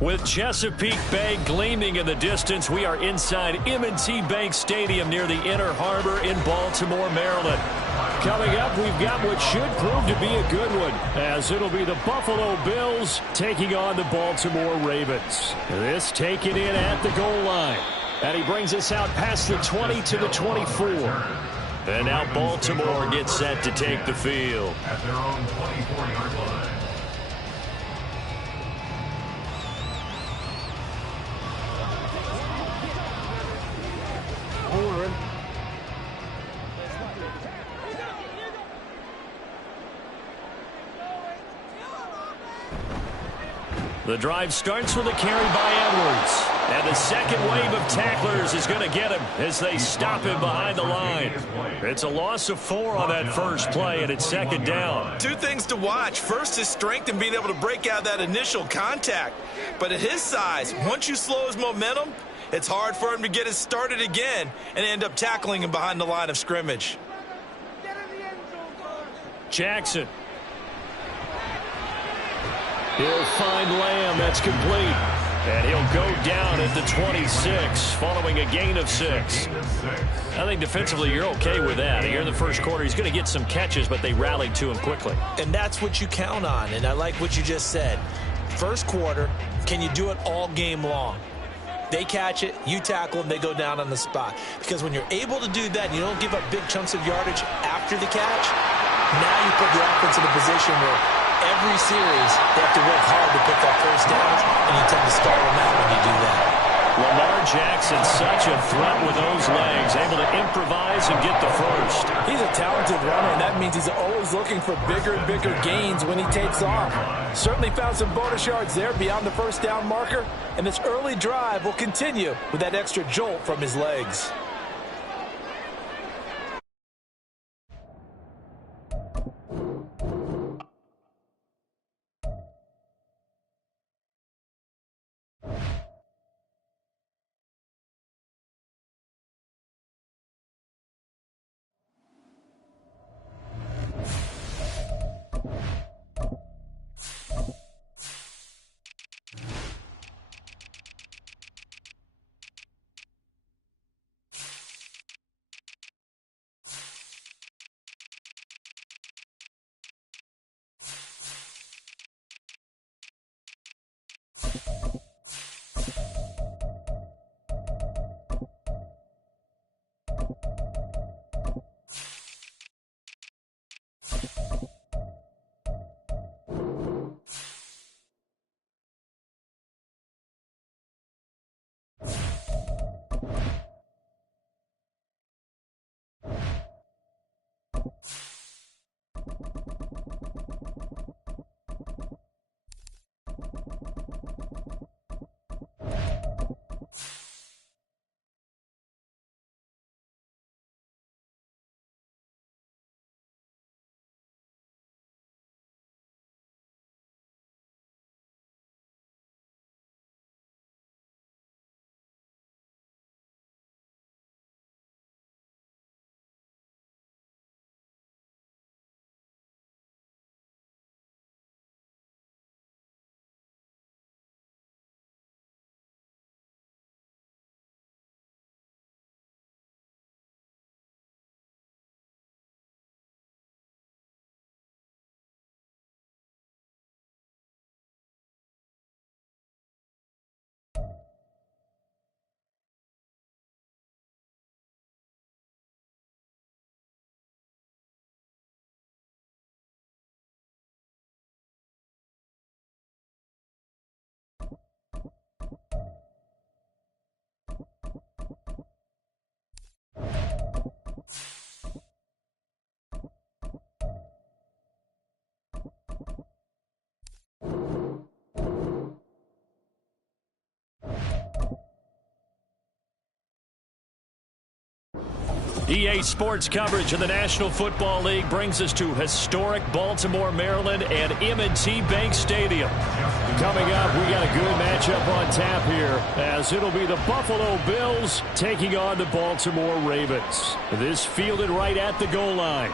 With Chesapeake Bay gleaming in the distance, we are inside M&T Bank Stadium near the Inner Harbor in Baltimore, Maryland. Coming up, we've got what should prove to be a good one, as it'll be the Buffalo Bills taking on the Baltimore Ravens. This taken in at the goal line. And he brings us out past the 20 to the 24. And now Baltimore gets set to take the field. At their own 24-yard line. The drive starts with a carry by Edwards. And the second wave of tacklers is going to get him as they stop him behind the line. It's a loss of 4 on that first play, and it's second down. Two things to watch. First, his strength and being able to break out that initial contact. But at his size, once you slow his momentum, it's hard for him to get it started again and end up tackling him behind the line of scrimmage. Jackson. He'll find Lamb. That's complete. And he'll go down at the 26 following a gain of 6. I think defensively you're okay with that. Here in the first quarter, he's going to get some catches, but they rallied to him quickly. And that's what you count on, and I like what you just said. First quarter, can you do it all game long? They catch it, you tackle them, they go down on the spot. Because when you're able to do that and you don't give up big chunks of yardage after the catch, now you put the offense in a position where every series they have to work hard to put that first down, and you tend to stall them out when you do that. Lamar Jackson, such a threat with those legs, able to improvise and get the first. He's a talented runner, and that means he's always looking for bigger and bigger gains when he takes off. Certainly found some bonus yards there beyond the first down marker, and this early drive will continue with that extra jolt from his legs. EA Sports coverage of the National Football League brings us to historic Baltimore, Maryland, and M&T Bank Stadium. Coming up, we got a good matchup on tap here, as it'll be the Buffalo Bills taking on the Baltimore Ravens. This fielded right at the goal line.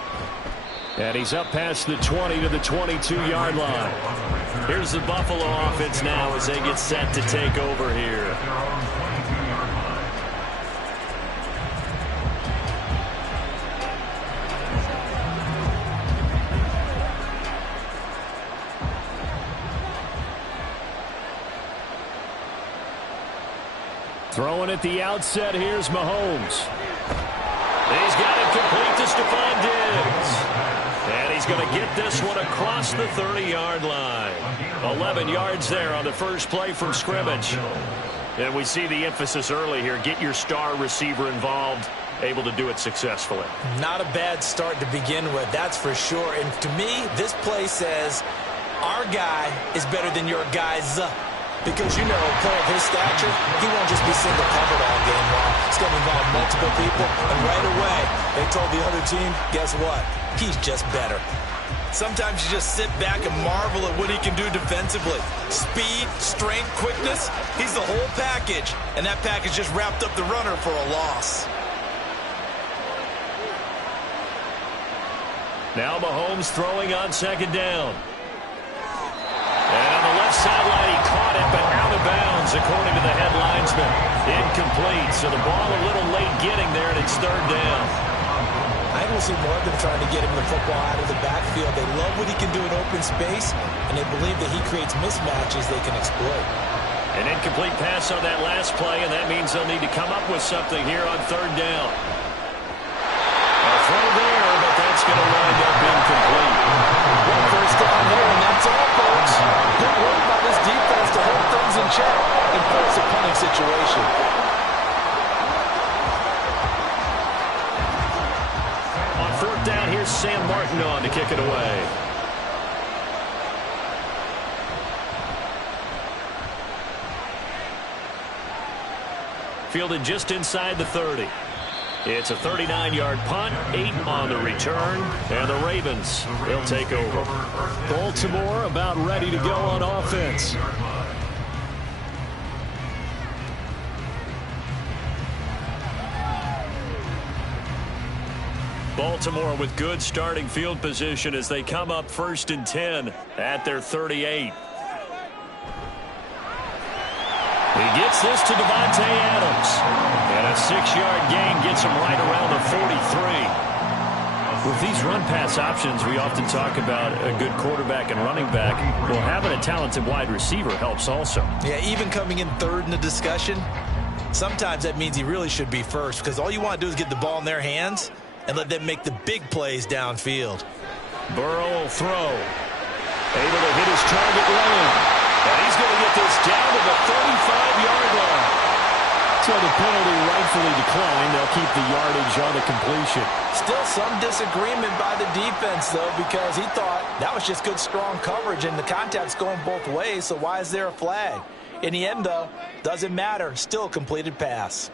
And he's up past the 20 to the 22-yard line. Here's the Buffalo offense now as they get set to take over here. Throwing at the outset, here's Mahomes. He's got it complete to Stephon Diggs. And he's going to get this one across the 30-yard line. 11 yards there on the first play from scrimmage. And we see the emphasis early here. Get your star receiver involved, able to do it successfully. Not a bad start to begin with, that's for sure. And to me, this play says our guy is better than your guys. Because, you know, a player of his stature, he won't just be single covered all game long. He's going to involve multiple people. And right away, they told the other team, guess what? He's just better. Sometimes you just sit back and marvel at what he can do defensively. Speed, strength, quickness, he's the whole package. And that package just wrapped up the runner for a loss. Now Mahomes throwing on second down. And on the left sideline, he caught it, but out of bounds, according to the head linesman. Incomplete, so the ball a little late getting there, and it's third down. I don't see more of them trying to get him the football out of the backfield. They love what he can do in open space, and they believe that he creates mismatches they can exploit. An incomplete pass on that last play, and that means they'll need to come up with something here on third down. A throw there, but that's going to wind up incomplete. One first down there, and that's all, folks. Good work by this defense to hold things in check and force a punting situation. On fourth down, here's Sam Martin on to kick it away. Fielded just inside the 30. It's a 39-yard punt, 8 on the return, and the Ravens, they'll take over. Baltimore about ready to go on offense. Baltimore with good starting field position as they come up 1st and 10 at their 38. He gets this to Davante Adams. And a 6-yard gain gets him right around the 43. With these run-pass options, we often talk about a good quarterback and running back. Well, having a talented wide receiver helps also. Yeah, even coming in third in the discussion, sometimes that means he really should be first, because all you want to do is get the ball in their hands and let them make the big plays downfield. Burrow will throw. Able to hit his target lane. And he's going to get this down to the 35-yard line. So the penalty rightfully declined. They'll keep the yardage on the completion. Still some disagreement by the defense, though, because he thought that was just good, strong coverage, and the contact's going both ways, so why is there a flag? In the end, though, doesn't matter. Still a completed pass.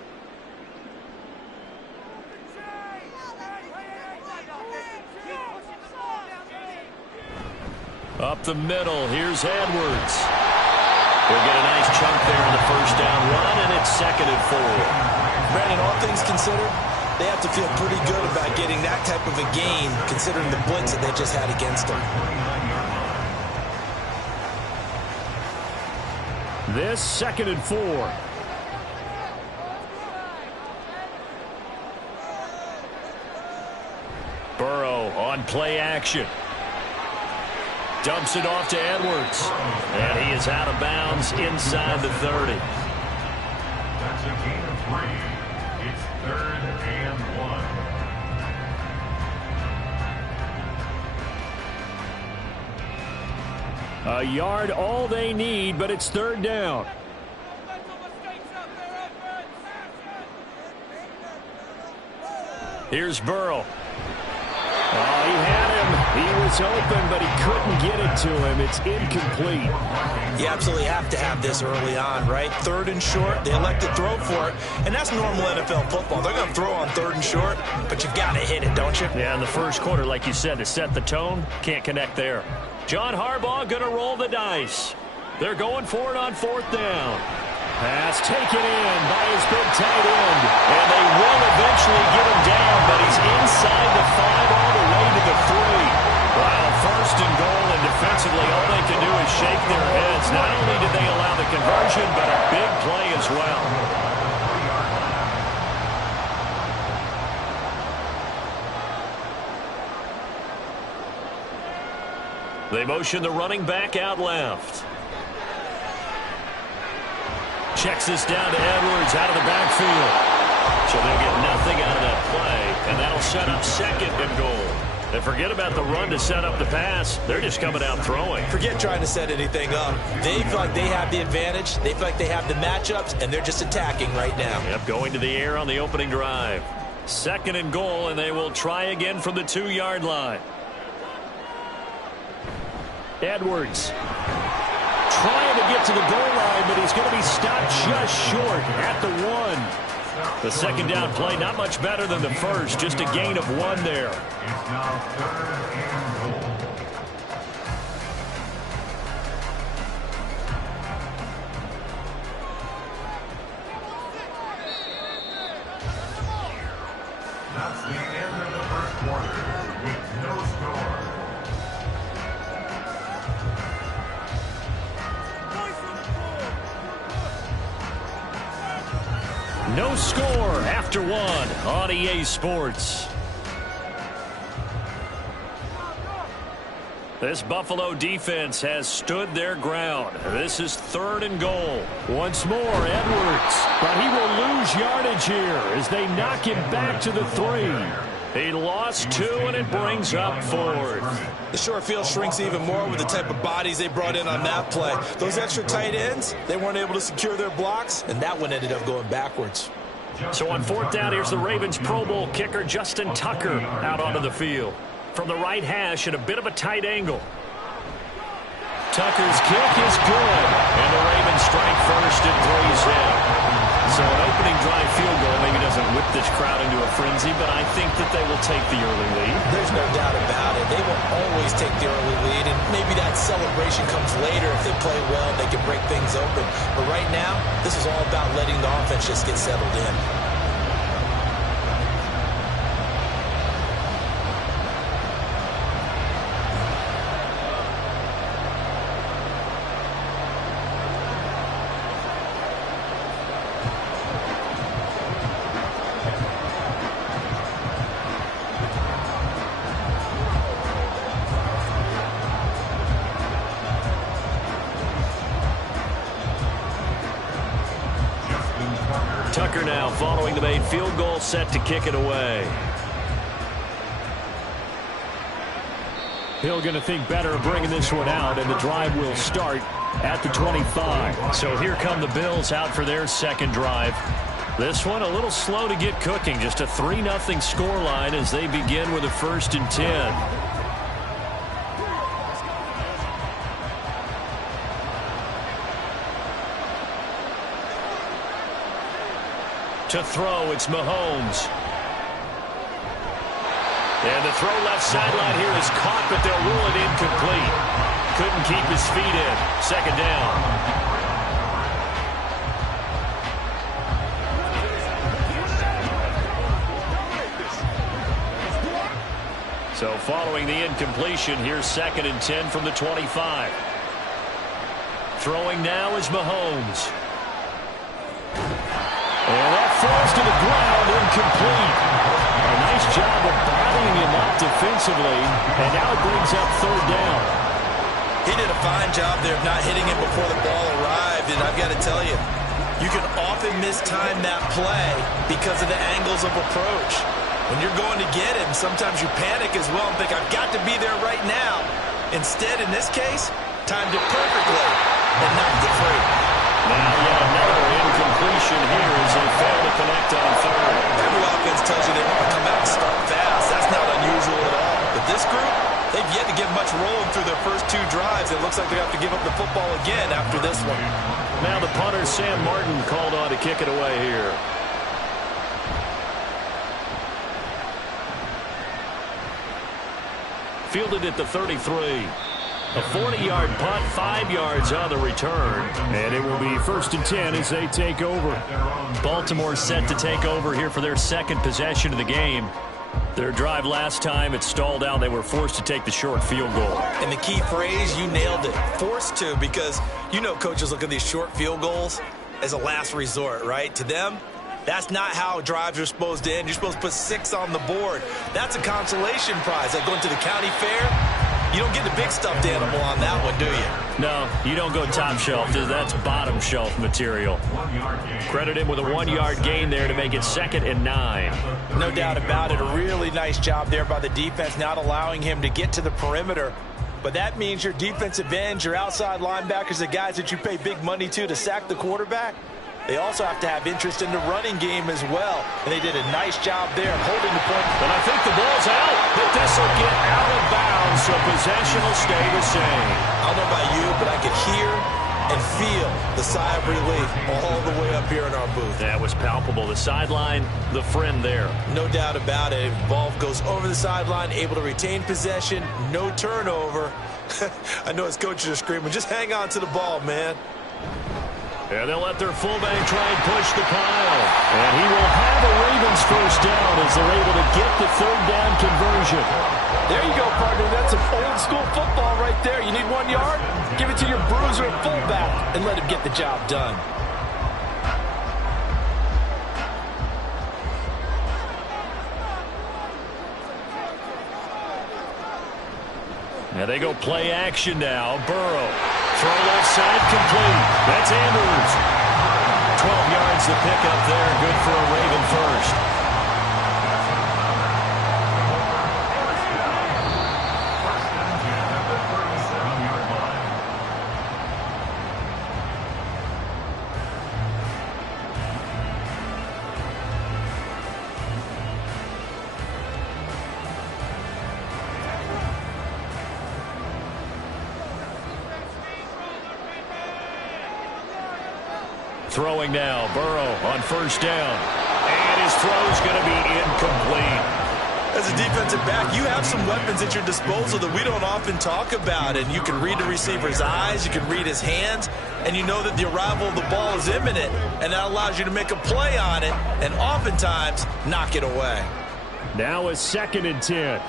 Up the middle, here's Edwards. He'll get a nice chunk there in the first down run, and it's 2nd and 4. Brandon, all things considered, they have to feel pretty good about getting that type of a gain, considering the blitz that they just had against them. This 2nd and 4. Burrow on play action. Dumps it off to Edwards. And he is out of bounds inside the 30. That's a gain of 3. It's 3rd and 1. A yard all they need, but it's 3rd down. Here's Burrow. Oh, he had him. He was open, but he couldn't get it to him. It's incomplete. You absolutely have to have this early on, right? 3rd and short, they elect to throw for it, and that's normal NFL football. They're going to throw on 3rd and short, but you've got to hit it, don't you? Yeah, in the first quarter, like you said, to set the tone, can't connect there. John Harbaugh going to roll the dice. They're going for it on 4th down. Pass taken in by his big tight end. And they will eventually get him down, but he's inside the 5 all the way to the 3. Wow, 1st and goal, and defensively all they can do is shake They motion the running back out left. Checks this down to Edwards out of the backfield. So they'll get nothing out of that play, and that'll set up second and goal. And forget about the run to set up the pass. They're just coming out throwing. Forget trying to set anything up. They feel like they have the advantage. They feel like they have the matchups, and they're just attacking right now. Yep, going to the air on the opening drive. Second and goal, and they will try again from the 2-yard line. Edwards trying to get to the goal line, but he's going to be stopped just short at the 1. The second down play, not much better than the first, just a gain of 1 there. It's now 3rd and goal. That's the end of the first quarter with no score. No score after 1 on EA Sports. This Buffalo defense has stood their ground. This is 3rd and goal. Once more, Edwards. But he will lose yardage here as they knock him back to the 3. He lost 2, and it brings up 4th. The short field shrinks even more with the type of bodies they brought in on that play. Those extra tight ends, they weren't able to secure their blocks, and that one ended up going backwards. So on 4th down, here's the Ravens Pro Bowl kicker Justin Tucker out onto the field. From the right hash at a bit of a tight angle. Tucker's kick is good, and the Ravens strike first and 3's in. So an opening drive field goal maybe doesn't whip this crowd into a frenzy, but I think that they will take the early lead. There's no doubt about it. They will always take the early lead, and maybe that celebration comes later if they play well and they can break things open. But right now, this is all about letting the offense just get settled in. Tucker now following the made field goal, set to kick it away. Hill going to think better of bringing this one out, and the drive will start at the 25. So here come the Bills out for their second drive. This one a little slow to get cooking, just a 3-0 scoreline as they begin with a 1st and 10. To throw, it's Mahomes. And the throw left sideline here is caught, but they'll rule it incomplete. Couldn't keep his feet in. Second down. So following the incompletion, here's 2nd and 10 from the 25. Throwing now is Mahomes. And that falls to the ground, incomplete. A nice job of bottling him up defensively, and now it brings up 3rd down. He did a fine job there of not hitting it before the ball arrived, and I've got to tell you, you can often mistime that play because of the angles of approach. When you're going to get him, sometimes you panic as well and think, I've got to be there right now. Instead, in this case, timed it perfectly and knocked it free. Now yet another incompletion here as they fail to connect on 3rd. Every offense tells you they want to come out and start fast. That's not unusual at all. But this group, they've yet to get much rolling through their first 2 drives. It looks like they have to give up the football again after this one. Now the punter, Sam Martin, called on to kick it away here. Fielded at the 33. A 40-yard punt, 5 yards on the return. And it will be 1st and 10 as they take over. Baltimore set to take over here for their second possession of the game. Their drive last time, it stalled out. They were forced to take the short field goal. And the key phrase, you nailed it. Forced to, because you know coaches look at these short field goals as a last resort, right? To them, that's not how drives are supposed to end. You're supposed to put 6 on the board. That's a consolation prize. Like going to the county fair, You don't get the big stuffed animal on that one, do you? No, you don't go top shelf. That's bottom shelf material. Credit him with a 1-yard gain there to make it 2nd and 9. No doubt about it. A really nice job there by the defense, not allowing him to get to the perimeter. But that means your defensive ends, your outside linebackers, the guys that you pay big money to sack the quarterback, they also have to have interest in the running game as well. And they did a nice job there holding the point. But I think the ball's out. But this will get out of bounds, so possession will stay the same. I don't know about you, but I could hear and feel the sigh of relief all the way up here in our booth. That was palpable. The sideline, the friend there. No doubt about it. Ball goes over the sideline, able to retain possession, no turnover. I know his coaches are screaming, just hang on to the ball, man. And they'll let their fullback try and push the pile. And he will have a Ravens first down as they're able to get the 3rd down conversion. There you go, partner. That's some old-school football right there. You need 1 yard? Give it to your bruiser at fullback and let him get the job done. Now they go play action now. Burrow. Throw left side complete. That's Andrews. 12 yards to pick up there. Good for a Raven first. Throwing now, Burrow on first down. And his throw's going to be incomplete. As a defensive back, you have some weapons at your disposal that we don't often talk about. And you can read the receiver's eyes, you can read his hands, and you know that the arrival of the ball is imminent. And that allows you to make a play on it and oftentimes knock it away. Now a 2nd and 10.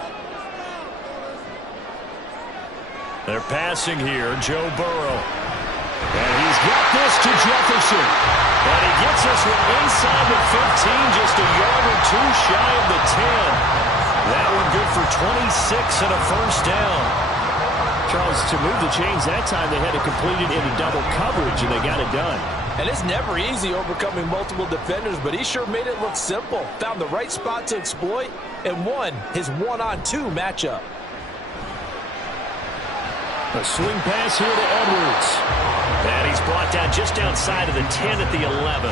They're passing here, Joe Burrow. And he's got this to Jefferson. And he gets us from inside the 15, just a yard or two shy of the 10. That one good for 26 and a first down. Charles, to move the chains that time, they had to complete it into double coverage, and they got it done. And it's never easy overcoming multiple defenders, but he sure made it look simple. Found the right spot to exploit and won his 1-on-2 matchup. A swing pass here to Edwards. And he's brought down just outside of the 10 at the 11.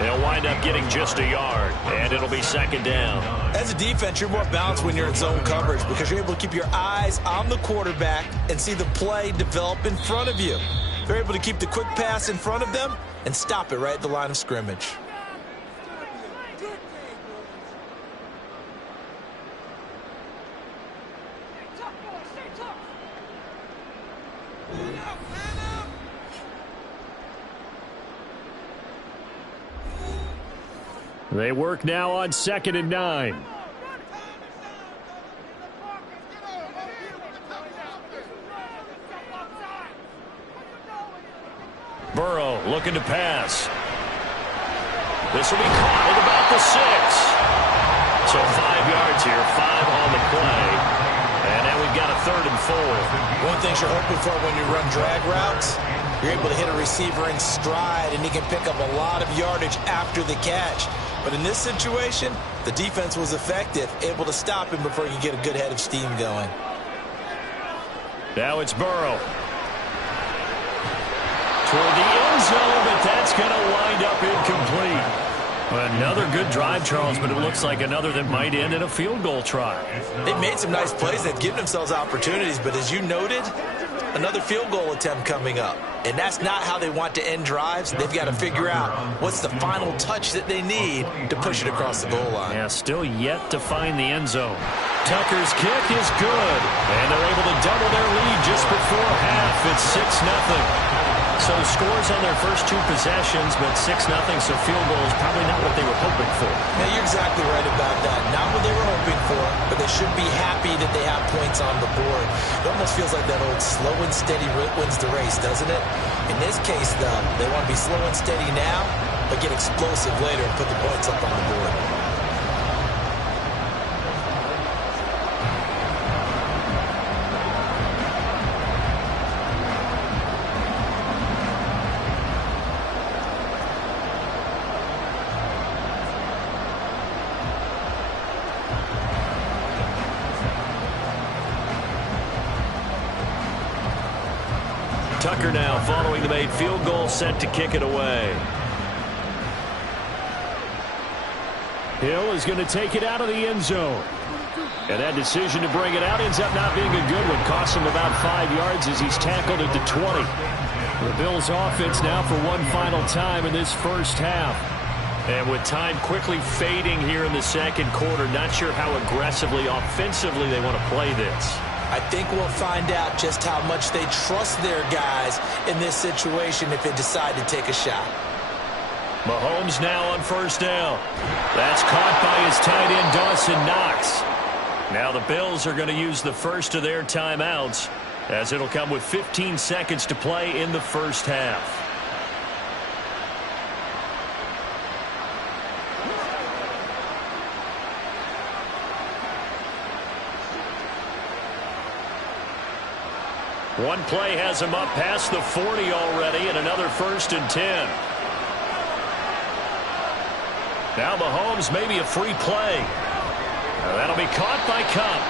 They'll wind up getting just a yard, and it'll be 2nd down. As a defense, you're more balanced when you're in zone coverage because you're able to keep your eyes on the quarterback and see the play develop in front of you. They're able to keep the quick pass in front of them and stop it right at the line of scrimmage. They work now on 2nd and 9. Burrow looking to pass. This will be caught at about the 6. So 5 yards here, 5 on the play. And now we've got a 3rd and 4. One thing you're hoping for when you run drag routes, you're able to hit a receiver in stride, and he can pick up a lot of yardage after the catch. But in this situation, the defense was effective, able to stop him before he could get a good head of steam going. Now it's Burrow. Toward the end zone, but that's going to wind up incomplete. Another good drive, Charles, but it looks like another that might end in a field goal try. They've made some nice plays. They've given themselves opportunities, but as you noted, another field goal attempt coming up. And that's not how they want to end drives. They've got to figure out what's the final touch that they need to push it across the goal line. Yeah, still yet to find the end zone. Tucker's kick is good, and they're able to double their lead just before half. It's 6-0. So scores on their first 2 possessions, but 6-0, so field goal is probably not what they were hoping for. Now, you're exactly right about that. Not what they were hoping for, but they should be happy that they have points on the board. It almost feels like that old slow and steady wins the race, doesn't it? In this case, though, they want to be slow and steady now, but get explosive later and put the points up on the board. Tucker now following the made field goal, set to kick it away. Hill is going to take it out of the end zone. And that decision to bring it out ends up not being a good one. Costs him about 5 yards as he's tackled at the 20. The Bills offense now for one final time in this first half. And with time quickly fading here in the second quarter, not sure how aggressively, offensively they want to play this. I think we'll find out just how much they trust their guys in this situation if they decide to take a shot. Mahomes now on first down. That's caught by his tight end, Dawson Knox. Now the Bills are going to use the first of their timeouts, as it'll come with 15 seconds to play in the first half. One play has him up past the 40 already, and another 1st and 10. Now Mahomes, maybe a free play. That'll be caught by Kupp.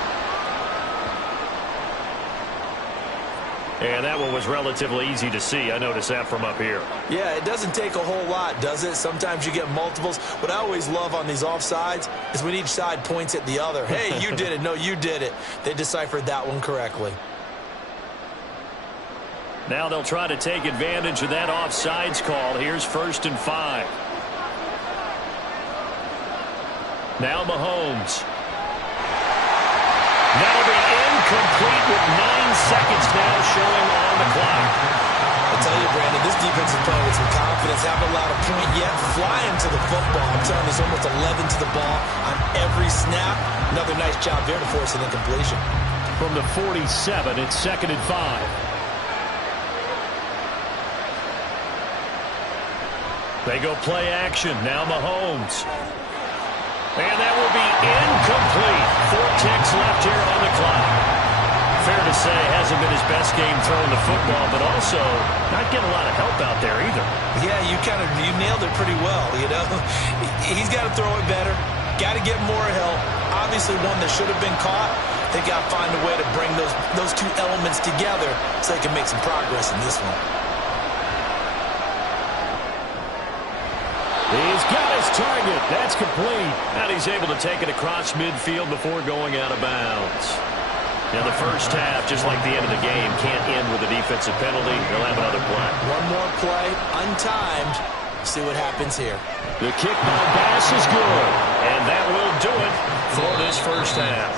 And that one was relatively easy to see. I noticed that from up here. Yeah, it doesn't take a whole lot, does it? Sometimes you get multiples. What I always love on these offsides is when each side points at the other. Hey, you did it. No, you did it. They deciphered that one correctly. Now they'll try to take advantage of that offsides call. Here's 1st and 5. Now Mahomes. That'll be incomplete with 9 seconds now showing on the clock. I tell you, Brandon, this defense is playing with some confidence. Haven't allowed a point yet. Flying to the football. I'm telling you, there's almost 11 to the ball on every snap. Another nice job there to force an incompletion. From the 47, it's 2nd and 5. They go play action. Now Mahomes. And that will be incomplete. 4 ticks left here on the clock. Fair to say, hasn't been his best game throwing the football, but also not getting a lot of help out there either. Yeah, you nailed it pretty well, you know. He's got to throw it better. Got to get more help. Obviously one that should have been caught. They got to find a way to bring those two elements together so they can make some progress in this one. He's got his target. That's complete. And he's able to take it across midfield before going out of bounds. Now the first half, just like the end of the game, can't end with a defensive penalty. They'll have another play. One more play, untimed. See what happens here. The kick by Bass is good. And that will do it for this first half.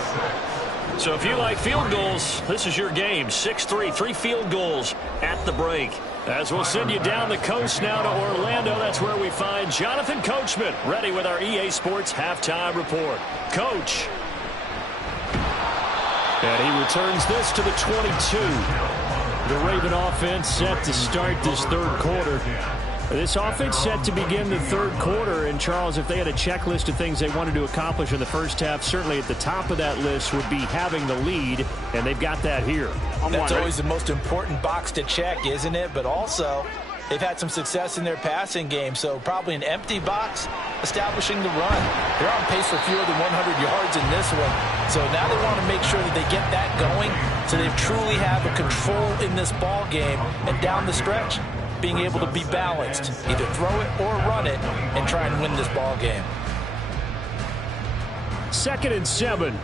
So if you like field goals, this is your game. 6-3, 3 field goals at the break. As we'll send you down the coast now to Orlando, that's where we find Jonathan Coachman, ready with our EA Sports Halftime Report. Coach. And he returns this to the 22. The Raven offense set to start this third quarter. This offense set to begin the third quarter. And, Charles, if they had a checklist of things they wanted to accomplish in the first half, certainly at the top of that list would be having the lead, and they've got that here. That's always the most important box to check, isn't it? But also, they've had some success in their passing game, so probably an empty box establishing the run. They're on pace for fewer than 100 yards in this one. So now they want to make sure that they get that going so they truly have a control in this ball game and down the stretch, being able to be balanced, either throw it or run it, and try and win this ball game. 2nd and 7.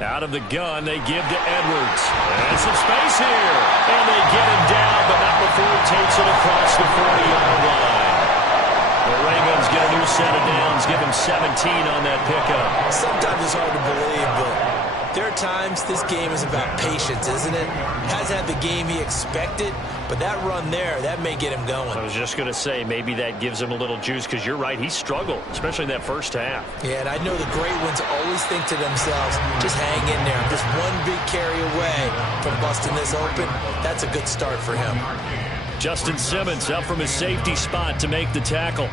Out of the gun, they give to Edwards. And some space here. And they get him down, but not before he takes it across the 40-yard line. The Ravens get a new set of downs, give him 17 on that pickup. Sometimes it's hard to believe, but there are times this game is about patience, isn't it? Hasn't had the game he expected, but that run there, that may get him going. I was just going to say, maybe that gives him a little juice, because you're right, he struggled, especially in that first half. Yeah, and I know the great ones always think to themselves, just hang in there. Just one big carry away from busting this open. That's a good start for him. Justin Simmons up from his safety spot to make the tackle.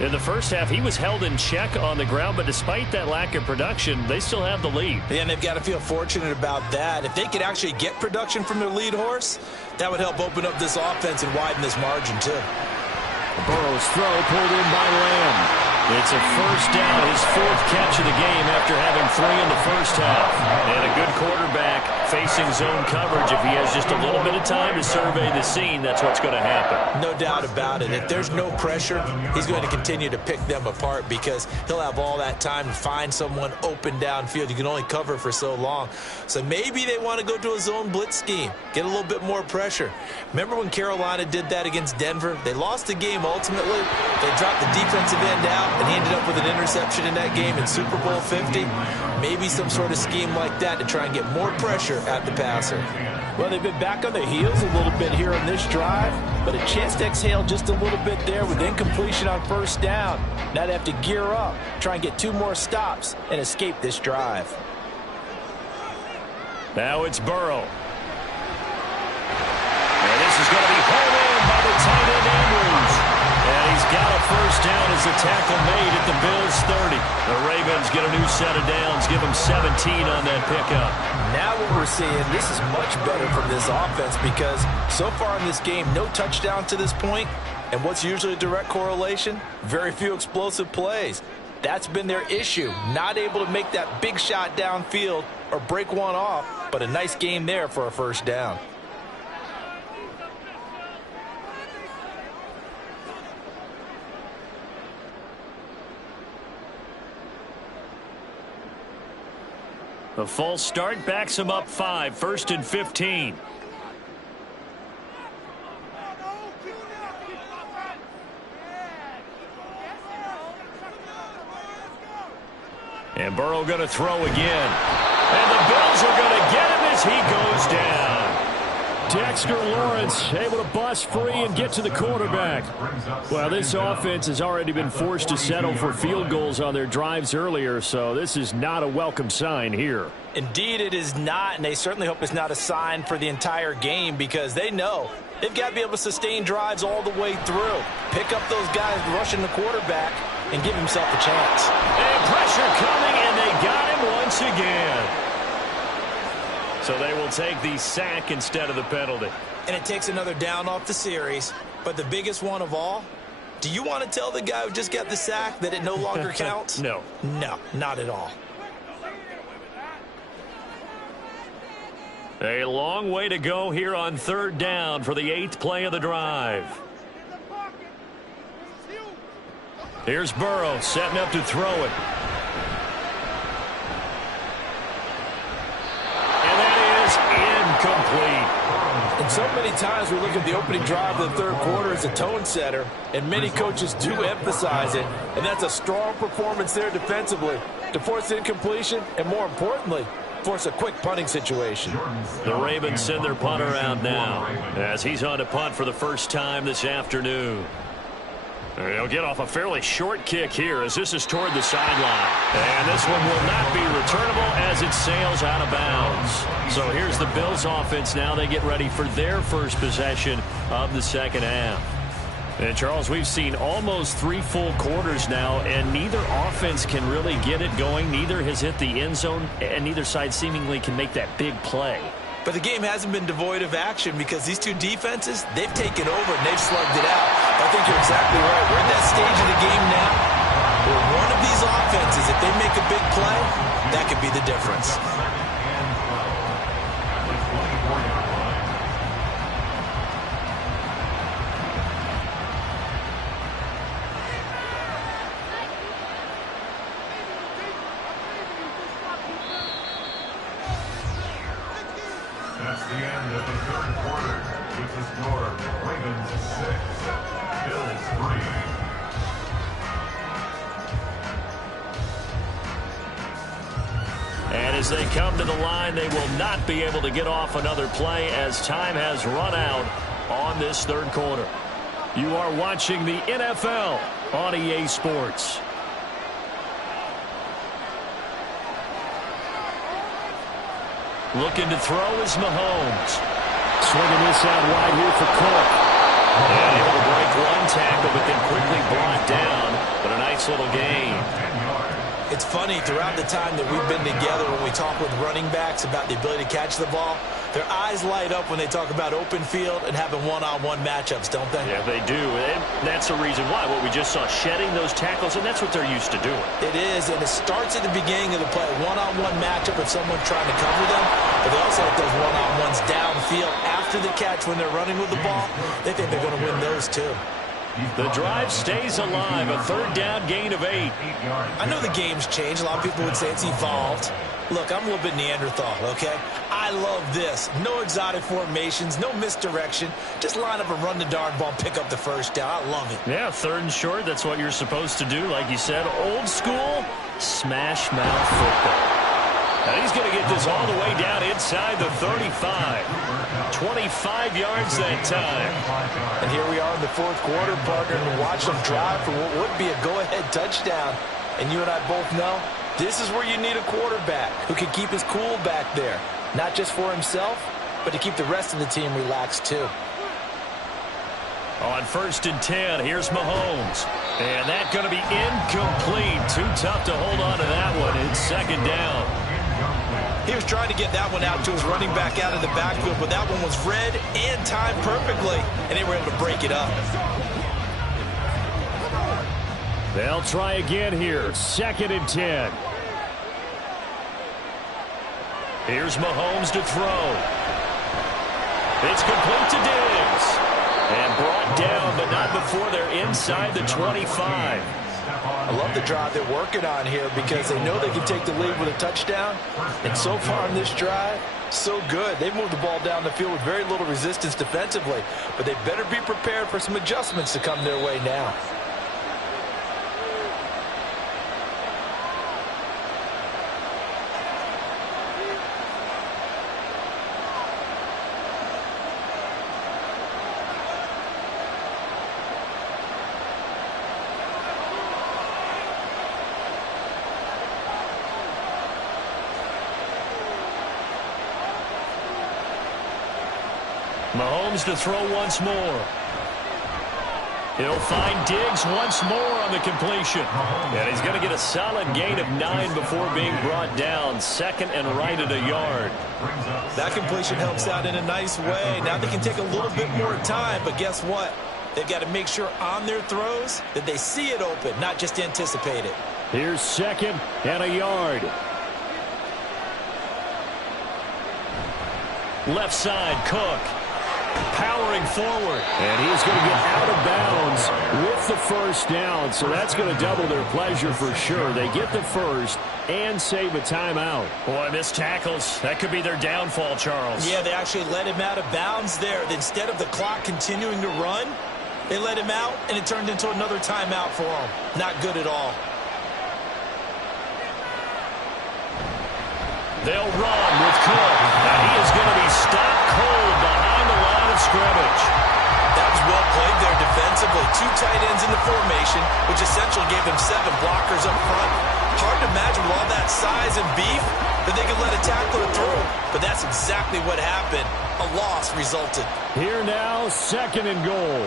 In the first half, he was held in check on the ground, but despite that lack of production, they still have the lead. Yeah, and they've got to feel fortunate about that. If they could actually get production from their lead horse, that would help open up this offense and widen this margin, too. Burrow's throw pulled in by Lamb. It's a first down, his fourth catch of the game after having 3 in the first half. And a good quarterback facing zone coverage. If he has just a little bit of time to survey the scene, that's what's going to happen. No doubt about it. If there's no pressure, he's going to continue to pick them apart because he'll have all that time to find someone open downfield. You can only cover for so long. So maybe they want to go to a zone blitz scheme, get a little bit more pressure. Remember when Carolina did that against Denver? They lost the game ultimately. They dropped the defensive end out, and he ended up with an interception in that game in Super Bowl 50. Maybe some sort of scheme like that to try and get more pressure at the passer. Well, they've been back on their heels a little bit here in this drive, but a chance to exhale just a little bit there with incompletion on first down. Now they have to gear up, try and get 2 more stops, and escape this drive. Now it's Burrow. And this is going to be hauled in by the tight end Andrews. And he's got a first down as the tackle made at the Bills' 30. The Ravens get a new set of downs, give them 17 on that pickup. Now what we're seeing, this is much better from this offense because so far in this game, no touchdown to this point. And what's usually a direct correlation? Very few explosive plays. That's been their issue, not able to make that big shot downfield or break one off, but a nice game there for a first down. A false start backs him up 5, 1st and 15. And Burrow going to throw again. And the Bills are going to get him as he goes down. Dexter Lawrence able to bust free and get to the quarterback. Well, this offense has already been forced to settle for field goals on their drives earlier, so this is not a welcome sign here. Indeed, it is not, and they certainly hope it's not a sign for the entire game because they know they've got to be able to sustain drives all the way through. Pick up those guys rushing the quarterback and give himself a chance. And pressure coming, and they got him once again. So they will take the sack instead of the penalty. And it takes another down off the series. But the biggest one of all, do you want to tell the guy who just got the sack that it no longer counts? No. No, not at all. A long way to go here on 3rd down for the 8th play of the drive. Here's Burrow setting up to throw it. Incomplete. And so many times we look at the opening drive of the 3rd quarter as a tone setter, and many coaches do emphasize it, and that's a strong performance there defensively to force incompletion and, more importantly, force a quick punting situation. The Ravens send their punter out now as he's on to punt for the first time this afternoon. He'll get off a fairly short kick here as this is toward the sideline. And this one will not be returnable as it sails out of bounds. So here's the Bills offense now. They get ready for their first possession of the second half. And, Charles, we've seen almost 3 full quarters now, and neither offense can really get it going. Neither has hit the end zone, and neither side seemingly can make that big play. But the game hasn't been devoid of action because these two defenses, they've taken over and they've slugged it out. I think you're exactly right. We're at that stage of the game now where one of these offenses, if they make a big play, that could be the difference. That's the end of the 3rd quarter, which is your Ravens 6, Bills 3. And as they come to the line, they will not be able to get off another play as time has run out on this 3rd quarter. You are watching the NFL on EA Sports. Looking to throw is Mahomes. Swinging this out wide here for Cook. And able to break one tackle, but then quickly brought down. But a nice little gain. It's funny, throughout the time that we've been together when we talk with running backs about the ability to catch the ball, Their eyes light up when they talk about open field and having one-on-one matchups, don't they? Yeah, they do. And that's the reason why. What we just saw, shedding those tackles, and that's what they're used to doing. It is, and it starts at the beginning of the play. One-on-one matchup if someone's trying to cover them, but they also like those one-on-ones downfield after the catch when they're running with the ball. They think they're going to win those too. The drive stays alive. A third down gain of 8. I know the game's changed. A lot of people would say it's evolved. Look, I'm a little bit Neanderthal, okay? I love this. No exotic formations, no misdirection. Just line up and run the darn ball and pick up the first down. I love it. Yeah, 3rd and short. That's what you're supposed to do. Like you said, old school smash mouth football. And he's going to get this all the way down inside the 35. 25 yards that time. And here we are in the 4th quarter, partner, and watch them drive for what would be a go-ahead touchdown. And you and I both know this is where you need a quarterback who can keep his cool back there. Not just for himself, but to keep the rest of the team relaxed too. On 1st and 10, here's Mahomes. And that's going to be incomplete. Too tough to hold on to that one. It's 2nd down. He was trying to get that one out to his running back out of the backfield, but that one was read and timed perfectly, and they were able to break it up. They'll try again here. 2nd and 10. Here's Mahomes to throw. It's complete to Diggs. And brought down, but not before they're inside the 25. I love the drive they're working on here because they know they can take the lead with a touchdown. And so far in this drive, so good. They've moved the ball down the field with very little resistance defensively. But they better be prepared for some adjustments to come their way now. Mahomes to throw once more. He'll find Diggs once more on the completion. And he's going to get a solid gain of 9 before being brought down. 2nd and right at a yard. That completion helps out in a nice way. Now they can take a little bit more time, but guess what? They've got to make sure on their throws that they see it open, not just anticipate it. Here's 2nd and a yard. Left side, Cook. Powering forward. And he's going to get out of bounds with the first down. So that's going to double their pleasure for sure. They get the first and save a timeout. Boy, missed tackles. That could be their downfall, Charles. Yeah, they actually let him out of bounds there. Instead of the clock continuing to run, they let him out, and it turned into another timeout for him. Not good at all. They'll run with Cook. And he is going to be stopped cold behind the line of scrimmage. That was well played there defensively. 2 tight ends in the formation, which essentially gave them 7 blockers up front. Hard to imagine with all that size and beef that they could let a tackler through. But that's exactly what happened. A loss resulted. Here now, 2nd and goal.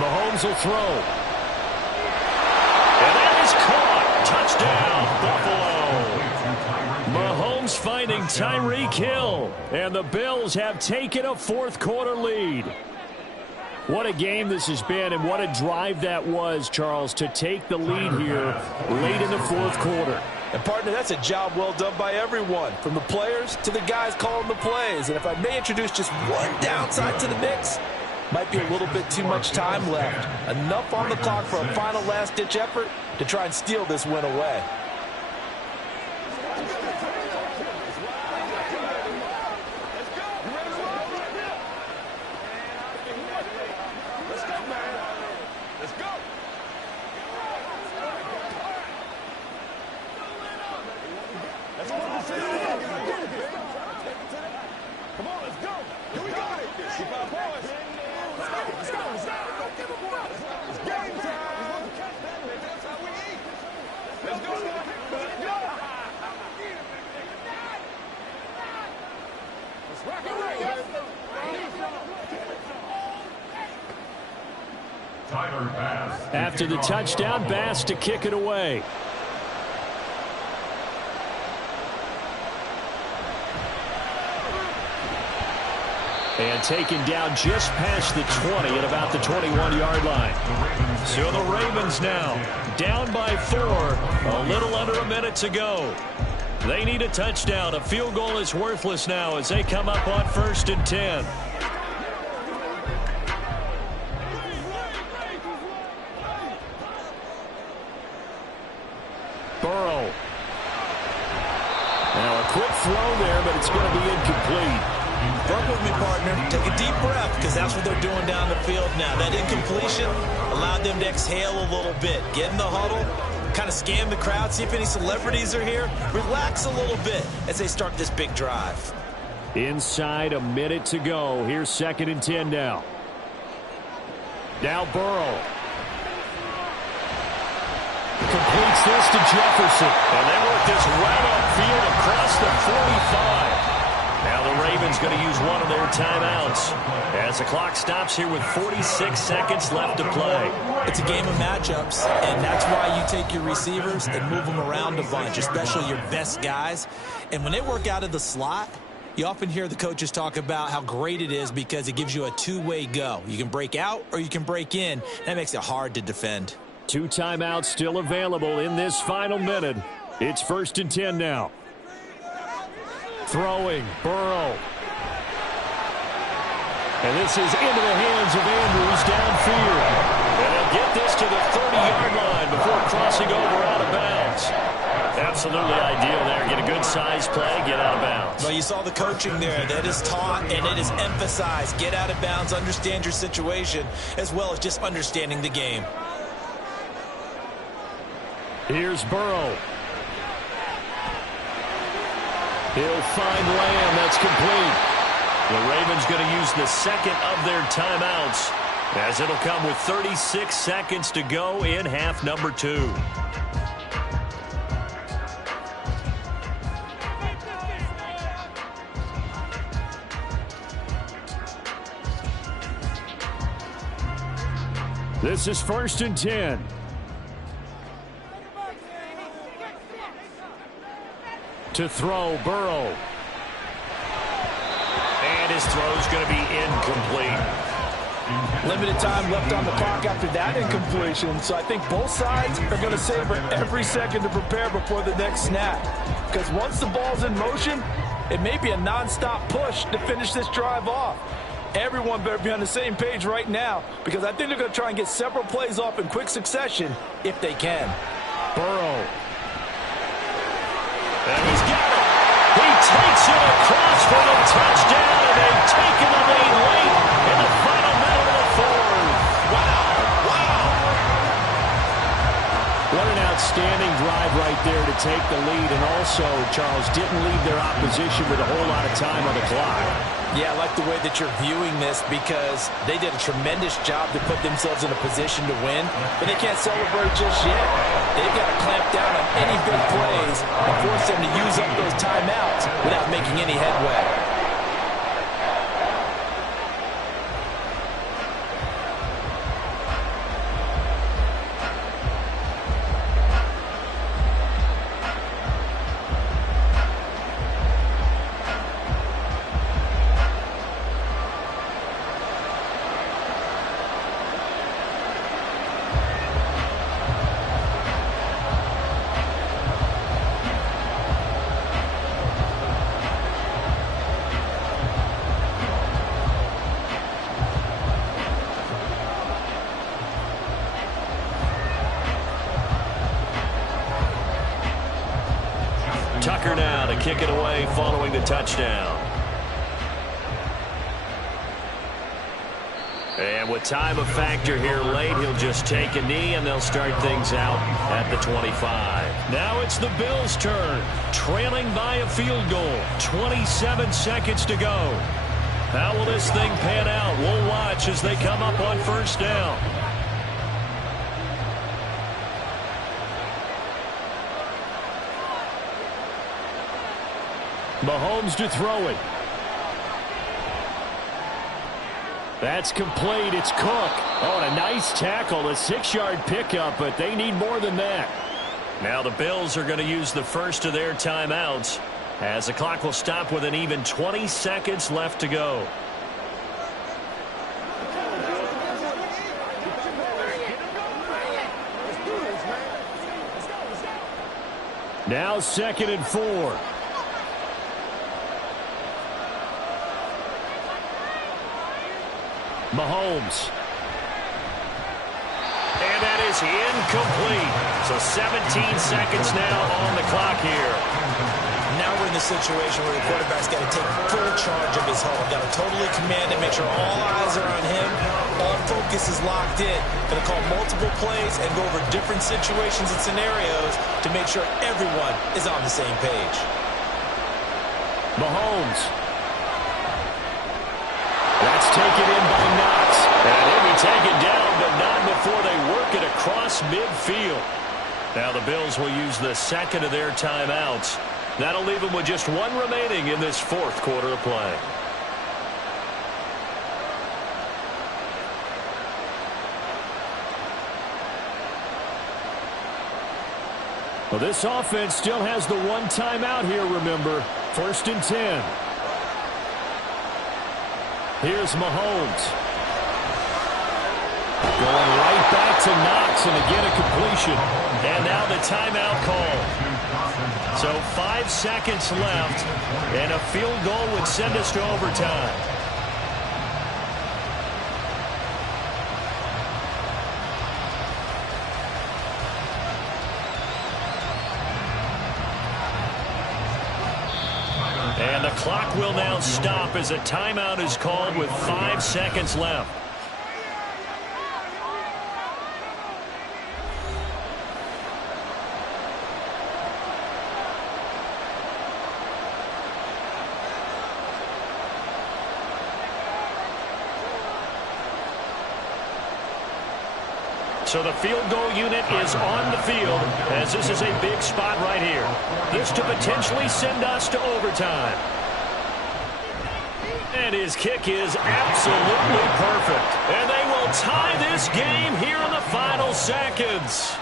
Mahomes will throw. And that is caught. Touchdown, Buffalo. Mahomes finding Tyreek Hill. And the Bills have taken a 4th quarter lead. What a game this has been, and what a drive that was, Charles, to take the lead here late in the 4th quarter. And, partner, that's a job well done by everyone, from the players to the guys calling the plays. And if I may introduce just one downside to the mix, might be a little bit too much time left. Enough on the clock for a final last-ditch effort to try and steal this win away. After the touchdown, Bass to kick it away. And taken down just past the 20 at about the 21-yard line. So the Ravens now down by 4, a little under a minute to go. They need a touchdown. A field goal is worthless now as they come up on 1st and 10. Burrow. Now a quick throw there, but it's going to be incomplete. Work with me, partner. Take a deep breath, because that's what they're doing down the field now. That incompletion allowed them to exhale a little bit. Get in the huddle, kind of scan the crowd, see if any celebrities are here. Relax a little bit as they start this big drive. Inside a minute to go. Here's 2nd and 10 now. Now Burrow. Completes this to Jefferson. And they work this right upfield across the 45. Now the Ravens going to use one of their timeouts as the clock stops here with 46 seconds left to play. It's a game of matchups, and that's why you take your receivers and move them around a bunch, especially your best guys. And when they work out of the slot, you often hear the coaches talk about how great it is because it gives you a two-way go. You can break out or you can break in. That makes it hard to defend. 2 timeouts still available in this final minute. It's 1st and 10 now. Throwing, Burrow. And this is into the hands of Andrews downfield. And they'll get this to the 30-yard line before crossing over out of bounds. Absolutely ideal there. Get a good size play, get out of bounds. Well, you saw the coaching there. That is taught and it is emphasized. Get out of bounds, understand your situation, as well as just understanding the game. Here's Burrow. He'll find Lamb. That's complete. The Ravens going to use the second of their timeouts as it'll come with 36 seconds to go in half number 2. This is 1st and 10. To throw, Burrow. And his throw's going to be incomplete. Limited time left on the clock after that incompletion, so I think both sides are going to savor every second to prepare before the next snap. Because once the ball's in motion, it may be a nonstop push to finish this drive off. Everyone better be on the same page right now, because I think they're going to try and get several plays off in quick succession if they can. Burrow. And he's got it. He takes it across for the touchdown, and they've taken the lead late in the final minute of the 4th. Wow. What an outstanding drive right there to take the lead, and also, Charles, didn't leave their opposition with a whole lot of time on the clock. Yeah, I like the way that you're viewing this because they did a tremendous job to put themselves in a position to win, but they can't celebrate just yet. They've got to clamp down on any big plays and force them to use up those timeouts without making any headway. Tucker now to kick it away following the touchdown. And with time a factor here late, he'll just take a knee and they'll start things out at the 25. Now it's the Bills' turn, trailing by a field goal. 27 seconds to go. How will this thing pan out? We'll watch as they come up on 1st down. Mahomes to throw it. That's complete. It's Cook. Oh, and a nice tackle, a 6-yard pickup, but they need more than that. Now the Bills are going to use the first of their timeouts as the clock will stop with an even 20 seconds left to go. Now 2nd and 4. Mahomes. And that is incomplete. So 17 seconds now on the clock here. Now we're in the situation where the quarterback's got to take full charge of his home. Got to totally command it, make sure all eyes are on him. All focus is locked in. Going to call multiple plays and go over different situations and scenarios to make sure everyone is on the same page. Mahomes. That's taken in by Knox. And he'll be taken down, but not before they work it across midfield. Now the Bills will use the second of their timeouts. That'll leave them with just one remaining in this fourth quarter of play. Well, this offense still has the one timeout here, remember. 1st and 10. Here's Mahomes. Going right back to Knox, and again a completion. And now the timeout call. So 5 seconds left, and a field goal would send us to overtime. And the clock will now stop as a timeout is called with 5 seconds left. So the field goal unit is on the field as this is a big spot right here. This to potentially send us to overtime. And his kick is absolutely perfect. And they will tie this game here in the final seconds.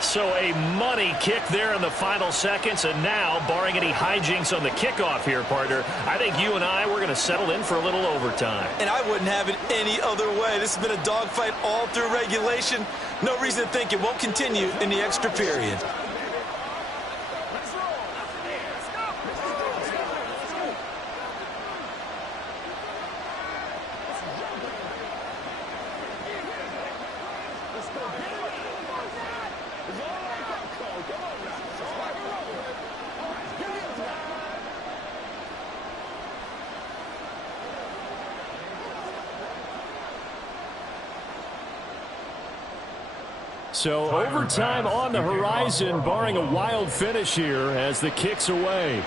So a money kick there in the final seconds. And now, barring any hijinks on the kickoff here, partner, I think you and I, we're going to settle in for a little overtime. And I wouldn't have it any other way. This has been a dogfight all through regulation. No reason to think it won't continue in the extra period. So overtime on the horizon, barring a wild finish here as the kick's away.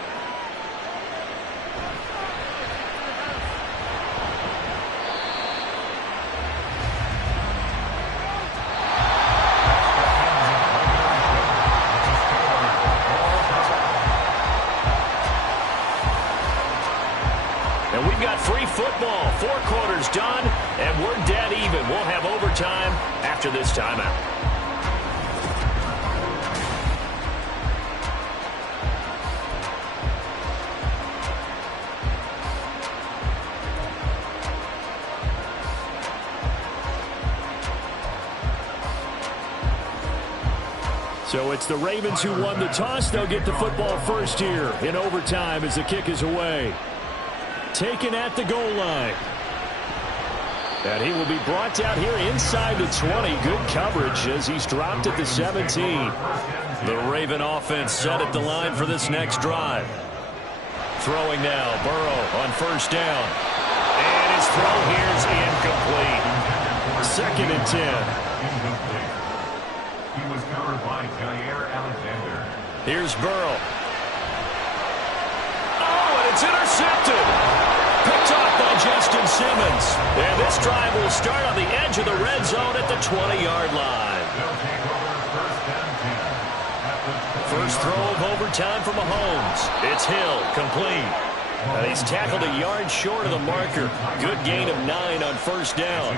And we've got free football. 4 quarters done, and we're dead even. We'll have overtime after this timeout. So it's the Ravens who won the toss. They'll get the football first here in overtime as the kick is away. Taken at the goal line. And he will be brought down here inside the 20. Good coverage as he's dropped at the 17. The Raven offense set at the line for this next drive. Throwing now, Burrow on first down. And his throw here is incomplete. 2nd and 10. He was covered by Jair Alexander. Here's Burrow. Oh, and it's intercepted. Picked off by Justin Simmons. And this drive will start on the edge of the red zone at the 20-yard line. First throw of overtime for Mahomes. It's Hill, complete. And he's tackled a yard short of the marker. Good gain of 9 on first down.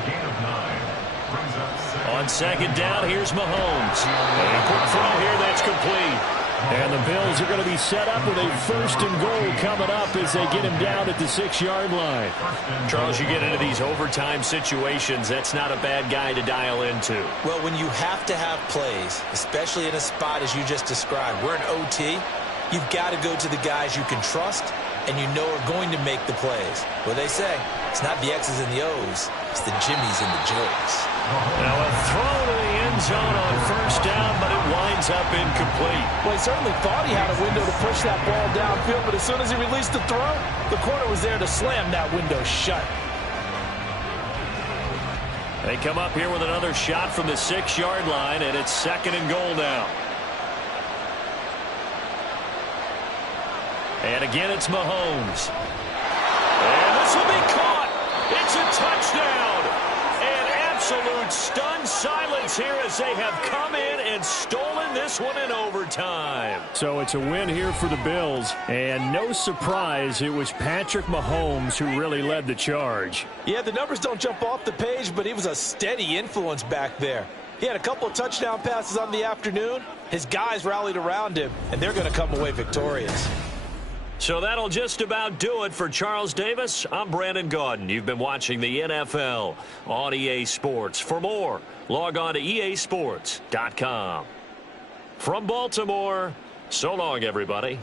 On second down, here's Mahomes. And a quick throw here that's complete. And the Bills are going to be set up with a 1st and goal coming up as they get him down at the 6-yard line. Charles, you get into these overtime situations, that's not a bad guy to dial into. Well, when you have to have plays, especially in a spot as you just described, we're in OT, you've got to go to the guys you can trust and you know are going to make the plays. Well, they say it's not the X's and the O's, it's the Jimmies and the Joes. Now a throw to the end zone on 1st down, but it winds up incomplete. Well, he certainly thought he had a window to push that ball downfield, but as soon as he released the throw, the corner was there to slam that window shut. They come up here with another shot from the 6-yard line, and it's 2nd and goal now. And again, it's Mahomes. And this will be caught. It's a touchdown. And absolute stunned silence here as they have come in and stolen this one in overtime. So it's a win here for the Bills. And no surprise, it was Patrick Mahomes who really led the charge. Yeah, the numbers don't jump off the page, but he was a steady influence back there. He had a couple of touchdown passes on the afternoon. His guys rallied around him, and they're going to come away victorious. So that'll just about do it for Charles Davis. I'm Brandon Gaudin. You've been watching the NFL on EA Sports. For more, log on to easports.com. From Baltimore, so long, everybody.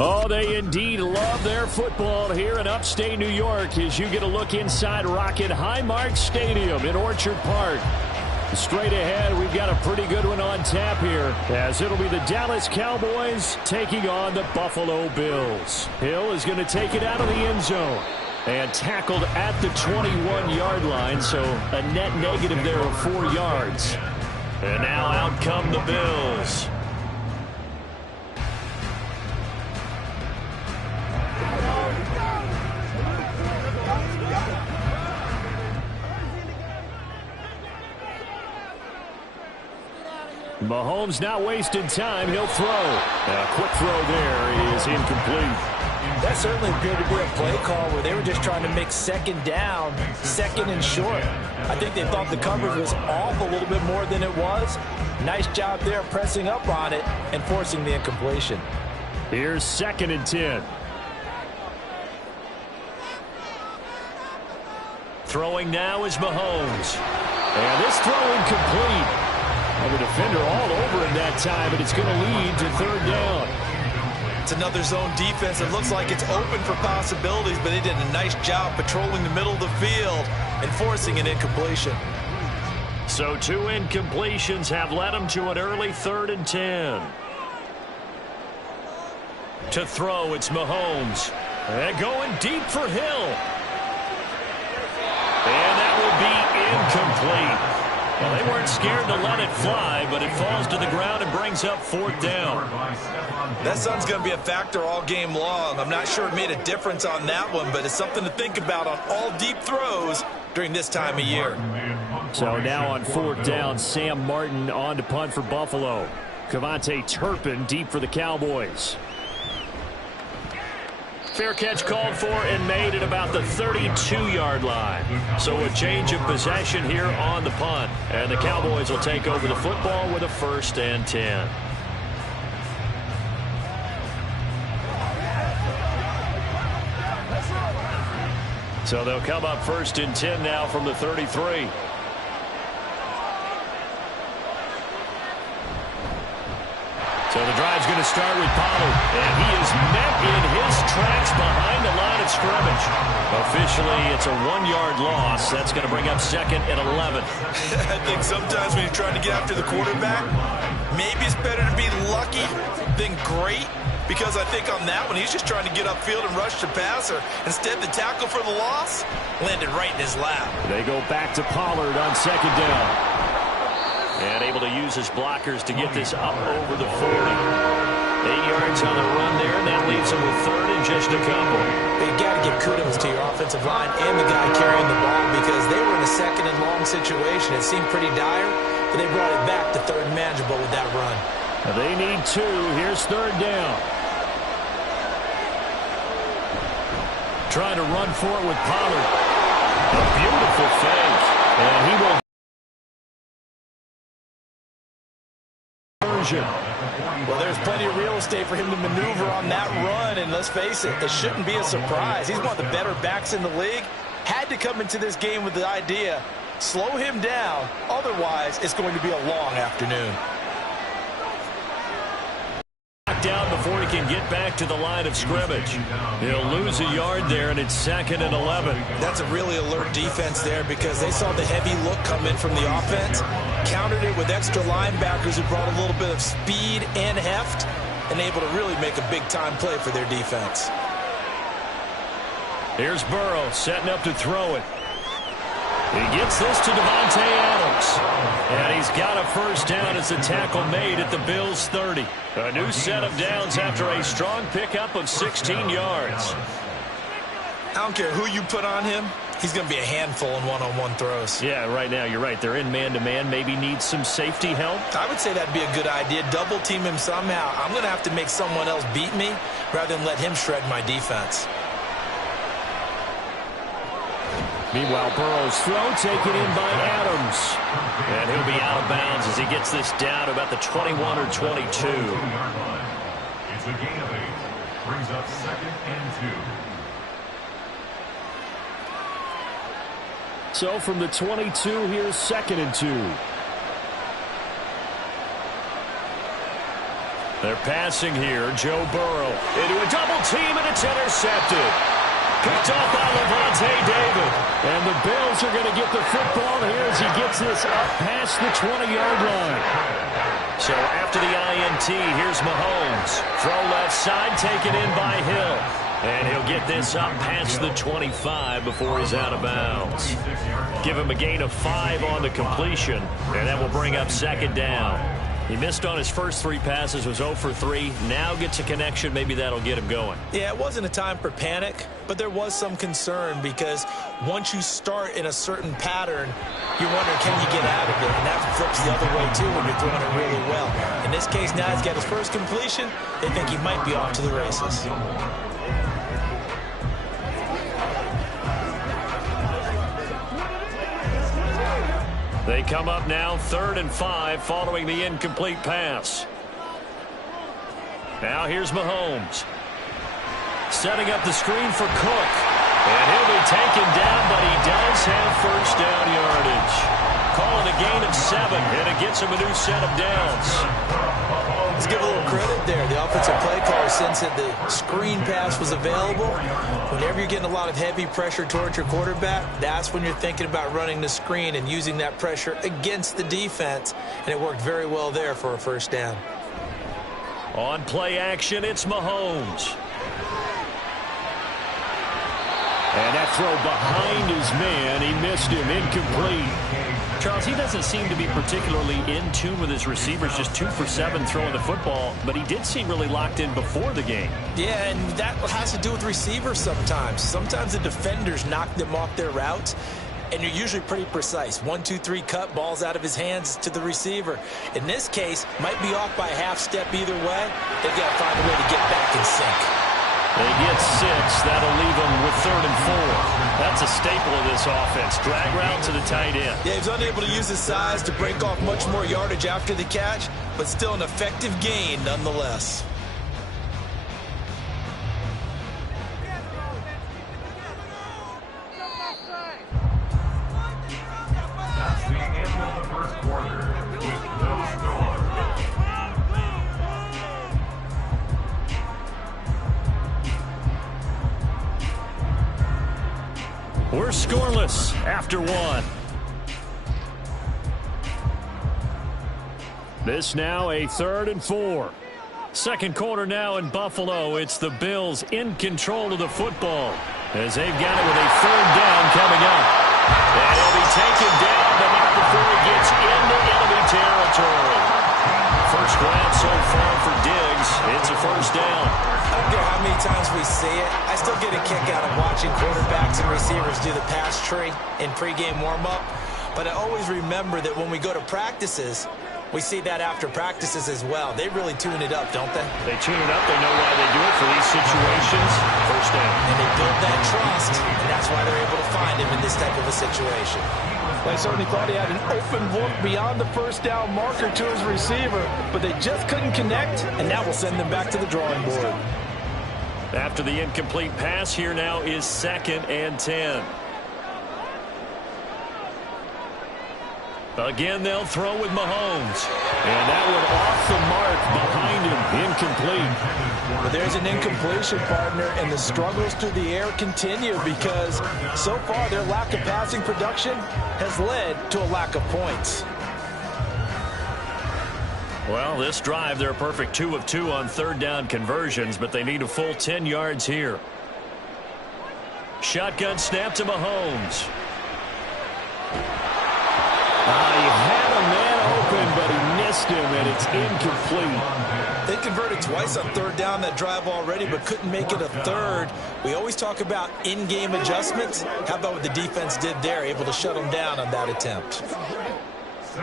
Oh, they indeed love their football here in upstate New York as you get a look inside Rocket Highmark Stadium in Orchard Park. Straight ahead, we've got a pretty good one on tap here as it'll be the Dallas Cowboys taking on the Buffalo Bills. Hill is going to take it out of the end zone and tackled at the 21-yard line, so a net negative there of 4 yards. And now out come the Bills. Mahomes not wasting time. He'll throw. A quick throw there is incomplete. That certainly appeared to be a play call where they were just trying to make second down, second and short. I think they thought the coverage was off a little bit more than it was. Nice job there pressing up on it and forcing the incompletion. Here's 2nd and 10. Throwing now is Mahomes. And this throw incomplete. And the defender all over him that time, but it's going to lead to 3rd down. It's another zone defense. It looks like it's open for possibilities, but they did a nice job patrolling the middle of the field and forcing an incompletion. So 2 incompletions have led them to an early 3rd and 10. To throw, it's Mahomes. And going deep for Hill. And that will be incomplete. Well, they weren't scared to let it fly, but it falls to the ground and brings up 4th down. That sun's going to be a factor all game long. I'm not sure it made a difference on that one, but it's something to think about on all deep throws during this time of year. So now on 4th down, Sam Martin on to punt for Buffalo. Kevontae Turpin deep for the Cowboys. Fair catch called for and made at about the 32-yard line. So a change of possession here on the punt. And the Cowboys will take over the football with a 1st and 10. So they'll come up 1st and 10 now from the 33. So the drive's going to start with Pollard, and he is met in his tracks behind the line of scrimmage. Officially, it's a 1-yard loss. That's going to bring up 2nd and 11. I think sometimes when you're trying to get after the quarterback, maybe it's better to be lucky than great, because I think on that one, he's just trying to get upfield and rush the passer. Instead, the tackle for the loss landed right in his lap. They go back to Pollard on 2nd down. And able to use his blockers to get this up over the 40. 8 yards on the run there, and that leaves him with 3rd and just a couple. You've got to give kudos to your offensive line and the guy carrying the ball, because they were in a 2nd and long situation. It seemed pretty dire, but they brought it back to 3rd and manageable with that run. They need 2. Here's 3rd down. Trying to run for it with Pollard. A beautiful fake. And he will. Well, there's plenty of real estate for him to maneuver on that run, and let's face it, it shouldn't be a surprise. He's one of the better backs in the league. Had to come into this game with the idea, slow him down, otherwise it's going to be a long afternoon. Down before he can get back to the line of scrimmage. He'll lose a yard there, and it's 2nd and 11. That's a really alert defense there, because they saw the heavy look come in from the offense, countered it with extra linebackers who brought a little bit of speed and heft, and able to really make a big-time play for their defense. Here's Burrow setting up to throw it. He gets this to Davante Adams. And he's got a 1st down as the tackle made at the Bills' 30. A new set of downs after a strong pickup of 16 yards. I don't care who you put on him. he's going to be a handful in one-on-one throws. Yeah, right now you're right. They're in man-to-man. Maybe needs some safety help. I would say that'd be a good idea. Double team him somehow. I'm going to have to make someone else beat me rather than let him shred my defense. Meanwhile, Burrow's throw taken in by Adams. And he'll be out of bounds as he gets this down to about the 21 or 22. It's a gain of 8. Brings up 2nd and 2. So from the 22, here's 2nd and 2. They're passing here. Joe Burrow into a double team, and it's intercepted. Picked off by Lavonte David. And the Bills are going to get the football here as he gets this up past the 20-yard line. So after the INT, here's Mahomes. Throw left side, taken in by Hill. And he'll get this up past the 25 before he's out of bounds. Give him a gain of 5 on the completion, and that will bring up 2nd down. He missed on his first 3 passes, was 0 for 3. Now gets a connection. Maybe that'll get him going. Yeah, it wasn't a time for panic, but there was some concern because once you start in a certain pattern, you wonder, can you get out of it? And that flips the other way, too, when you're throwing it really well. In this case, now he's got his first completion. They think he might be off to the races. They come up now 3rd and 5 following the incomplete pass. Now here's Mahomes. Setting up the screen for Cook. And he'll be taken down, but he does have first down yardage. Call it a gain of 7, and it gets him a new set of downs. Let's give a little credit there. The offensive play caller sensed that the screen pass was available. Whenever you're getting a lot of heavy pressure towards your quarterback, that's when you're thinking about running the screen and using that pressure against the defense. And it worked very well there for a first down. On play action, it's Mahomes. And that throw behind his man, he missed him, incomplete. Charles, he doesn't seem to be particularly in tune with his receivers, just 2 for 7 throwing the football, but he did seem really locked in before the game. Yeah, and that has to do with receivers sometimes. Sometimes the defenders knock them off their routes, and you're usually pretty precise. 1, 2, 3 cut, balls out of his hands to the receiver. In this case, might be off by a half step either way. They've got to find a way to get back in sync. They get 6. That'll leave them with 3rd and 4. That's a staple of this offense. Drag route to the tight end. Yeah, he's unable to use his size to break off much more yardage after the catch, but still an effective gain nonetheless. That's the end of the first quarter with no score. We're scoreless after 1. This now a 3rd and 4. Second quarter now in Buffalo. It's the Bills in control of the football as they've got it with a 3rd down coming up. And he'll be taken down, but not before he gets into enemy territory. First grab so far for Diggs. It's a first down. I don't care how many times we see it. I still get a kick out of watching quarterbacks and receivers do the pass tree in pregame warm-up. But I always remember that when we go to practices, we see that after practices as well. They really tune it up, don't they? They tune it up. They know why they do it for these situations. First down. And they build that trust, and that's why they're able to find him in this type of a situation. They certainly thought he had an open look beyond the first down marker to his receiver, but they just couldn't connect, and that will send them back to the drawing board. After the incomplete pass, here now is 2nd and 10. Again, they'll throw with Mahomes. And that one off the mark behind him, incomplete. But there's an incompletion, partner, and the struggles through the air continue because so far their lack of passing production has led to a lack of points. Well, this drive, they're a perfect 2 of 2 on 3rd down conversions, but they need a full 10 yards here. Shotgun snap to Mahomes. He had a man open, but he missed him, and it's incomplete. They converted twice on third down that drive already, but couldn't make it a third. We always talk about in-game adjustments. How about what the defense did there, able to shut them down on that attempt?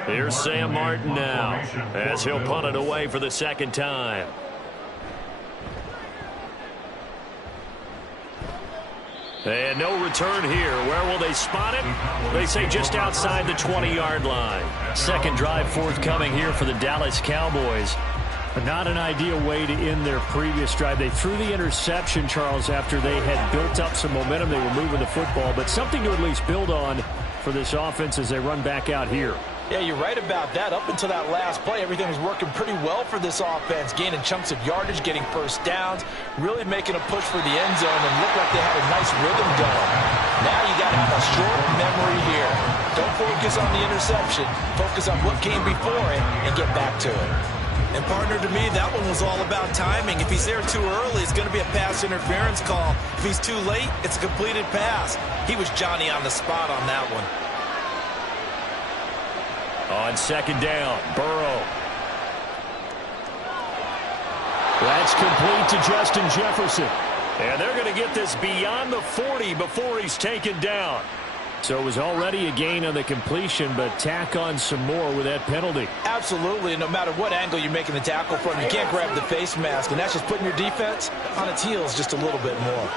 Here's Sam Martin now, as he'll punt it away for the second time. And no return here. Where will they spot it? They say just outside the 20-yard line. Second drive forthcoming here for the Dallas Cowboys. But not an ideal way to end their previous drive. They threw the interception, Charles, after they had built up some momentum. They were moving the football, but something to at least build on for this offense as they run back out here. Yeah, you're right about that. Up until that last play, everything was working pretty well for this offense, gaining chunks of yardage, getting first downs, really making a push for the end zone, and looked like they had a nice rhythm going. Now you got to have a short memory here. Don't focus on the interception. Focus on what came before it and get back to it. And, partner, to me, that one was all about timing. If he's there too early, it's going to be a pass interference call. If he's too late, it's a completed pass. He was Johnny on the spot on that one. On second down, Burrow. That's complete to Justin Jefferson. And they're going to get this beyond the 40 before he's taken down. So it was already a gain on the completion, but tack on some more with that penalty. Absolutely, and no matter what angle you're making the tackle from, you can't grab the face mask, and that's just putting your defense on its heels just a little bit more.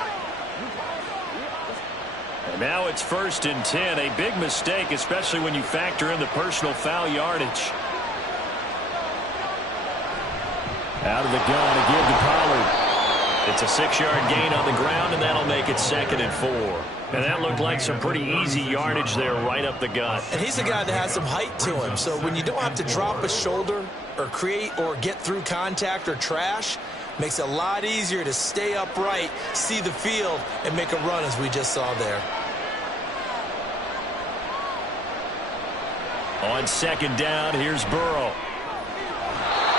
And now it's 1st and 10, a big mistake, especially when you factor in the personal foul yardage. Out of the gun to give to Pollard. It's a 6-yard gain on the ground, and that'll make it 2nd and 4. And that looked like some pretty easy yardage there right up the gut. And he's a guy that has some height to him, so when you don't have to drop a shoulder or create or get through contact or trash, makes it a lot easier to stay upright, see the field, and make a run as we just saw there. On second down, here's Burrow.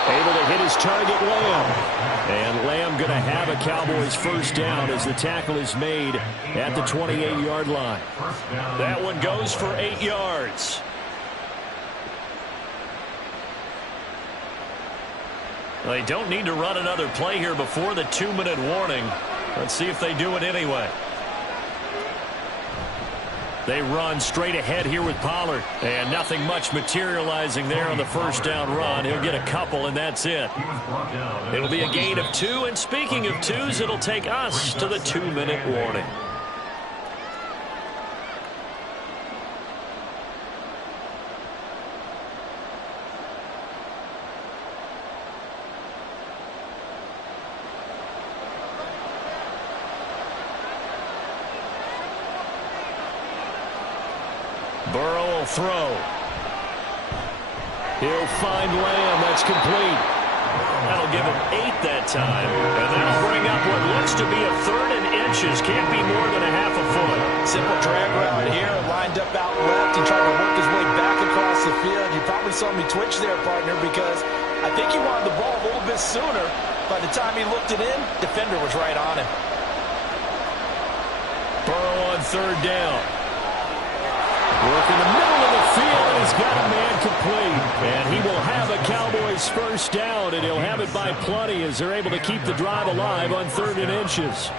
Able to hit his target, Lamb. And Lamb going to have a Cowboys first down as the tackle is made at the 28-yard line. That one goes for 8 yards. They don't need to run another play here before the 2-minute warning. Let's see if they do it anyway. They run straight ahead here with Pollard. And nothing much materializing there on the first down run. He'll get a couple, and that's it. It'll be a gain of 2. And speaking of 2s, it'll take us to the 2-minute warning. Burrow will throw. He'll find Lamb. That's complete. That'll give him 8 that time. And that'll bring up what looks to be a 3rd and inches. Can't be more than a half a foot. Simple drag route here, lined up out left. He tried to work his way back across the field. You probably saw me twitch there, partner, because I think he wanted the ball a little bit sooner. By the time he looked it in, defender was right on him. Burrow on third down. Work in the middle of the field, and he's got a man complete. And he will have a Cowboys first down, and he'll have it by plenty as they're able to keep the drive alive on 3rd and inches.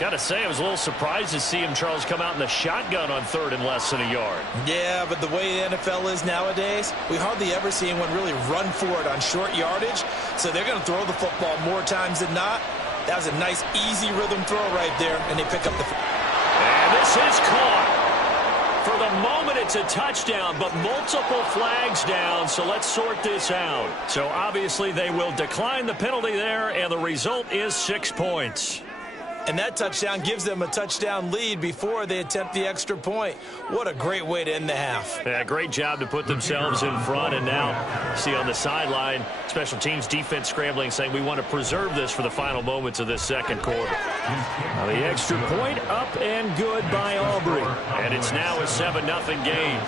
Got to say, I was a little surprised to see him, Charles, come out in the shotgun on 3rd and less than a yard. Yeah, but the way the NFL is nowadays, we hardly ever see anyone really run for it on short yardage. So they're going to throw the football more times than not. That was a nice, easy rhythm throw right there, and they pick up the... And this is caught. For the moment, it's a touchdown, but multiple flags down, so let's sort this out. So obviously they will decline the penalty there, and the result is 6 points. And that touchdown gives them a touchdown lead before they attempt the extra point. What a great way to end the half. Yeah, great job to put themselves in front, and now see on the sideline, special teams defense scrambling, saying we want to preserve this for the final moments of this second quarter. Now the extra point up and good by Aubrey. And it's now a 7-0 game.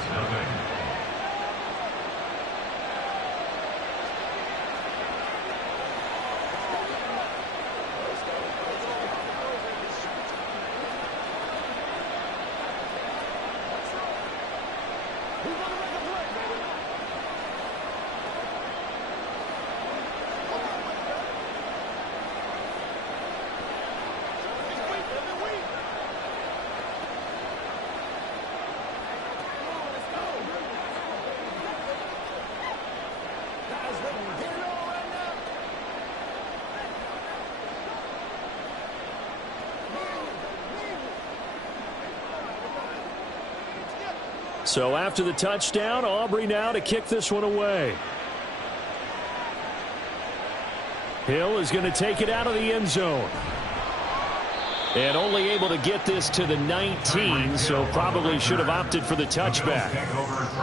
So after the touchdown, Aubrey now to kick this one away. Hill is going to take it out of the end zone. And only able to get this to the 19, so probably should have opted for the touchback.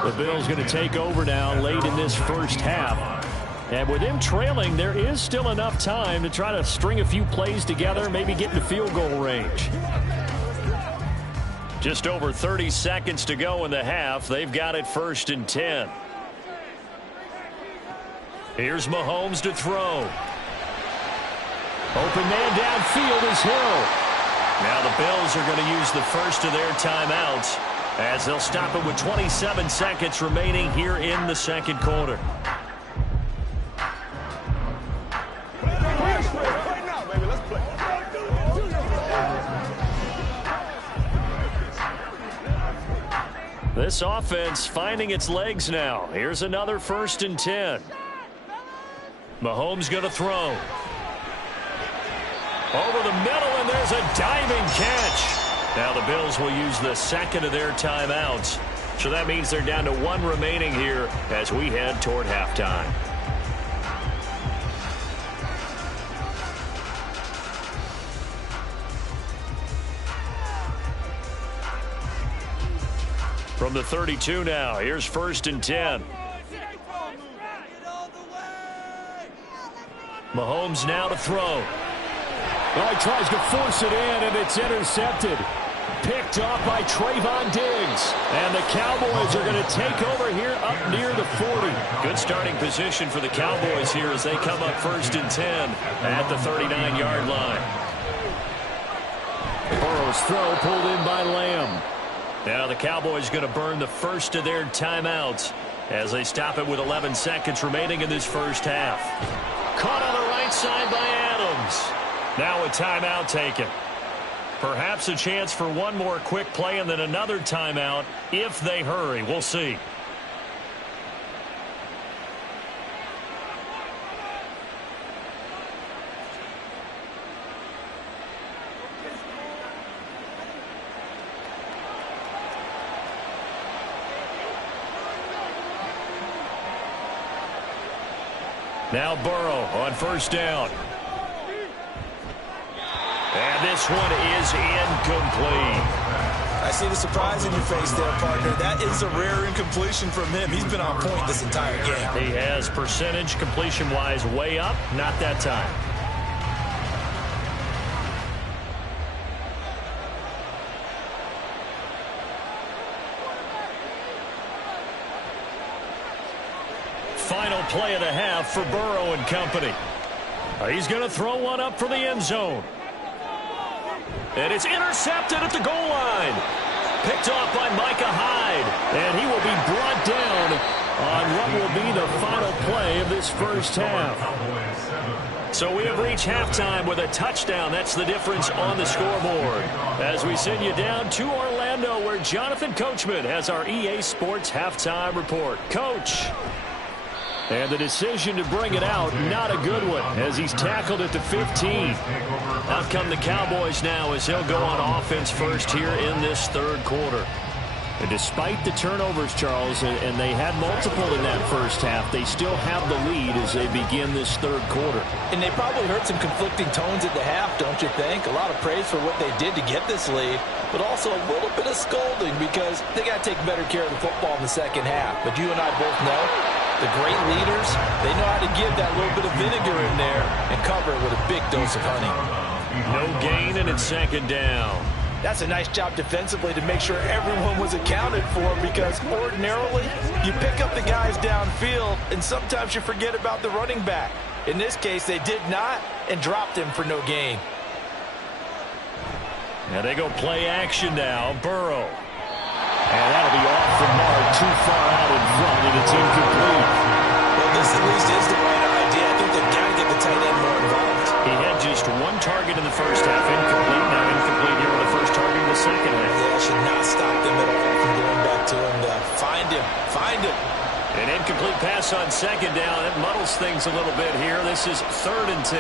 The Bills going to take over now late in this first half. And with them trailing, there is still enough time to try to string a few plays together, maybe get into field goal range. Just over 30 seconds to go in the half. They've got it 1st and 10. Here's Mahomes to throw. Open man downfield is Hill. Now the Bills are going to use the first of their timeouts as they'll stop it with 27 seconds remaining here in the second quarter. This offense finding its legs now. Here's another 1st and 10. Mahomes going to throw. Over the middle, and there's a diving catch. Now the Bills will use the second of their timeouts. So that means they're down to 1 remaining here as we head toward halftime. From the 32 now, here's 1st and 10. Mahomes now to throw. Well, he tries to force it in, and it's intercepted. Picked off by Trayvon Diggs. And the Cowboys are going to take over here up near the 40. Good starting position for the Cowboys here as they come up 1st and 10 at the 39-yard line. Burrow's throw pulled in by Lamb. Now the Cowboys going to burn the first of their timeouts as they stop it with 11 seconds remaining in this first half. Caught on the right side by Adams. Now a timeout taken. Perhaps a chance for one more quick play and then another timeout if they hurry. We'll see. Now Burrow on 1st down. And this one is incomplete. I see the surprise in your face there, partner. That is a rare incompletion from him. He's been on point this entire game. He has percentage completion-wise way up. Not that time. Final play of the half for Burrow and company. He's going to throw one up for the end zone. And it's intercepted at the goal line. Picked off by Micah Hyde. And he will be brought down on what will be the final play of this first half. So we have reached halftime with a touchdown. That's the difference on the scoreboard. As we send you down to Orlando, where Jonathan Coachman has our EA Sports halftime report. Coach. And the decision to bring it out, not a good one, as he's tackled at the 15. Out come the Cowboys now as he'll go on offense first here in this third quarter. And despite the turnovers, Charles, and they had multiple in that first half, they still have the lead as they begin this third quarter. And they probably heard some conflicting tones at the half, don't you think? A lot of praise for what they did to get this lead, but also a little bit of scolding because they got to take better care of the football in the second half. But you and I both know the great leaders, they know how to give that little bit of vinegar in there and cover it with a big dose of honey. No gain, and it's 2nd down. That's a nice job defensively to make sure everyone was accounted for, because ordinarily you pick up the guys downfield and sometimes you forget about the running back. In this case, they did not and dropped him for no gain. Now they go play action now. Burrow. And that'll be off the mark, too far out in front, and it's incomplete. Well, this at least is the right idea. I think they've got to get the tight end more involved. He had just one target in the first half, incomplete. Now incomplete here on the first target in the second half. Yeah, should not stop them at all from going back to him to find him. Find him. An incomplete pass on 2nd down. It muddles things a little bit here. This is 3rd and 10.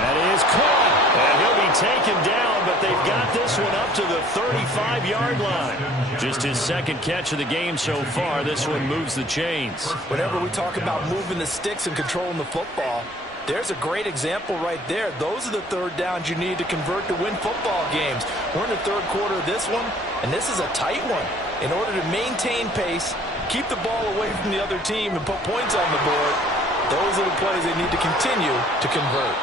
That is caught. And he'll be taken down but they've got this one up to the 35-yard line. Just his second catch of the game so far. This one moves the chains. Whenever we talk about moving the sticks and controlling the football, there's a great example right there. Those are the third downs you need to convert to win football games. We're in the third quarter of this one, and this is a tight one. In order to maintain pace, keep the ball away from the other team, and put points on the board, those are the plays they need to continue to convert.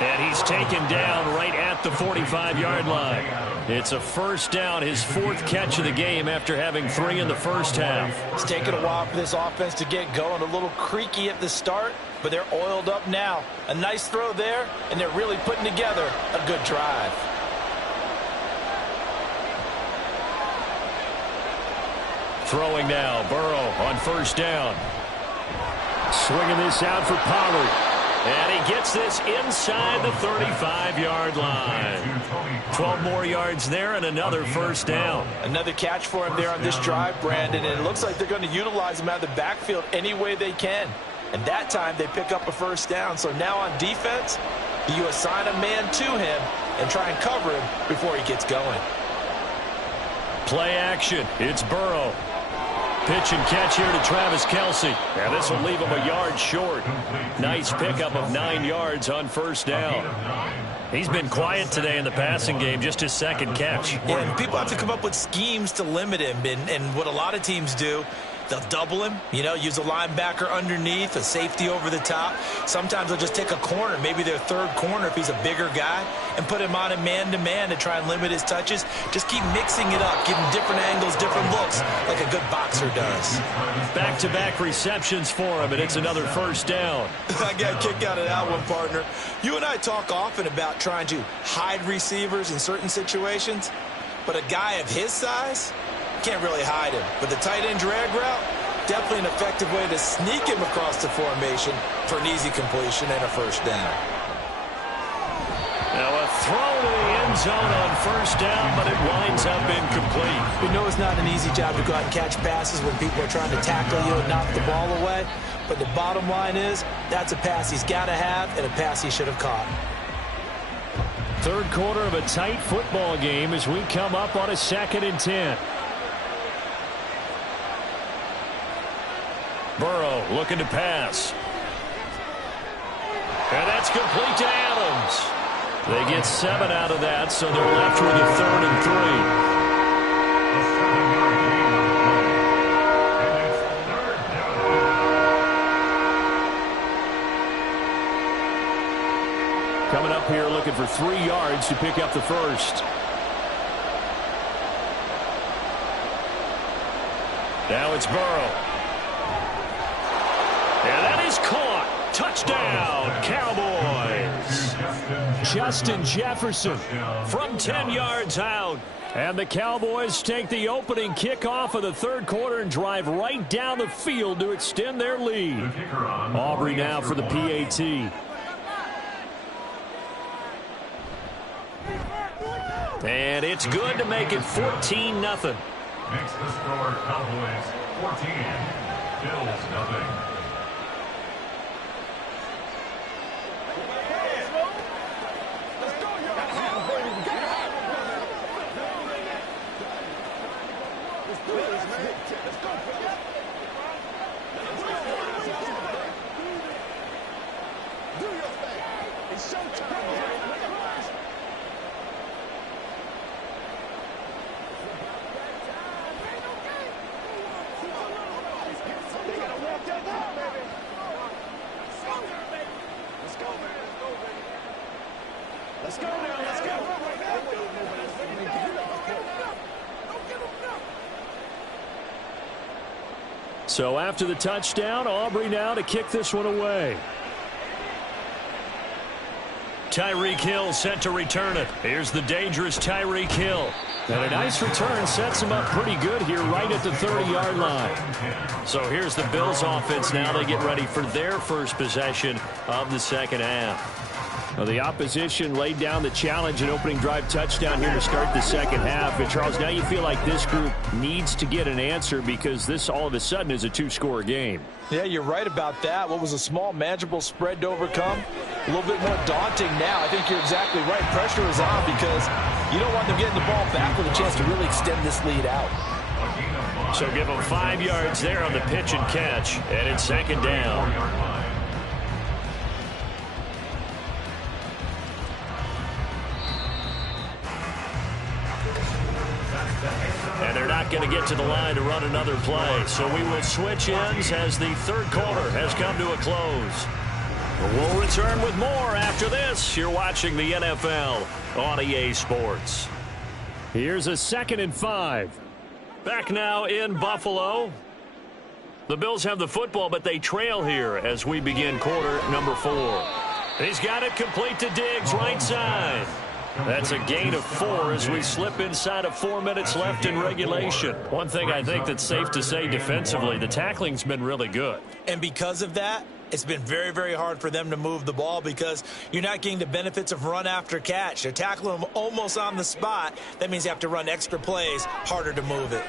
And he's taken down right at the 45-yard line. It's a first down, his fourth catch of the game after having 3 in the first half. It's taken a while for this offense to get going. A little creaky at the start, but they're oiled up now. A nice throw there, and they're really putting together a good drive. Throwing now, Burrow on first down. Swinging this out for Pollard. And he gets this inside the 35-yard line. 12 more yards there and another first down. Another catch for him there on this drive, Brandon, and it looks like they're going to utilize him out of the backfield any way they can. And that time they pick up a first down. So now on defense, you assign a man to him and try and cover him before he gets going. Play action. It's Burrow. Pitch and catch here to Travis Kelce. And this will leave him a yard short. Nice pickup of 9 yards on first down. He's been quiet today in the passing game, just his second catch. Yeah, and people have to come up with schemes to limit him. And what a lot of teams do, they'll double him, use a linebacker underneath, a safety over the top. Sometimes they'll just take a corner, maybe their third corner if he's a bigger guy, and put him on a man-to-man to try and limit his touches. Just keep mixing it up, giving different angles, different looks, like a good boxer does. Back-to-back receptions for him, and it's another first down. I got a kick out of that one, partner. You and I talk often about trying to hide receivers in certain situations, but a guy of his size can't really hide him. But the tight end drag route, definitely an effective way to sneak him across the formation for an easy completion and a first down. Now a throw to the end zone on first down, but it winds up incomplete. We know it's not an easy job to go out and catch passes when people are trying to tackle you and knock the ball away. But the bottom line is, that's a pass he's got to have and a pass he should have caught. Third quarter of a tight football game as we come up on a 2nd and 10. Burrow looking to pass. And that's complete to Adams. They get 7 out of that, so they're left with a 3rd and 3. Coming up here looking for 3 yards to pick up the first. Now it's Burrow. And that is caught. Touchdown, Cowboys. Justin Jefferson From 10 yards out. And the Cowboys take the opening kickoff of the third quarter and drive right down the field to extend their lead. Aubrey now for the PAT. And it's good to make it 14-0. Makes the score Cowboys 14, Bills 0. So after the touchdown, Aubrey now to kick this one away. Tyreek Hill set to return it. Here's the dangerous Tyreek Hill. And a nice return sets him up pretty good here right at the 30-yard line. So here's the Bills offense now. They get ready for their first possession of the second half. Well, the opposition laid down the challenge and opening drive touchdown here to start the second half. And, Charles, now you feel like this group needs to get an answer because this all of a sudden is a 2-score game. Yeah, you're right about that. What was a small, manageable spread to overcome, a little bit more daunting now. I think you're exactly right. Pressure is on because You don't want them getting the ball back with a chance to really extend this lead out. So give them 5 yards there on the pitch and catch, and it's second down. And they're not going to get to the line to run another play. So we will switch ends as the third quarter has come to a close. We'll return with more after this. You're watching the NFL on EA Sports. Here's a 2nd and 5. Back now in Buffalo. The Bills have the football, but they trail here as we begin quarter number 4. He's got it complete to Diggs, right side. That's a gain of 4 as we slip inside of 4 minutes left in regulation. One thing I think that's safe to say defensively, the tackling's been really good. And because of that, it's been very, very hard for them to move the ball because you're not getting the benefits of run after catch. They're tackling them almost on the spot. That means you have to run extra plays, harder to move it.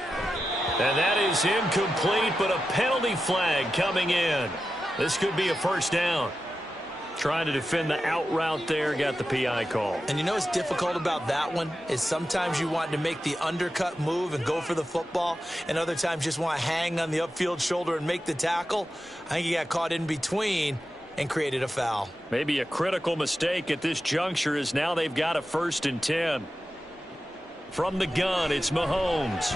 And that is incomplete, but a penalty flag coming in. This could be a first down. Trying to defend the out route there, got the PI call. And you know what's difficult about that one is sometimes you want to make the undercut move and go for the football, and other times just want to hang on the upfield shoulder and make the tackle. I think he got caught in between and created a foul. Maybe a critical mistake at this juncture is now they've got a 1st and 10. From the gun, it's Mahomes.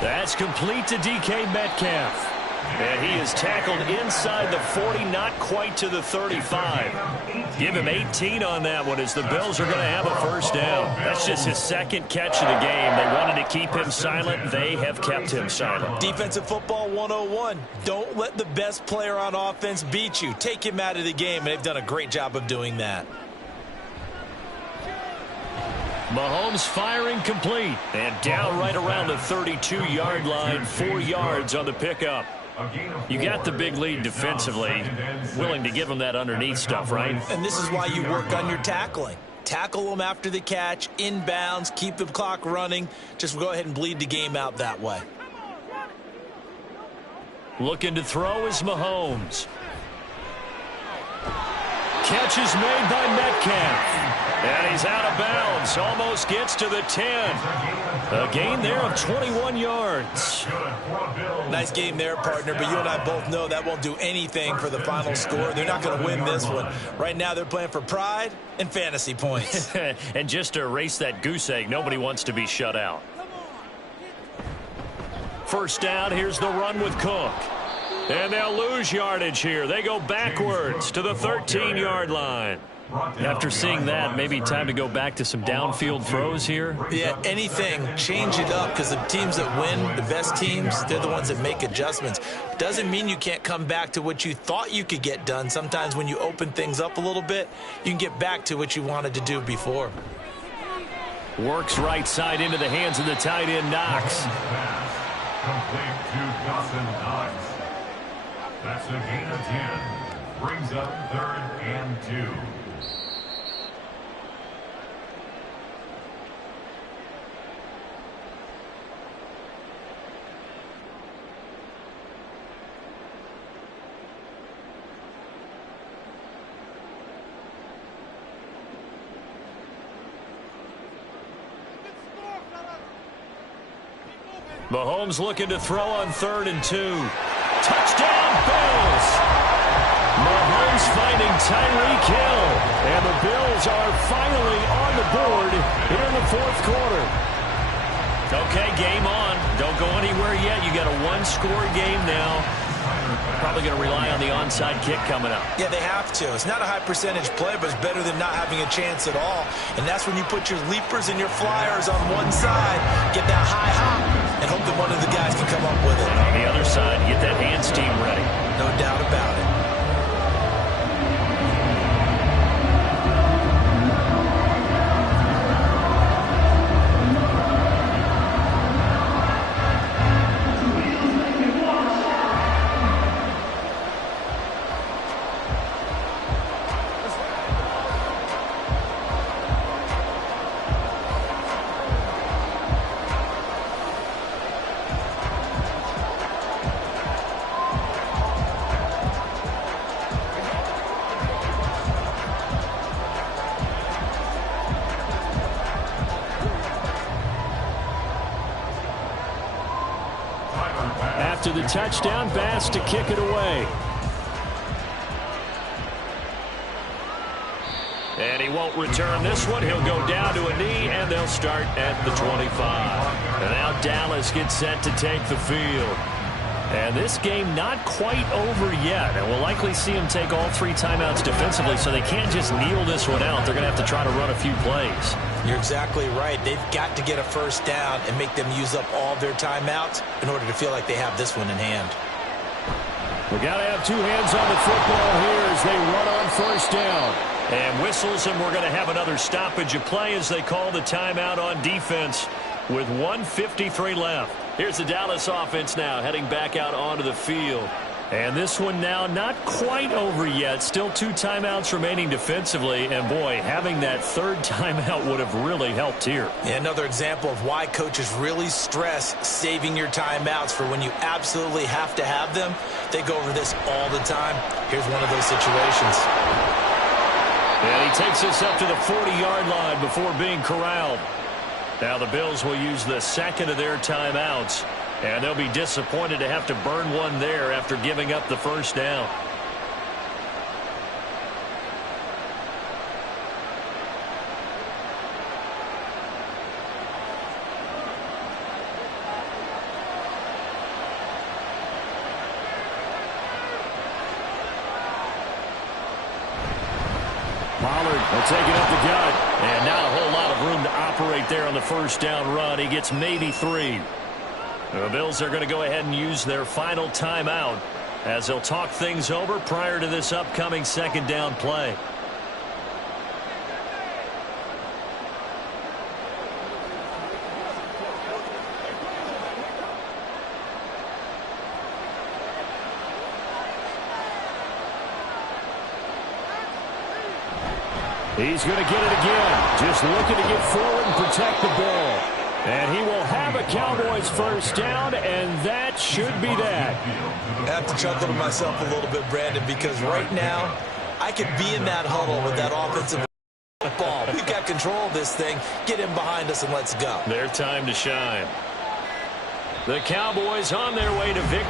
That's complete to DK Metcalf. And he is tackled inside the 40, not quite to the 35. Give him 18 on that one as the Bills are going to have a first down. That's just his 2nd catch of the game. They wanted to keep him silent. They have kept him silent. Defensive football 101. Don't let the best player on offense beat you. Take him out of the game, and they've done a great job of doing that. Mahomes firing complete. And down right around the 32-yard line, 4 yards on the pickup. You got the big lead defensively, willing to give them that underneath stuff, right? And this is why you work on your tackling. Tackle them after the catch, inbounds, keep the clock running. Just go ahead and bleed the game out that way. Looking to throw is Mahomes. Catch is made by Metcalf. And he's out of bounds. Almost gets to the 10. A gain there of 21 yards. Nice game there, partner, but you and I both know that won't do anything for the final score. They're not going to win this one. Right now they're playing for pride and fantasy points. And just to erase that goose egg, nobody wants to be shut out. First down, here's the run with Cook. And they'll lose yardage here. They go backwards to the 13-yard line. After seeing that, maybe time to go back to some downfield throws here. Yeah, anything. Change it up because the teams that win, the best teams, they're the ones that make adjustments. Doesn't mean you can't come back to what you thought you could get done. Sometimes when you open things up a little bit, you can get back to what you wanted to do before. Works right side into the hands of the tight end, Knox. Complete to Dawson Knox. That's a gain of 10. Brings up 3rd and 2. Mahomes looking to throw on 3rd and 2. Touchdown, Bills! Mahomes finding Tyreek Hill. And the Bills are finally on the board here in the 4th quarter. Okay, game on. Don't go anywhere yet. You got a 1-score game now. Probably going to rely on the onside kick coming up. Yeah, they have to. It's not a high percentage play, but it's better than not having a chance at all. And that's when you put your leapers and your flyers on one side, get that high hop, and hope that one of the guys can come up with it. And on the other side, get that hands team ready. No doubt about it. the touchdown pass to kick it away. And he won't return this one. He'll go down to a knee, and they'll start at the 25. And now Dallas gets set to take the field. And this game not quite over yet. And we'll likely see him take all 3 timeouts defensively, so they can't just kneel this one out. They're going to have to try to run a few plays. You're exactly right. They've got to get a first down and make them use up all their timeouts in order to feel like they have this one in hand. We got to have 2 hands on the football here as they run on first down. And whistles, and we're going to have another stoppage of play as they call the timeout on defense with 1:53 left. Here's the Dallas offense now heading back out onto the field. And this one now not quite over yet. Still 2 timeouts remaining defensively. And, boy, having that 3rd timeout would have really helped here. Yeah, another example of why coaches really stress saving your timeouts for when you absolutely have to have them. They go over this all the time. Here's one of those situations. And he takes us up to the 40-yard line before being corralled. Now the Bills will use the 2nd of their timeouts, and they'll be disappointed to have to burn one there after giving up the first down. Pollard will take it up the gut. And not a whole lot of room to operate there on the first down run. He gets maybe 3. The Bills are going to go ahead and use their final timeout as they'll talk things over prior to this upcoming 2nd down play. He's going to get it again. Just looking to get forward and protect the ball. And he will have a Cowboys first down, and that should be that. I have to chuckle to myself a little bit, Brandon, because right now I could be in that huddle with that offensive ball. We've got control of this thing. Get him behind us and let's go. Their time to shine. The Cowboys on their way to victory.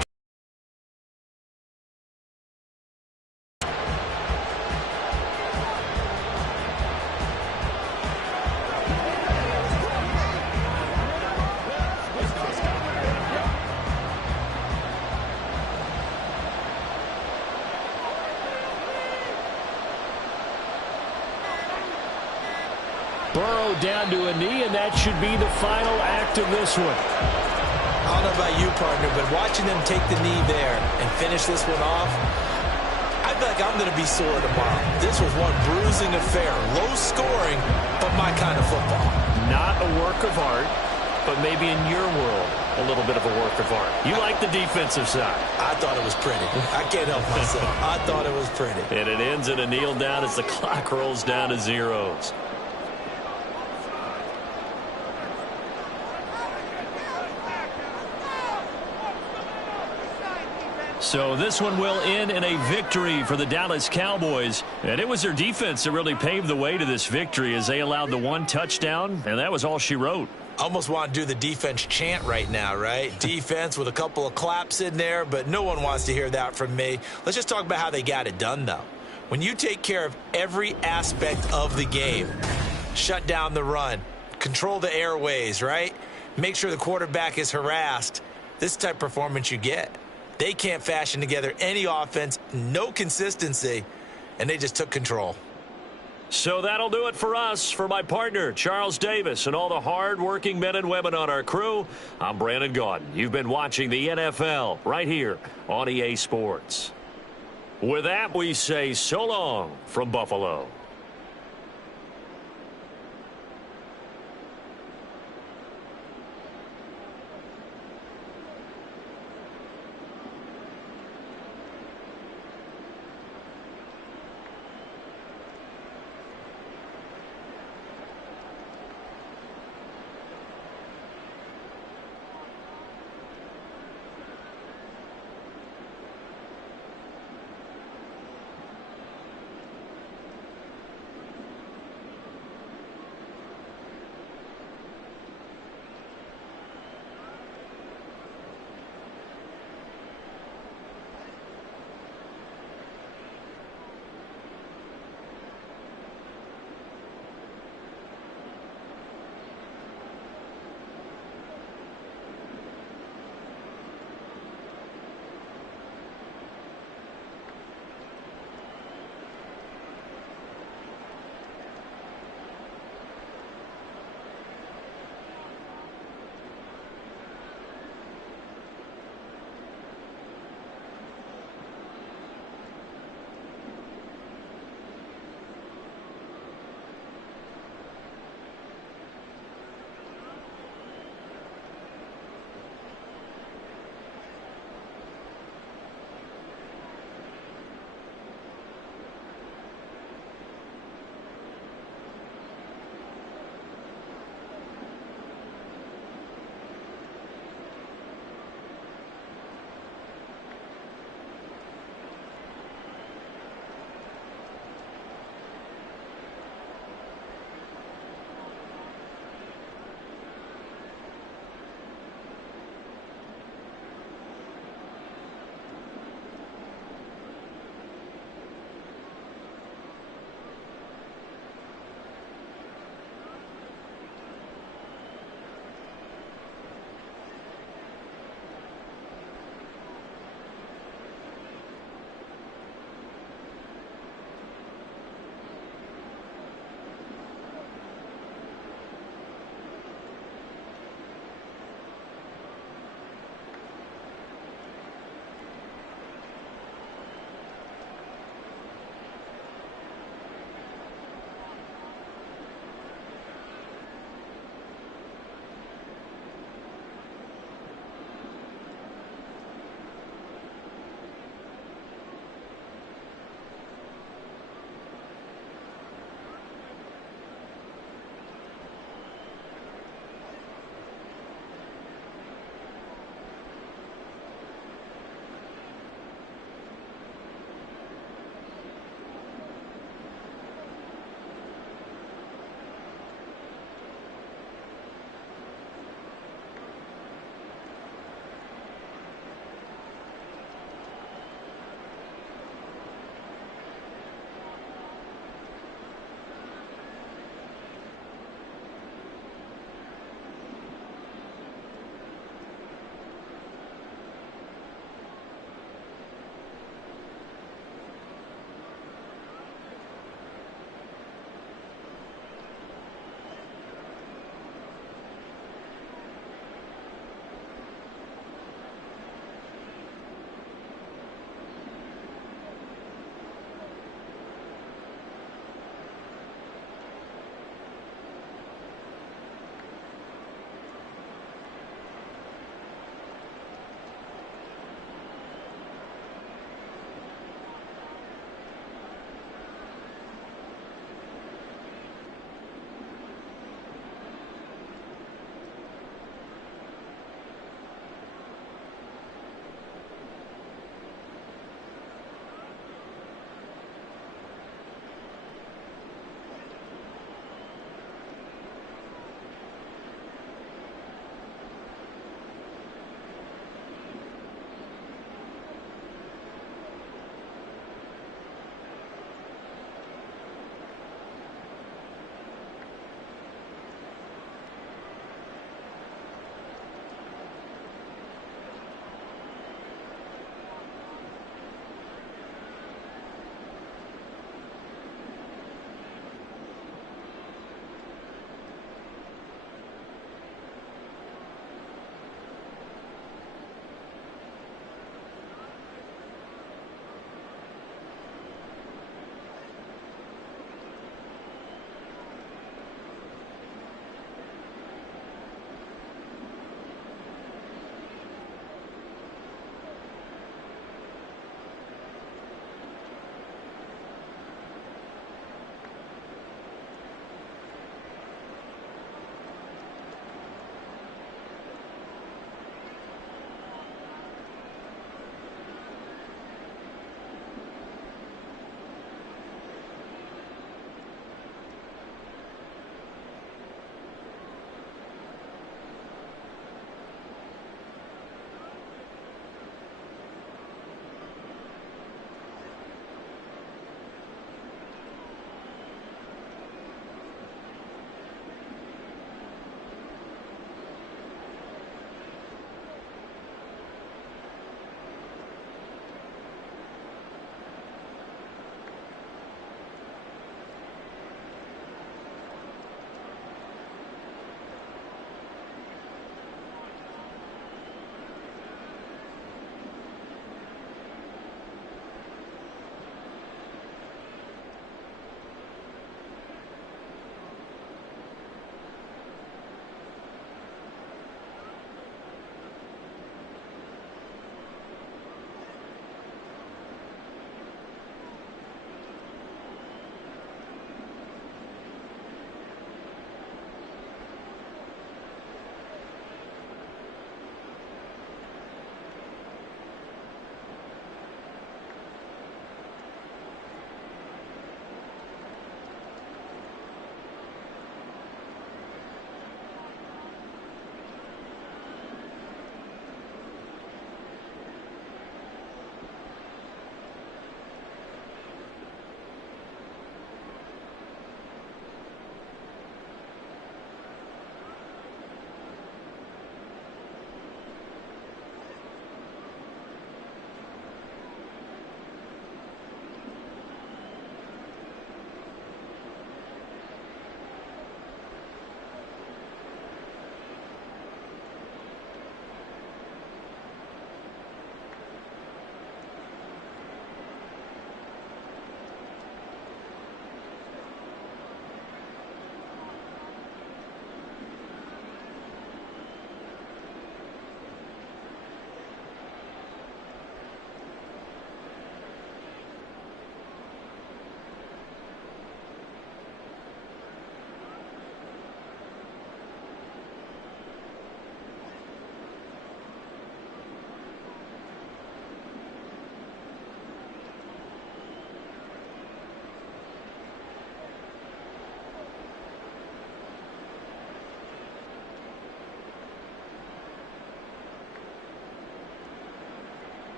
Burrow down to a knee, and that should be the final act of this one. I don't know about you, partner, but watching them take the knee there and finish this one off, I feel like I'm going to be sore tomorrow. This was one bruising affair. Low scoring, but my kind of football. Not a work of art, but maybe in your world, a little bit of a work of art. You like the defensive side. I thought it was pretty. I can't help myself. I thought it was pretty. And it ends in a kneel down as the clock rolls down to zeros. So this one will end in a victory for the Dallas Cowboys. And it was their defense that really paved the way to this victory as they allowed the 1 touchdown, and that was all she wrote. Almost want to do the defense chant right now, right? Defense with a couple of claps in there, but no one wants to hear that from me. Let's just talk about how they got it done, though. When you take care of every aspect of the game, shut down the run, control the airways, right? Make sure the quarterback is harassed. This type of performance you get. They can't fashion together any offense, no consistency, and they just took control. So that'll do it for us. For my partner, Charles Davis, and all the hard-working men and women on our crew, I'm Brandon Gaudin. You've been watching the NFL right here on EA Sports. With that, we say so long from Buffalo.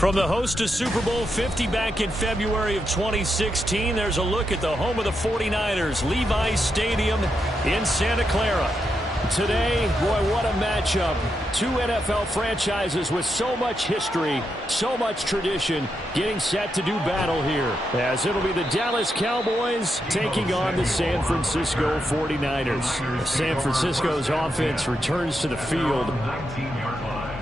From the host to Super Bowl 50 back in February of 2016, there's a look at the home of the 49ers, Levi's Stadium in Santa Clara. Today, boy, what a matchup. Two NFL franchises with so much history, so much tradition, getting set to do battle here. As it'll be the Dallas Cowboys taking on the San Francisco 49ers. San Francisco's offense returns to the field. 19-yard line.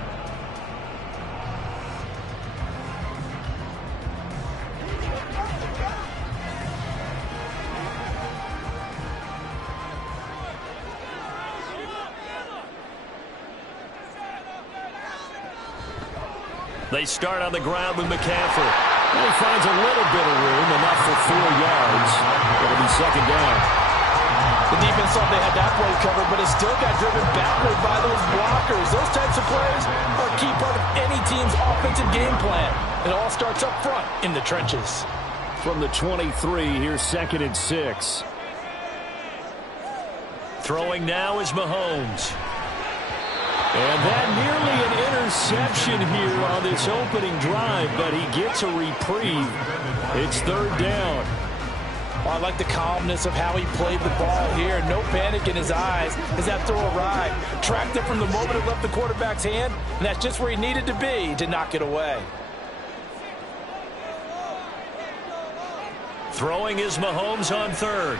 They start on the ground with McCaffrey. And he finds a little bit of room, enough for 4 yards. It'll be second down. The defense thought they had that play covered, but it still got driven backward by those blockers. Those types of plays are a key part of any team's offensive game plan. It all starts up front in the trenches. From the 23, here's 2nd and 6. Throwing now is Mahomes. And that nearly an interception here on this opening drive, but he gets a reprieve. It's 3rd down. Oh, I like the calmness of how he played the ball here. No panic in his eyes as that throw arrived. Tracked it from the moment it left the quarterback's hand, and that's just where he needed to be to knock it away. Throwing is Mahomes on third.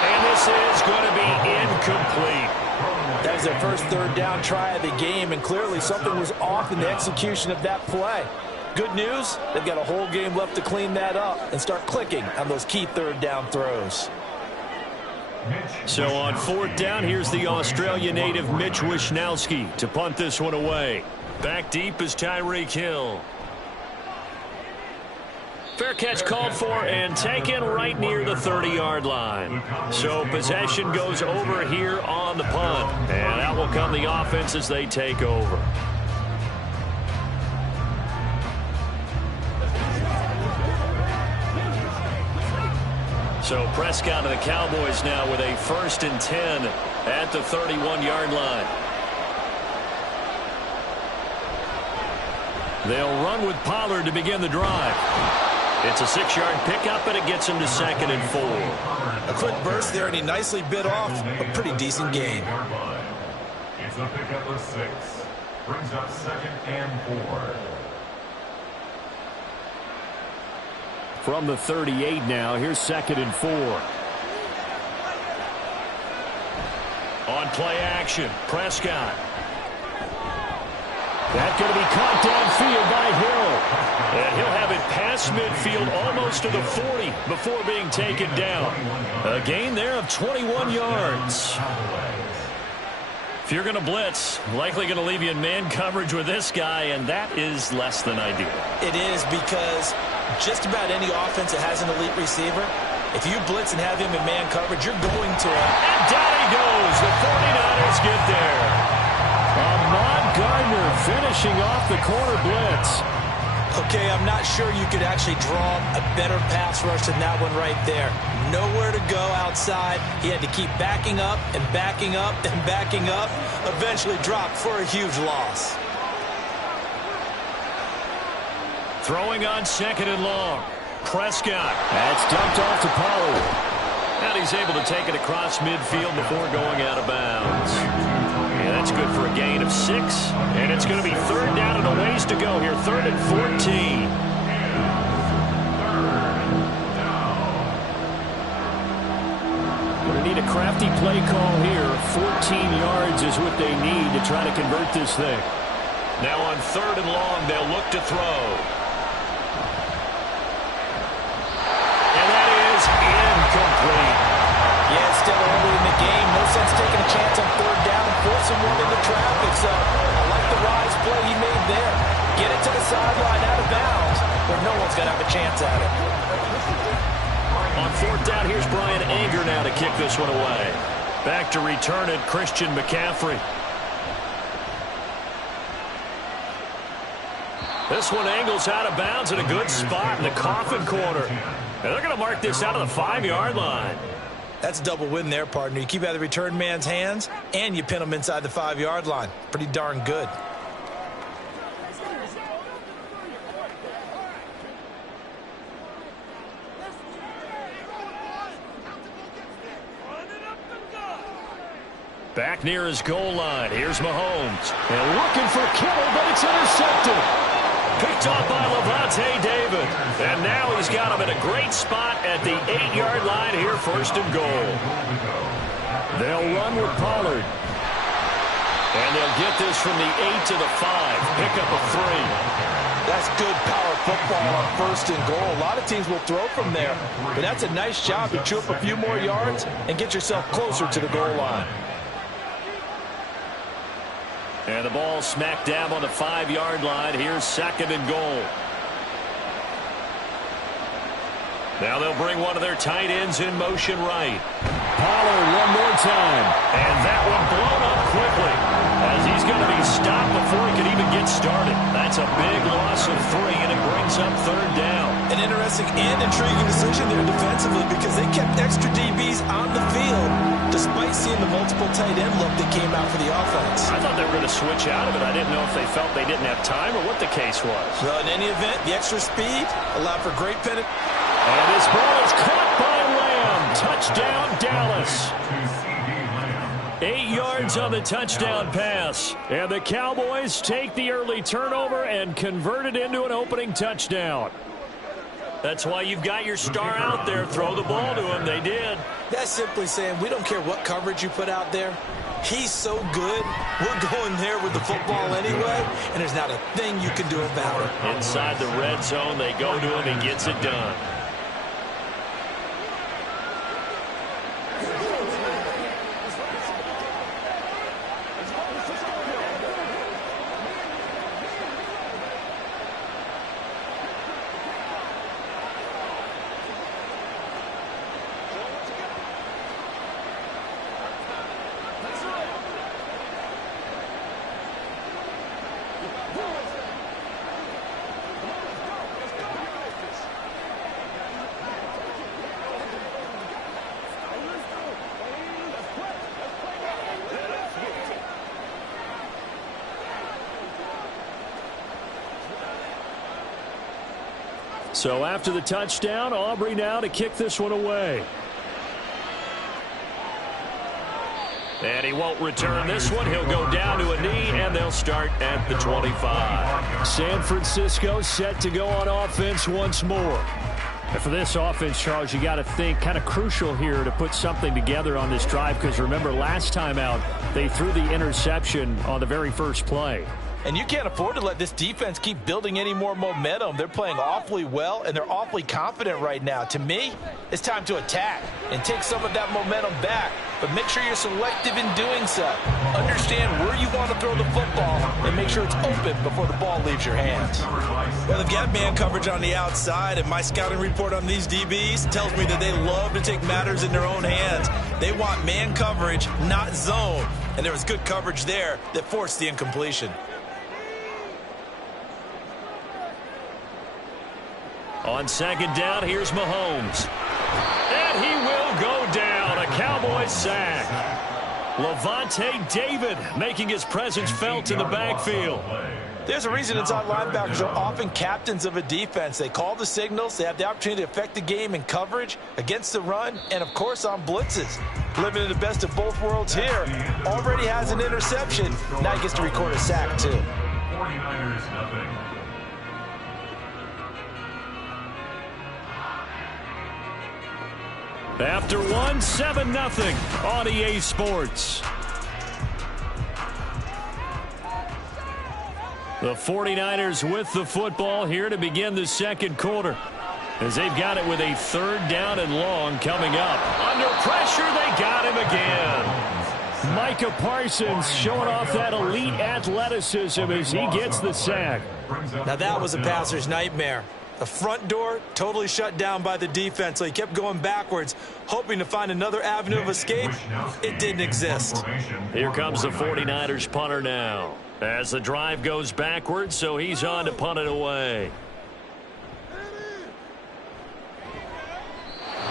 And this is going to be incomplete. That was their first third down try of the game, and clearly something was off in the execution of that play. Good news, they've got a whole game left to clean that up and start clicking on those key third down throws. So on fourth down, here's the Australia native Mitch Wishnowsky to punt this one away. Back deep is Tyreek Hill. Fair catch called for and taken right near the 30-yard line. So possession goes over here on the punt. And out will come the offense as they take over. So Prescott and the Cowboys now with a 1st and 10 at the 31-yard line. They'll run with Pollard to begin the drive. It's a 6-yard pickup, and it gets him to 2nd and 4. A quick burst there, and he nicely bit off a pretty decent gain. It's a pickup of 6. Brings up 2nd and 4. From the 38 now, here's 2nd and 4. On play action, Prescott. That's going to be caught downfield by Hill. And he'll have it past midfield almost to the 40 before being taken down. A gain there of 21 yards. If you're going to blitz, likely going to leave you in man coverage with this guy, and that is less than ideal. It is, because just about any offense that has an elite receiver, if you blitz and have him in man coverage, you're going to him. And down he goes. The 49ers get there. Ahmad Gardner finishing off the corner blitz. Okay, I'm not sure you could actually draw a better pass rush than that one right there. Nowhere to go outside. He had to keep backing up and backing up and backing up. Eventually dropped for a huge loss. Throwing on 2nd and long. Prescott. That's dumped off to Pollard. And he's able to take it across midfield before going out of bounds. And that's good for a gain of 6. And it's going to be 3rd down and a ways to go here. 3rd and 14. Going to need a crafty play call here. 14 yards is what they need to try to convert this thing. Now on 3rd and long, they'll look to throw. And that is incomplete. Yeah, it's still early in the game. No sense taking a chance on 3rd down and forcing one into traffic. So I like the wise play he made there. Get it to the sideline out of bounds where no one's going to have a chance at it. On 4th down, here's Brian Anger now to kick this one away. Back to return it, Christian McCaffrey. This one angles out of bounds in a good spot in the coffin corner. And they're going to mark this out of the 5-yard line. That's a double win there, partner. You keep out of the return man's hands, and you pin him inside the 5-yard line. Pretty darn good. Back near his goal line. Here's Mahomes. And looking for Kittle, but it's intercepted. Picked off by Levante David. And now he's got him in a great spot at the 8-yard line here, 1st and goal. They'll run with Pollard. And they'll get this from the 8 to the 5. Pick up a 3. That's good power football on 1st and goal. A lot of teams will throw from there. But that's a nice job to chew up a few more yards and get yourself closer to the goal line. And the ball smack dab on the 5-yard line. Here's 2nd and goal. Now they'll bring one of their tight ends in motion right. Pollard one more time. And that one blown up quickly as he's got got to be stopped before he could even get started. That's a big loss of 3, and it brings up 3rd down. An interesting and intriguing decision there defensively because they kept extra DBs on the field despite seeing the multiple tight end look that came out for the offense. I thought they were going to switch out of it. I didn't know if they felt they didn't have time or what the case was. Well, in any event, the extra speed allowed for great penetration. And his ball is caught by Lamb. Touchdown, Dallas. 8 yards on the touchdown pass. And the Cowboys take the early turnover and convert it into an opening touchdown. That's why you've got your star out there. Throw the ball to him. They did. That's simply saying we don't care what coverage you put out there. He's so good. We're going there with the football anyway, and there's not a thing you can do about it. Inside the red zone, they go to him. He gets it done. So after the touchdown, Aubrey now to kick this one away. And he won't return this one. He'll go down to a knee, and they'll start at the 25. San Francisco set to go on offense once more. And for this offense, Charles, you got to think kind of crucial here to put something together on this drive because remember last time out, they threw the interception on the very first play. And you can't afford to let this defense keep building any more momentum. They're playing awfully well, and they're awfully confident right now. To me, it's time to attack and take some of that momentum back. But make sure you're selective in doing so. Understand where you want to throw the football and make sure it's open before the ball leaves your hands. Well, they've got man coverage on the outside, and my scouting report on these DBs tells me that they love to take matters in their own hands. They want man coverage, not zone. And there was good coverage there that forced the incompletion. On second down, here's Mahomes. And he will go down. A Cowboys sack. Lavonte David making his presence felt in the backfield. There's a reason inside linebackers are often captains of a defense. They call the signals. They have the opportunity to affect the game in coverage, against the run, and, of course, on blitzes. Living in the best of both worlds here. Already has an interception. Now he gets to record a sack, too. 49ers nothing. After 7-0 on EA Sports. The 49ers with the football here to begin the second quarter. As they've got it with a 3rd down and long coming up. Under pressure, they got him again. Micah Parsons showing off that elite athleticism as he gets the sack. Now that was a passer's nightmare. The front door totally shut down by the defense, so he kept going backwards, hoping to find another avenue of escape. It didn't exist. Here comes the 49ers punter now. As the drive goes backwards, so he's on to punt it away.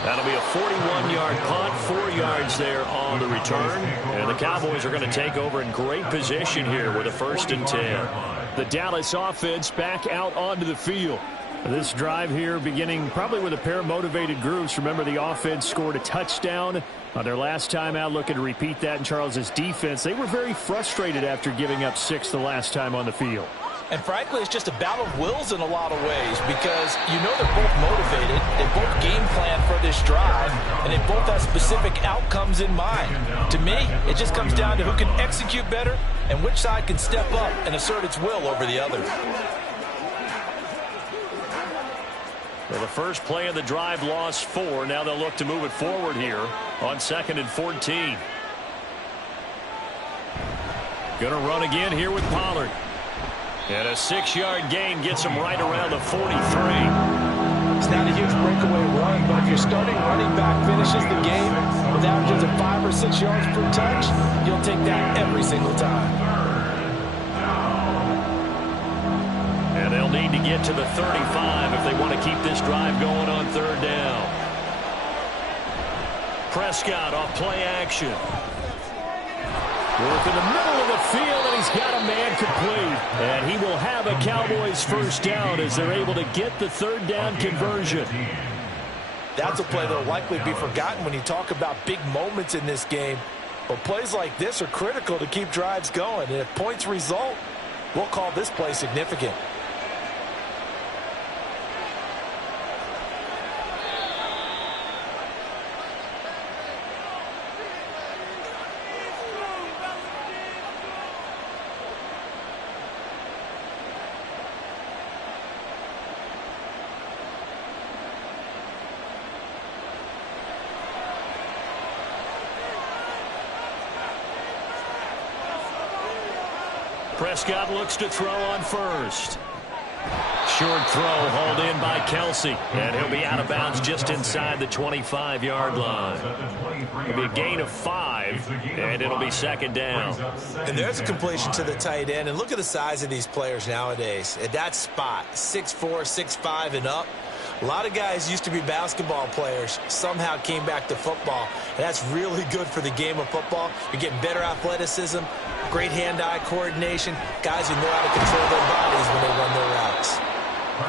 That'll be a 41-yard punt, 4 yards there on the return. And the Cowboys are going to take over in great position here with a 1st and 10. The Dallas offense back out onto the field. This drive here beginning probably with a pair of motivated groups. Remember, the offense scored a touchdown on their last time out. Looking to repeat that in Charles's defense. They were very frustrated after giving up 6 the last time on the field. And frankly, it's just a battle of wills in a lot of ways because you know they're both motivated. They both game plan for this drive, and they both have specific outcomes in mind. To me, it just comes down to who can execute better and which side can step up and assert its will over the other. Well, the first play of the drive lost 4. Now they'll look to move it forward here on 2nd and 14. Going to run again here with Pollard. And a 6-yard gain gets him right around the 43. It's not a huge breakaway run, but if your starting running back finishes the game with averages of 5 or 6 yards per touch, you'll take that every single time. They'll need to get to the 35 if they want to keep this drive going on third down. Prescott off play action. Work in the middle of the field, and he's got a man complete. And he will have a Cowboys first down as they're able to get the third down conversion. That's a play that will likely be forgotten when you talk about big moments in this game. But plays like this are critical to keep drives going. And if points result, we'll call this play significant. Prescott looks to throw on first. Short throw hauled in by Kelsey. And he'll be out of bounds just inside the 25-yard line. It'll be a gain of 5, and it'll be second down. And there's a completion to the tight end. And look at the size of these players nowadays. At that spot, 6'4", 6'5", and up. A lot of guys used to be basketball players, somehow came back to football. And that's really good for the game of football. You're getting better athleticism, great hand-eye coordination, guys who know how to control their bodies when they run their routes.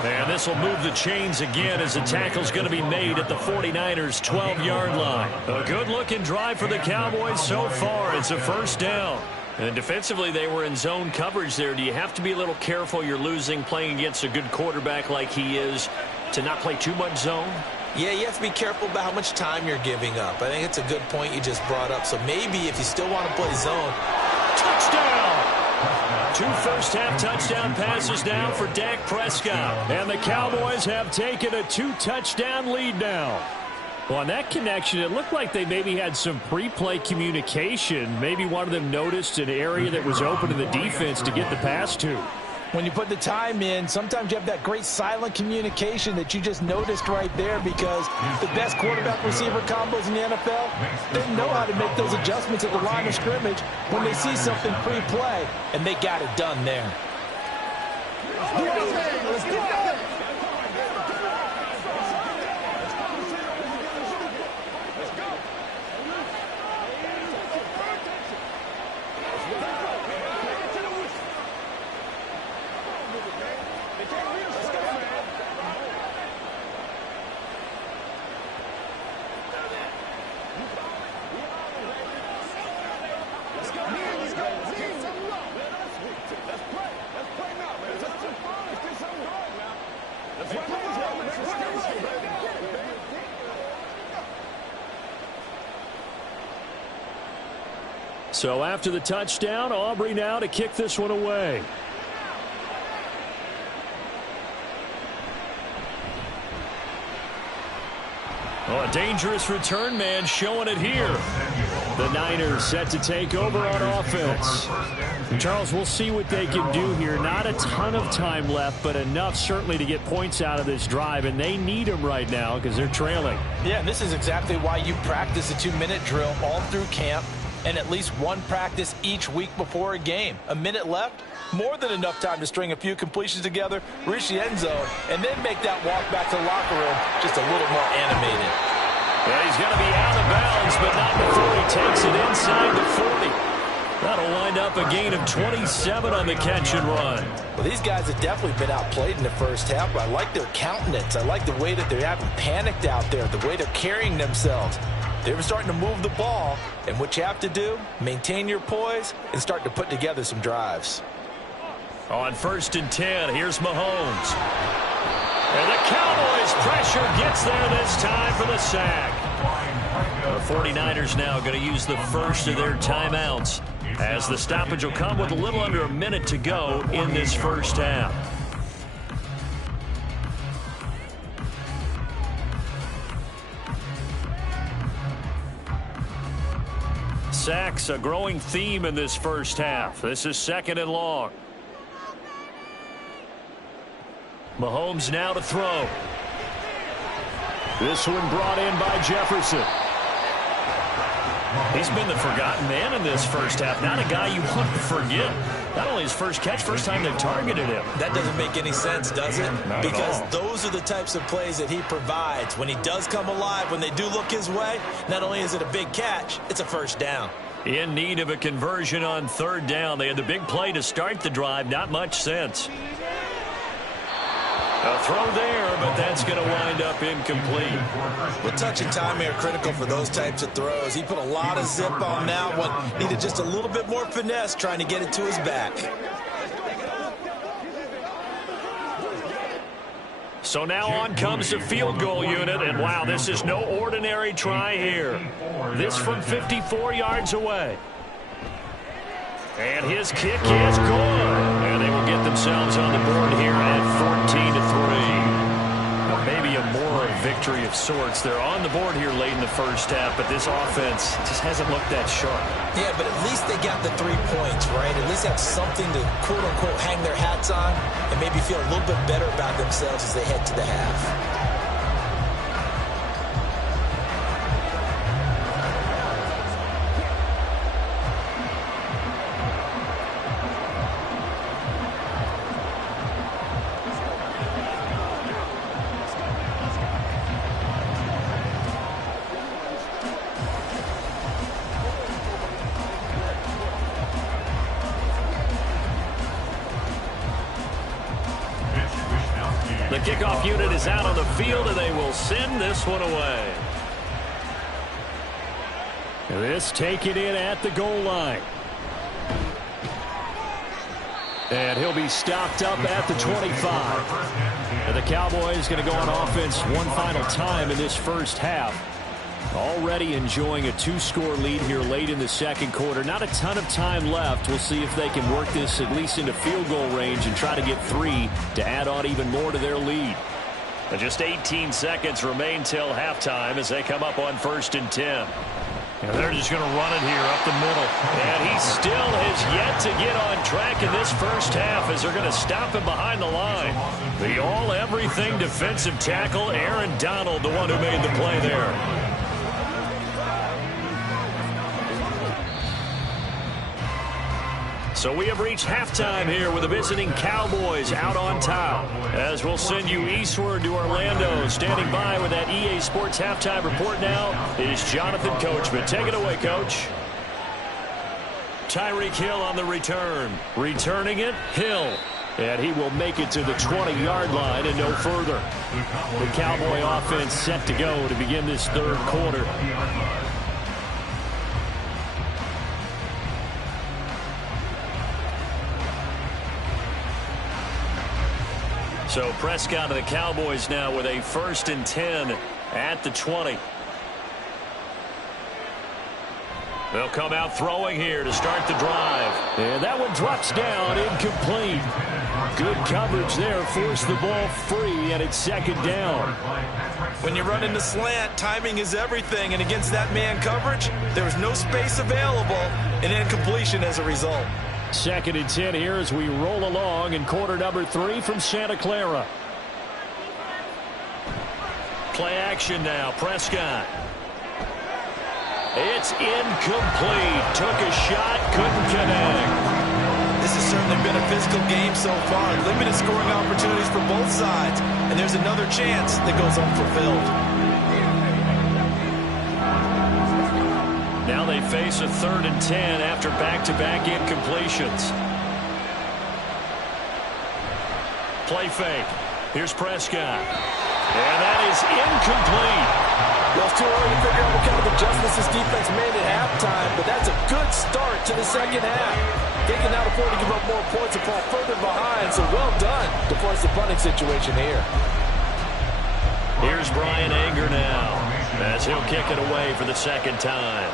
And this will move the chains again as the tackle's going to be made at the 49ers' 12-yard line. A good-looking drive for the Cowboys so far. It's a first down. And defensively, they were in zone coverage there. Do you have to be a little careful? You're losing playing against a good quarterback like he is to not play too much zone? Yeah, you have to be careful about how much time you're giving up. I think it's a good point you just brought up. So maybe if you still want to play zone. Touchdown! 2 first-half touchdown passes now for Dak Prescott. And the Cowboys have taken a 2-touchdown lead now. Well, on that connection, it looked like they maybe had some pre-play communication. Maybe one of them noticed an area that was open to the defense to get the pass to. When you put the time in, sometimes you have that great silent communication that you just noticed right there, because the best quarterback-receiver combos in the NFL, they know how to make those adjustments at the line of scrimmage when they see something pre-play, and they got it done there. So after the touchdown, Aubrey now to kick this one away. Oh, a dangerous return man showing it here. The Niners set to take over on offense. Charles, we'll see what they can do here. Not a ton of time left, but enough certainly to get points out of this drive, and they need them right now because they're trailing. Yeah, and this is exactly why you practice a 2-minute drill all through camp, and at least one practice each week before a game. A minute left, more than enough time to string a few completions together, reach the end zone, and then make that walk back to the locker room just a little more animated. Yeah, he's going to be out of bounds, but not before he takes it inside the 40. That'll wind up a gain of 27 on the catch and run. Well, these guys have definitely been outplayed in the first half, but I like their countenance. I like the way that they haven't panicked out there, the way they're carrying themselves. They're starting to move the ball, and what you have to do, maintain your poise and start to put together some drives. On 1st and 10, here's Mahomes. And the Cowboys pressure gets there this time for the sack. The 49ers now going to use the first of their timeouts, as the stoppage will come with a little under a minute to go in this first half. Sacks, a growing theme in this first half. This is 2nd and long. Mahomes now to throw. This one brought in by Jefferson. He's been the forgotten man in this first half. Not a guy you want to forget. Not only his first catch, first time they've targeted him. That doesn't make any sense, does it? Not because at all. Those are the types of plays that he provides. When he does come alive, when they do look his way, not only is it a big catch, it's a first down. In need of a conversion on third down. They had the big play to start the drive. Not much sense. A throw there, but that's going to wind up incomplete. Well, touch and time are critical for those types of throws. He put a lot of zip on that one. Needed just a little bit more finesse trying to get it to his back. So now on comes the field goal unit, and wow, this is no ordinary try here. This from 54 yards away. And his kick is good. And they will get themselves on the board here at 14-3. Now, maybe a moral victory of sorts. They're on the board here late in the first half, but this offense just hasn't looked that sharp. Yeah, but at least they got the 3 points, right? At least have something to, quote-unquote, hang their hats on and maybe feel a little bit better about themselves as they head to the half. The kickoff unit is out on the field, and they will send this one away. This taken in at the goal line. And he'll be stopped up at the 25. And the Cowboys going to go on offense one final time in this first half. Already enjoying a 2-score lead here late in the second quarter. Not a ton of time left. We'll see if they can work this at least into field goal range and try to get 3 to add on even more to their lead. And just 18 seconds remain till halftime as they come up on 1st and 10. And they're just going to run it here up the middle. And he still has yet to get on track in this first half as they're going to stop him behind the line. The all-everything defensive tackle, Aaron Donald, the one who made the play there. So we have reached halftime here with the visiting Cowboys out on top. As we'll send you eastward to Orlando. Standing by with that EA Sports halftime report now is Jonathan Coachman. Take it away, Coach. Tyreek Hill on the return. Returning it, Hill. And he will make it to the 20-yard line and no further. The Cowboy offense set to go to begin this third quarter. So Prescott and the Cowboys now with a 1st and 10 at the 20. They'll come out throwing here to start the drive. And that one drops down, incomplete. Good coverage there, forced the ball free, and it's 2nd down. When you run into slant, timing is everything, and against that man coverage, there's no space available, and incompletion as a result. 2nd and 10 here as we roll along in quarter number 3 from Santa Clara. Play action now, Prescott. It's incomplete. Took a shot, couldn't connect. This has certainly been a physical game so far. Limited scoring opportunities for both sides, and there's another chance that goes unfulfilled. Now they face a 3rd and 10 after back-to-back incompletions. Play fake. Here's Prescott. And that is incomplete. Well, it's too early to figure out what kind of adjustments this defense made at halftime, but that's a good start to the second half. They can now afford to give up more points and fall further behind, so well done to force the punting situation here. Here's Brian Anger now as he'll kick it away for the 2nd time.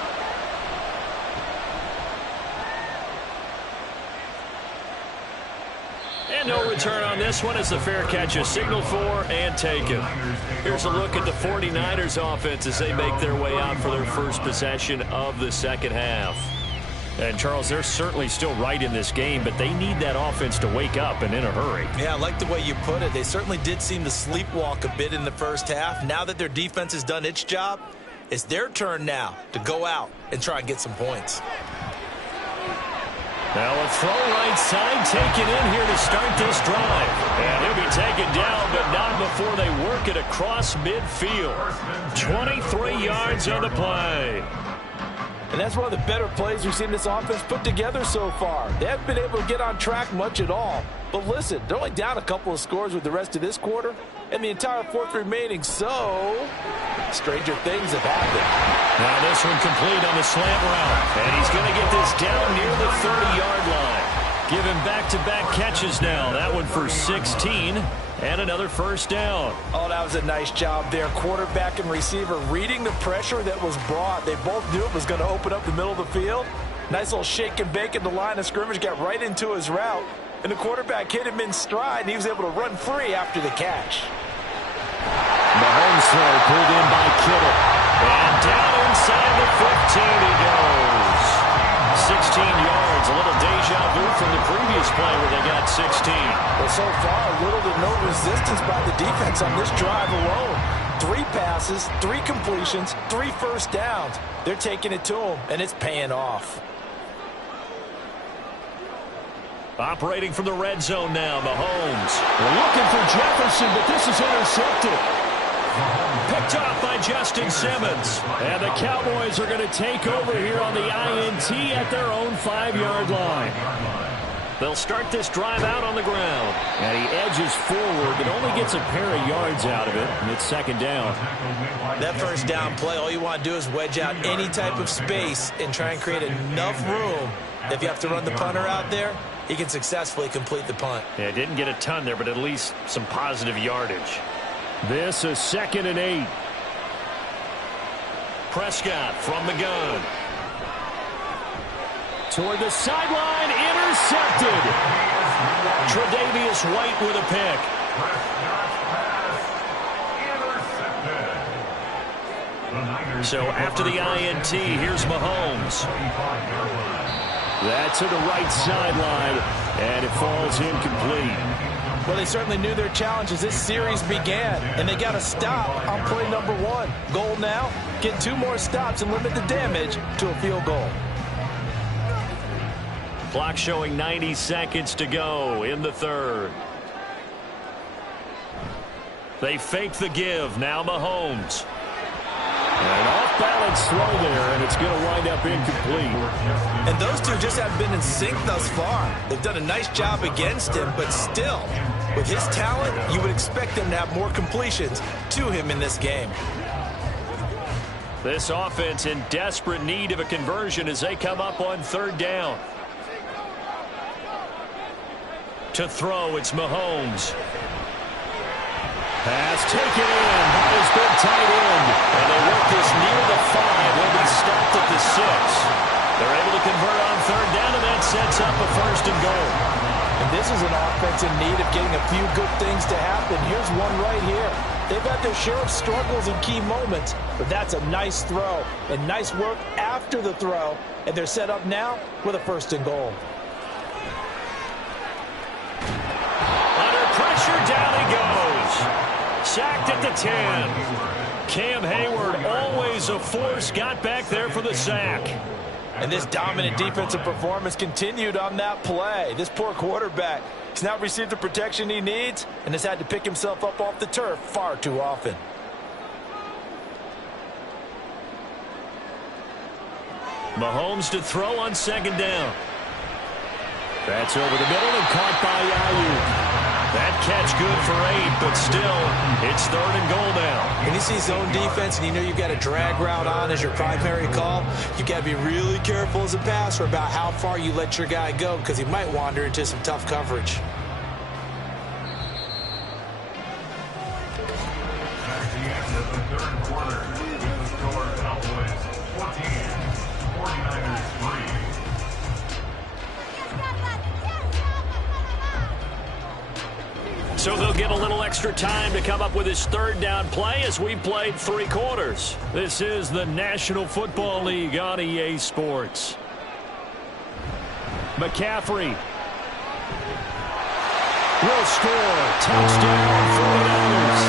And no return on this one as the fair catch is signaled for and taken. Here's a look at the 49ers offense as they make their way out for their first possession of the second half. And, Charles, they're certainly still right in this game, but they need that offense to wake up and in a hurry. Yeah, I like the way you put it. They certainly did seem to sleepwalk a bit in the first half. Now that their defense has done its job, it's their turn now to go out and try and get some points. Now a throw right side taken in here to start this drive. And he'll be taken down, but not before they work it across midfield. 23 yards on the play. And that's one of the better plays we've seen this offense put together so far. They haven't been able to get on track much at all. But listen, they're only down a couple of scores with the rest of this quarter and the entire fourth remaining, so stranger things have happened. Now this one complete on the slant route. And he's going to get this down near the 30-yard line. Give him back-to-back catches now. That one for 16 and another first down. Oh, that was a nice job there. Quarterback and receiver reading the pressure that was brought. They both knew it was going to open up the middle of the field. Nice little shake and bake in the line of scrimmage, got right into his route. And the quarterback hit him in stride, and he was able to run free after the catch. Mahomes throw pulled in by Kittle. And down inside the 15 he goes. 16 yards, a little deja vu from the previous play where they got 16. Well, so far, little to no resistance by the defense on this drive alone. 3 passes, 3 completions, 3 first downs. They're taking it to him, and it's paying off. Operating from the red zone now, Mahomes. They're looking for Jefferson, but this is intercepted. Picked off by Justin Simmons. And the Cowboys are going to take over here on the INT at their own 5-yard line. They'll start this drive out on the ground. And he edges forward, but only gets a pair of yards out of it, and it's second down. That first down play, all you want to do is wedge out any type of space and try and create enough room. If you have to run the punter out there, he can successfully complete the punt. Yeah, didn't get a ton there, but at least some positive yardage. This is 2nd and 8. Prescott from the gun. Toward the sideline, intercepted. Tre'Davious White with a pick. So after the INT, here's Mahomes. That's to the right sideline, and it falls incomplete. Well, they certainly knew their challenge as this series began, and they got a stop on play number 1. Goal now, get 2 more stops and limit the damage to a field goal. Clock showing 90 seconds to go in the third. They fake the give. Now Mahomes. An off-balance throw there, and it's going to wind up incomplete. And those two just haven't been in sync thus far. They've done a nice job against him, but still, with his talent, you would expect them to have more completions to him in this game. This offense in desperate need of a conversion as they come up on 3rd down. To throw, it's Mahomes. Pass taken in by his big tight end. And they work this near the 5. He'll be stopped at the 6. They're able to convert on 3rd down, and that sets up a 1st and goal. And this is an offense in need of getting a few good things to happen. Here's one right here. They've had their share of struggles in key moments, but that's a nice throw and nice work after the throw. And they're set up now with a 1st and goal. Under pressure, down he goes. Sacked at the 10. Cam Hayward, always a force, got back there for the sack. And this dominant defensive performance continued on that play. This poor quarterback has not received the protection he needs and has had to pick himself up off the turf far too often. Mahomes to throw on 2nd down. That's over the middle and caught by Ayuk. That catch good for 8, but still, it's 3rd and goal now. When you see zone defense and you know you've got a drag route on as your primary call, you've got to be really careful as a passer about how far you let your guy go because he might wander into some tough coverage. At the end of the 3rd quarter, with the score Cowboys 14, 49ers 3. So they'll get a little extra time to come up with his 3rd down play as we played 3 quarters. This is the National Football League on EA Sports. McCaffrey will score. Touchdown 49ers.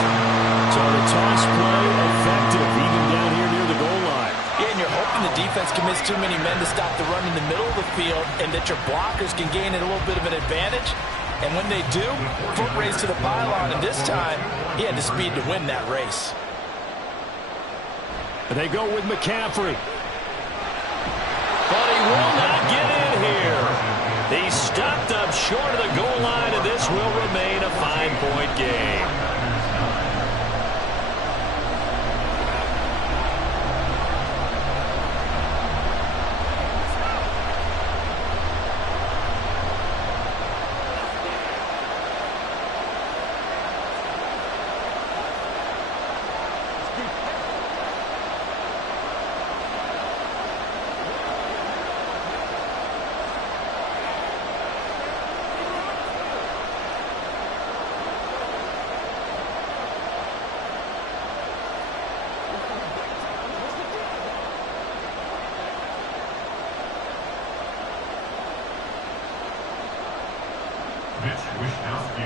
So the toss play effective even down here near the goal line. Yeah, and you're hoping the defense commits too many men to stop the run in the middle of the field and that your blockers can gain a little bit of an advantage. And when they do, foot race to the pylon, and this time, he had the speed to win that race. They go with McCaffrey. But he will not get in here. He's stopped up short of the goal line, and this will remain a 5-point game.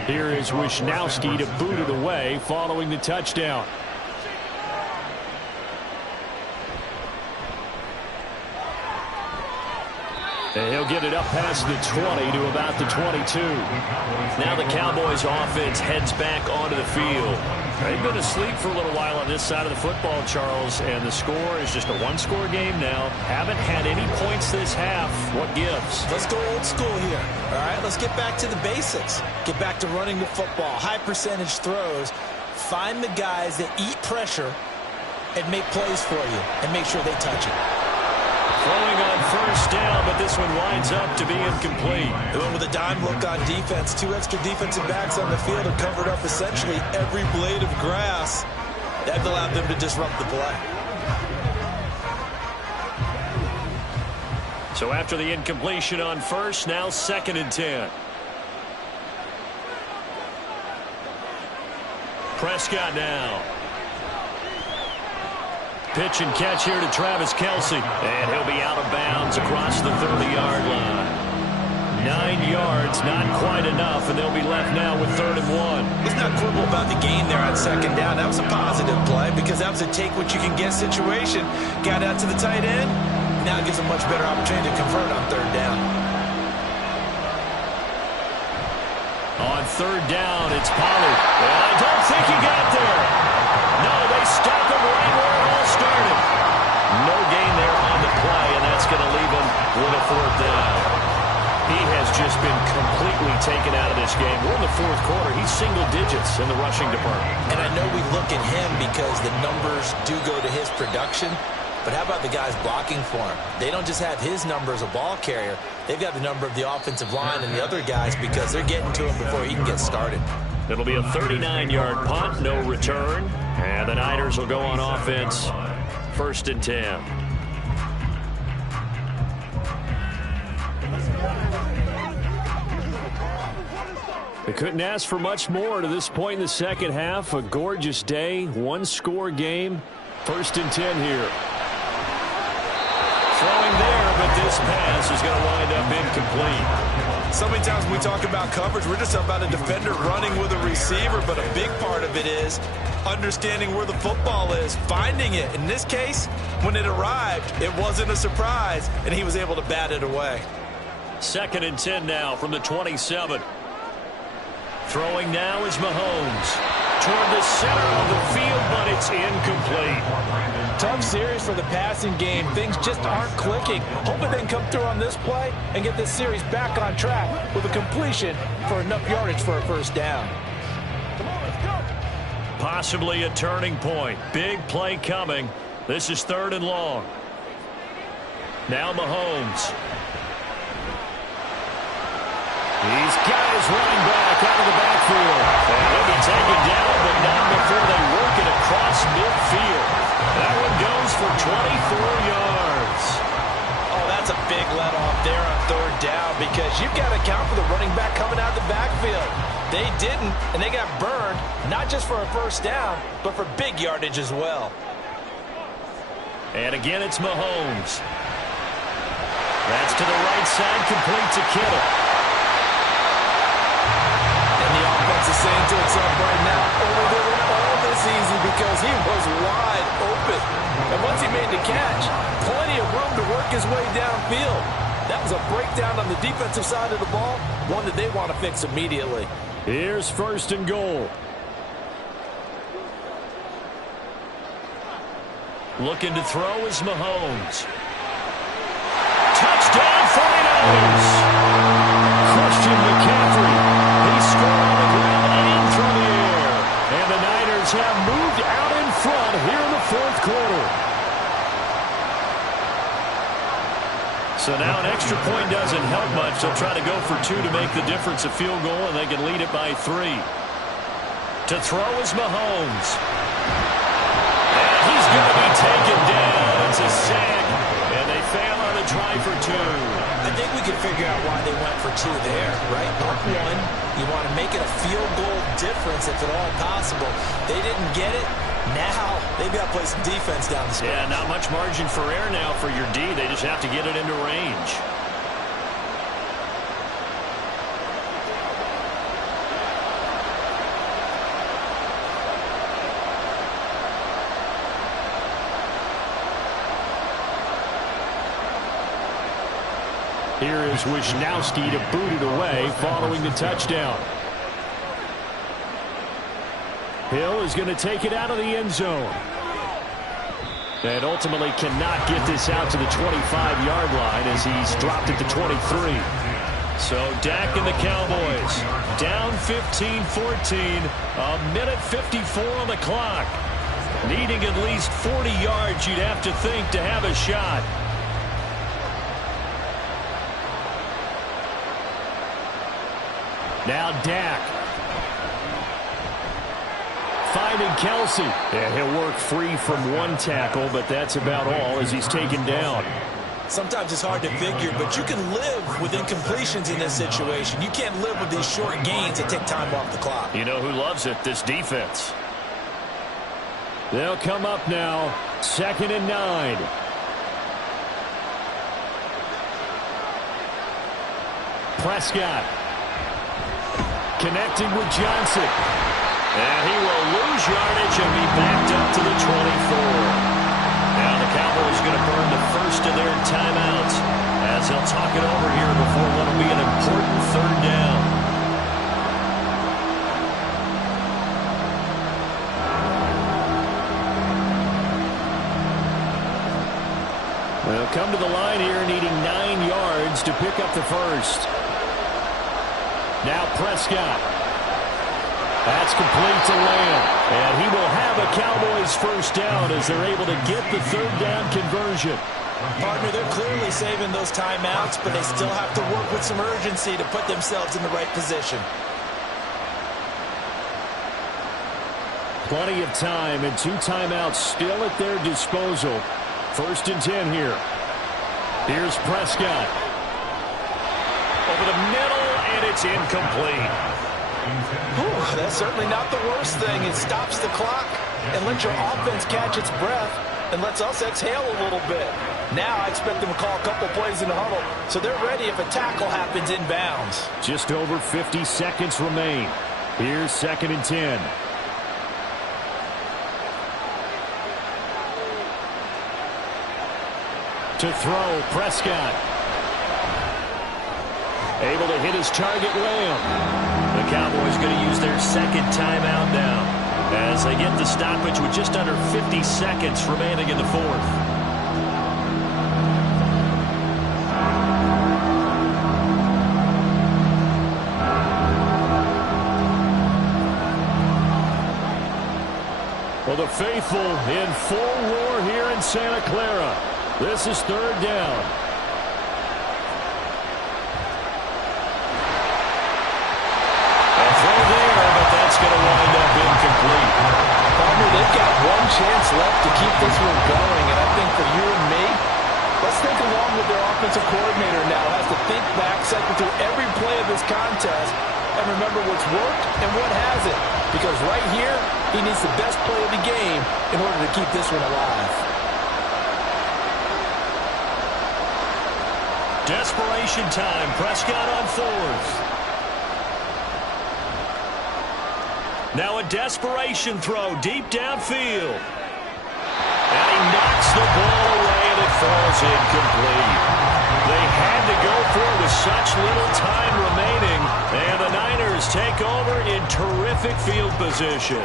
Here is Wishnowsky to boot it away following the touchdown. And he'll get it up past the 20 to about the 22. Now the Cowboys offense heads back onto the field. They've been asleep for a little while on this side of the football, Charles, and the score is just a one-score game now. Haven't had any points this half. What gives? Let's go old school here. All right, let's get back to the basics. Get back to running the football, high percentage throws. Find the guys that eat pressure and make plays for you and make sure they touch it. Throwing on first down, but this one winds up to be incomplete. They went with a dime look on defense. 2 extra defensive backs on the field and covered up essentially every blade of grass. That allowed them to disrupt the play. So after the incompletion on first, now 2nd and 10. Prescott now. Pitch and catch here to Travis Kelce. And he'll be out of bounds across the 30-yard line. 9 yards, not quite enough, and they'll be left now with 3rd and 1. Let's not quibble about the gain there on 2nd down. That was a positive play because that was a take-what-you-can-get situation. Got out to the tight end. Now it gives a much better opportunity to convert on 3rd down. On 3rd down, it's Pollard. And I don't think he got there. No, they stop him right where it all started. No gain there on the play, and that's going to leave him with a 4th down. He has just been completely taken out of this game. We're in the 4th quarter. He's single digits in the rushing department. And I know we look at him because the numbers do go to his production. But how about the guys blocking for him? They don't just have his number as a ball carrier. They've got the number of the offensive line and the other guys because they're getting to him before he can get started. It'll be a 39-yard punt, no return. And the Niners will go on offense, 1st and 10. They couldn't ask for much more to this point in the second half. A gorgeous day, 1-score game, 1st and 10 here. Throwing there, but this pass is going to wind up incomplete. So many times when we talk about coverage, we're just about a defender running with a receiver, but a big part of it is understanding where the football is, finding it. In this case, when it arrived, it wasn't a surprise, and he was able to bat it away. 2nd and 10 now from the 27. Throwing now is Mahomes. Toward the center of the field, but it's incomplete. Tough series for the passing game. Things just aren't clicking. Hoping they can come through on this play and get this series back on track with a completion for enough yardage for a 1st down. Possibly a turning point. Big play coming. This is 3rd and long. Now Mahomes. He's got his running back out of the backfield. And he'll be taken down, but not before they work it across midfield. That one goes for 24 yards. Oh, that's a big let off there on 3rd down because you've got to account for the running back coming out of the backfield. They didn't, and they got burned, not just for a 1st down, but for big yardage as well. And again, it's Mahomes. That's to the right side, complete to Kittle. Is saying to itself right now, oh, they were all this easy because he was wide open. And once he made the catch, plenty of his way downfield. That was a breakdown on the defensive side of the ball, one that they want to fix immediately. Here's 1st and goal. Looking to throw is Mahomes. Touchdown 49ers! Christian McCaffrey. He scored on the ground and through the air. And the Niners have moved out in front here in the 4th quarter. So now an extra point doesn't help much. They'll try to go for 2 to make the difference a field goal, and they can lead it by 3. To throw is Mahomes. And he's going to be taken down. It's a sack, and they fail on the try for 2. I think we can figure out why they went for 2 there, right? Mark 1, you want to make it a field goal difference if at all possible. They didn't get it. Now they've got to play some defense down the stretch. Yeah, not much margin for error now for your D. They just have to get it into range. Here is Wisnowski to boot it away following the touchdown. Hill is going to take it out of the end zone. And ultimately cannot get this out to the 25-yard line as he's dropped it to 23. So Dak and the Cowboys down 15-14. A minute 54 on the clock. Needing at least 40 yards, you'd have to think, to have a shot. Now Dak. Finding Kelsey. Yeah, he'll work free from one tackle, but that's about all as he's taken down. Sometimes it's hard to figure, but you can live with incompletions in this situation. You can't live with these short gains that take time off the clock. You know who loves it? This defense. They'll come up now. 2nd and 9. Prescott. Connecting with Johnson. And he will lose yardage and be backed up to the 24. Now the Cowboys going to burn the first of their timeouts as they'll talk it over here before what will be an important 3rd down. They'll come to the line here needing 9 yards to pick up the first. Now Prescott. That's complete to Lamb. And he will have a Cowboys first down as they're able to get the 3rd down conversion. Partner, they're clearly saving those timeouts, but they still have to work with some urgency to put themselves in the right position. Plenty of time and 2 timeouts still at their disposal. 1st and 10 here. Here's Prescott. Over the middle, and it's incomplete. Whew, that's certainly not the worst thing. It stops the clock and lets your offense catch its breath and lets us exhale a little bit. Now I expect them to call a couple plays in the huddle so they're ready if a tackle happens inbounds. Just over 50 seconds remain. Here's 2nd and 10. To throw, Prescott. Able to hit his target, Lamb. The Cowboys going to use their 2nd timeout now as they get the stoppage with just under 50 seconds remaining in the 4th. Well, the faithful in full roar here in Santa Clara. This is 3rd down. Going to wind up incomplete. Partner, they've got one chance left to keep this one going, and I think for you and me, let's think along with their offensive coordinator now. Has to think back, cycle through every play of this contest, and remember what's worked and what hasn't. Because right here, he needs the best play of the game in order to keep this one alive. Desperation time. Prescott on 4th. Now a desperation throw deep downfield. And he knocks the ball away, and it falls incomplete. They had to go for it with such little time remaining, and the Niners take over in terrific field position.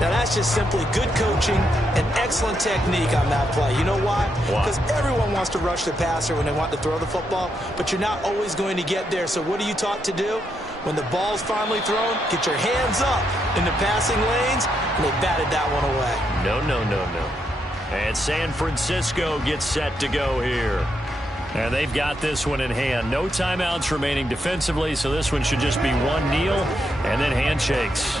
Now, that's just simply good coaching and excellent technique on that play. You know why? Because everyone wants to rush the passer when they want to throw the football, but you're not always going to get there. So what are you taught to do? When the ball's finally thrown, get your hands up in the passing lanes, and they batted that one away. No, no, no, no. And San Francisco gets set to go here. And they've got this one in hand. No timeouts remaining defensively, so this one should just be one kneel and then handshakes.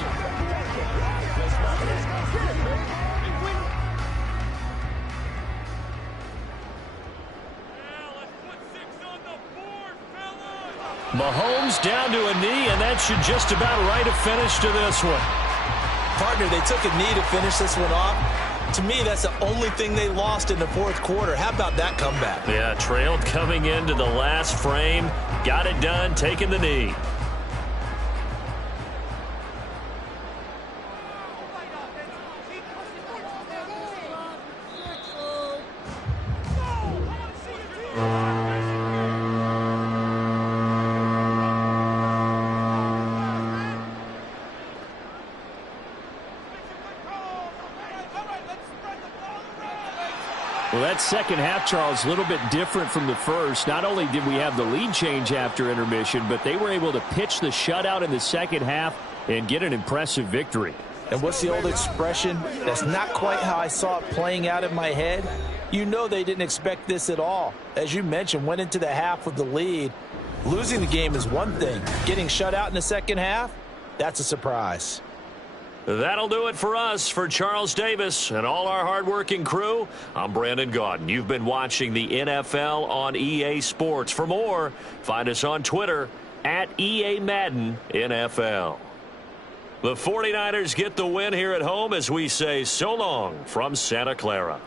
Mahomes down to a knee, and that should just about write a finish to this one. Partner, they took a knee to finish this one off. To me, that's the only thing they lost in the fourth quarter. How about that comeback? Yeah, trailed coming into the last frame. Got it done, taking the knee. Well, that second half, Charles, a little bit different from the first. Not only did we have the lead change after intermission, but they were able to pitch the shutout in the second half and get an impressive victory. And what's the old expression? That's not quite how I saw it playing out in my head. You know they didn't expect this at all. As you mentioned, went into the half with the lead. Losing the game is one thing. Getting shut out in the second half, that's a surprise. That'll do it for us. For Charles Davis and all our hardworking crew, I'm Brandon Gaudin. You've been watching the NFL on EA Sports. For more, find us on Twitter at EA Madden NFL. The 49ers get the win here at home as we say so long from Santa Clara.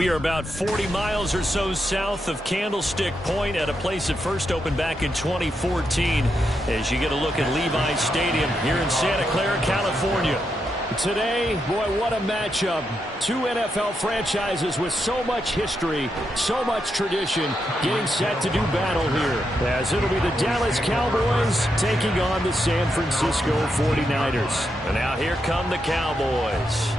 We are about 40 miles or so south of Candlestick Point at a place that first opened back in 2014 as you get a look at Levi Stadium here in Santa Clara, California. Today, boy, what a matchup. Two NFL franchises with so much history, so much tradition, getting set to do battle here. As it'll be the Dallas Cowboys taking on the San Francisco 49ers. And now here come the Cowboys.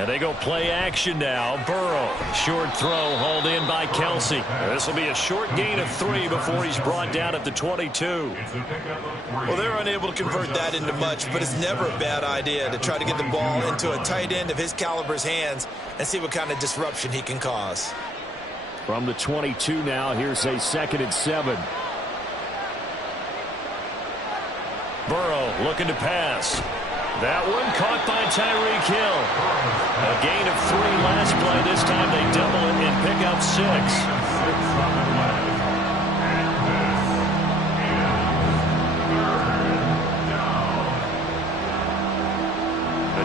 Now they go play action now. Burrow, short throw, hauled in by Kelsey. This will be a short gain of 3 before he's brought down at the 22. Well, they're unable to convert that into much, but it's never a bad idea to try to get the ball into a tight end of his caliber's hands and see what kind of disruption he can cause. From the 22 now, here's a 2nd and 7. Burrow looking to pass. That one caught by Tyreek Hill. A gain of 3 last play. This time they double it and pick up 6.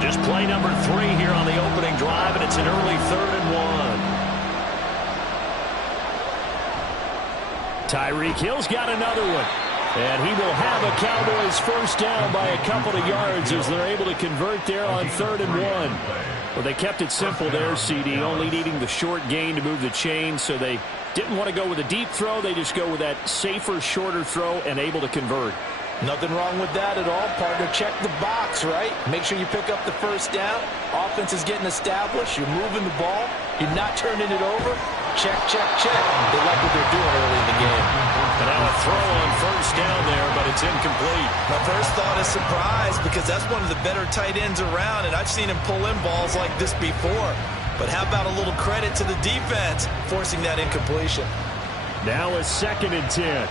Just play number 3 here on the opening drive, and it's an early 3rd and 1. Tyreek Hill's got another one. And he will have a Cowboys first down by a couple of yards as they're able to convert there on 3rd and 1. Well, they kept it simple there, CD, only needing the short gain to move the chain, so they didn't want to go with a deep throw. They just go with that safer, shorter throw and able to convert. Nothing wrong with that at all, partner. Check the box, right? Make sure you pick up the first down. Offense is getting established. You're moving the ball. You're not turning it over. Check, check, check. They like what they're doing early in the game. And now a throw on first down there, but it's incomplete. My first thought is surprise because that's one of the better tight ends around, and I've seen him pull in balls like this before. But how about a little credit to the defense forcing that incompletion? Now a 2nd and 10.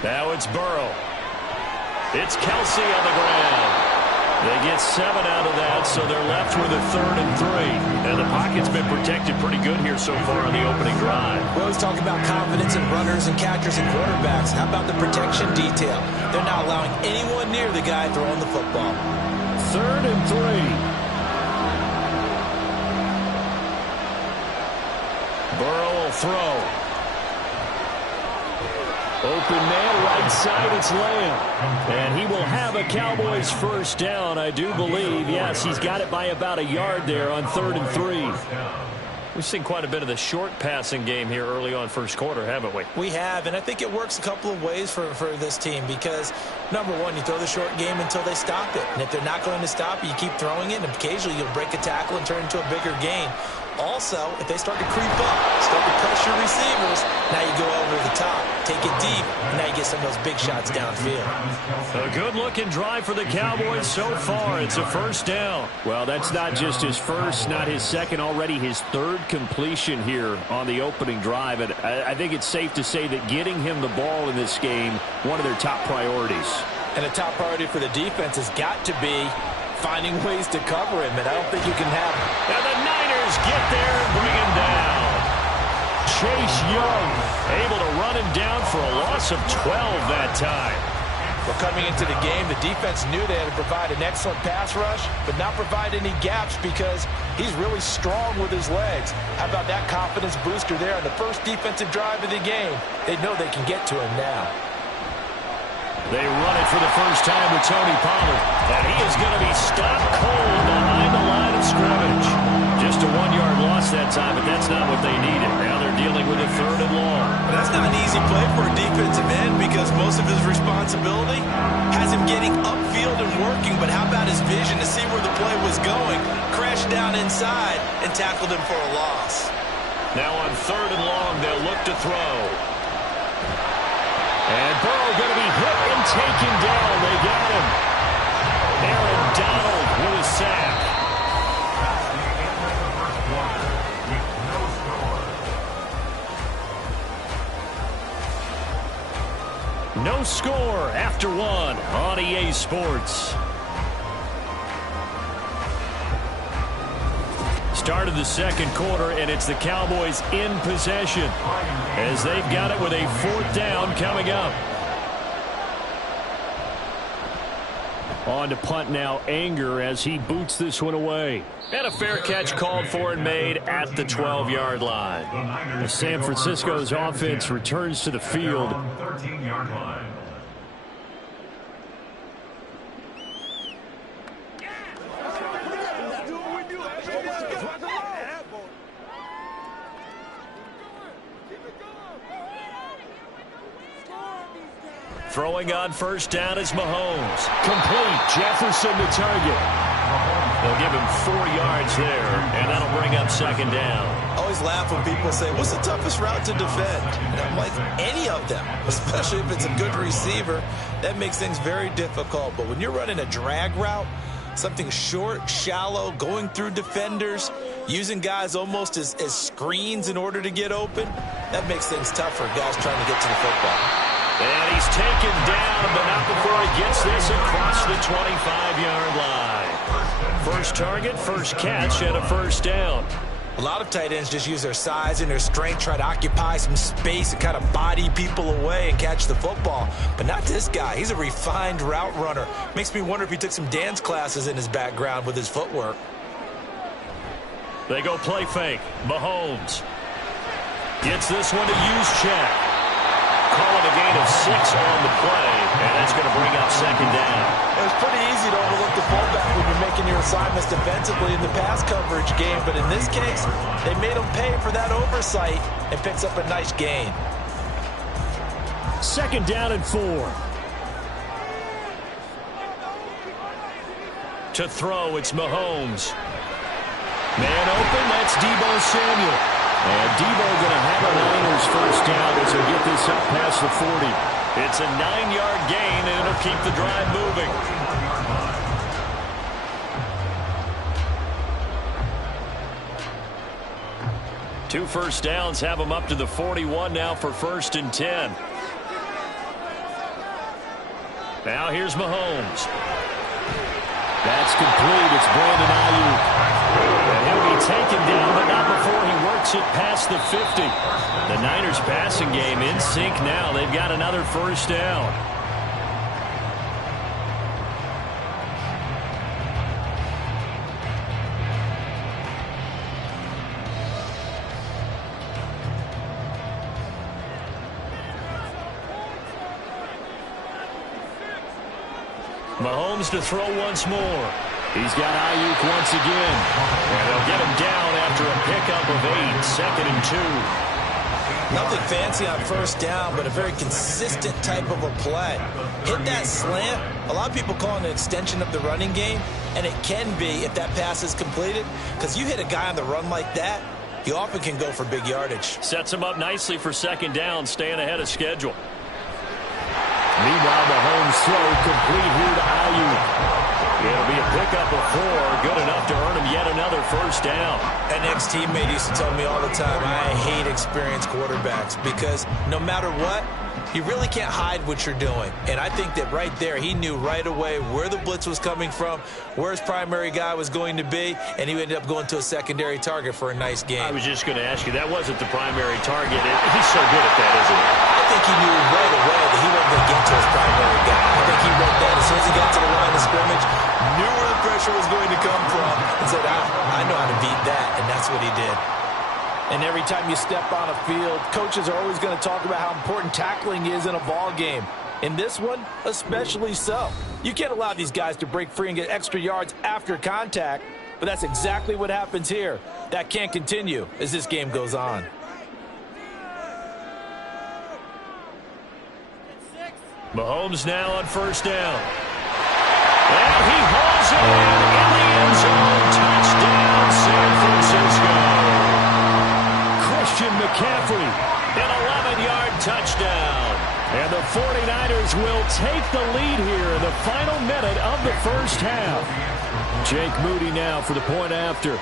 Now it's Burrow. It's Kelsey on the ground. They get 7 out of that, so they're left with a 3rd and 3. And the pocket's been protected pretty good here so far on the opening drive. We always talk about confidence in runners and catchers and quarterbacks. How about the protection detail? They're not allowing anyone near the guy throwing the football. 3rd and 3. Burrow will throw. Open man, right side, it's Lamb. And he will have a Cowboys first down, I do believe. Yes, he's got it by about a yard there on 3rd and 3. We've seen quite a bit of the short passing game here early on first quarter, haven't we? We have, and I think it works a couple of ways for this team because, number one, you throw the short game until they stop it. And if they're not going to stop it, you keep throwing it, and occasionally you'll break a tackle and turn it into a bigger gain. Also, if they start to creep up, start to pressure receivers, now you go over the top, take it deep, and now you get some of those big shots downfield. A good-looking drive for the Cowboys so far. It's a first down. Well, that's not just his first, not his second, already his 3rd completion here on the opening drive. And I think it's safe to say that getting him the ball in this game, one of their top priorities. And a top priority for the defense has got to be finding ways to cover him, and I don't think you can have it. And the Niners get there and bring him down. Chase Young able to run him down for a loss of 12 that time. Well, coming into the game, the defense knew they had to provide an excellent pass rush, but not provide any gaps because he's really strong with his legs. How about that confidence booster there on the first defensive drive of the game? They know they can get to him now. They run it for the first time with Tony Pollard, and he is going to be stopped cold behind the line of scrimmage. Just a 1-yard loss that time, but that's not what they needed. Now they're dealing with a 3rd and long. That's not an easy play for a defensive end because most of his responsibility has him getting upfield and working, but how about his vision to see where the play was going, crashed down inside, and tackled him for a loss. Now on 3rd and long, they'll look to throw. And Burrow going to be hit and taken down. They got him. Aaron Donald with a sack. No score after 1 on EA Sports. Start of the 2nd quarter, and it's the Cowboys in possession as they've got it with a 4th down coming up. On to punt now, Anger as he boots this one away. And a fair catch called for and made at the 12-yard line. As San Francisco's offense returns to the field. 13-yard line. Throwing on first down is Mahomes. Complete. Jefferson the target. They'll give him 4 yards there, and that'll bring up 2nd down. I always laugh when people say, what's the toughest route to defend? And I'm like, any of them, especially if it's a good receiver. That makes things very difficult. But when you're running a drag route, something short, shallow, going through defenders, using guys almost as screens in order to get open, that makes things tough for guys trying to get to the football. And he's taken down, but not before he gets this across the 25-yard line. First target, first catch, and a first down. A lot of tight ends just use their size and their strength, try to occupy some space and kind of body people away and catch the football. But not this guy. He's a refined route runner. Makes me wonder if he took some dance classes in his background with his footwork. They go play fake. Mahomes gets this one to Juszczyk. Calling a gain of 6 on the play, and that's going to bring up second down. It's pretty easy to overlook the fullback when you're making your assignments defensively in the pass coverage game, but in this case, they made him pay for that oversight and picks up a nice gain. Second down and 4. To throw, it's Mahomes. Man open, that's Deebo Samuel. And Deebo going to have a Niners first down as they get this up past the 40. It's a 9-yard gain, and it'll keep the drive moving. Two first downs have them up to the 41 now for 1st and 10. Now here's Mahomes. That's complete. It's Brandon Ayuk. And he'll be taken down, but not before he works it past the 50. The Niners passing game in sync now. They've got another first down. Mahomes to throw once more. He's got Ayuk once again. And they'll get him down after a pickup of 8, 2nd and 2. Nothing fancy on first down, but a very consistent type of a play. Hit that slant. A lot of people call it an extension of the running game, and it can be if that pass is completed, because you hit a guy on the run like that, you often can go for big yardage. Sets him up nicely for second down, staying ahead of schedule. Meanwhile, Mahomes throw complete here to Ayuk. It'll be a pickup of 4, good enough to earn him yet another first down. An ex-teammate used to tell me all the time, I hate experienced quarterbacks because no matter what, you really can't hide what you're doing. And I think that right there, he knew right away where the blitz was coming from, where his primary guy was going to be, and he ended up going to a secondary target for a nice game. I was just going to ask you, that wasn't the primary target. He's so good at that, isn't he? I think he knew right away that he wasn't going to get to his primary guy. I think he read that as soon as he got to the line of scrimmage, knew where the pressure was going to come from, and said, I know how to beat that, and that's what he did. And every time you step on a field, coaches are always going to talk about how important tackling is in a ball game. In this one, especially so. You can't allow these guys to break free and get extra yards after contact, but that's exactly what happens here. That can't continue as this game goes on. Mahomes now on first down. And he hauls it in the end zone. Touchdown, San Francisco. Christian McCaffrey, an 11-yard touchdown. And the 49ers will take the lead here in the final minute of the first half. Jake Moody now for the point after.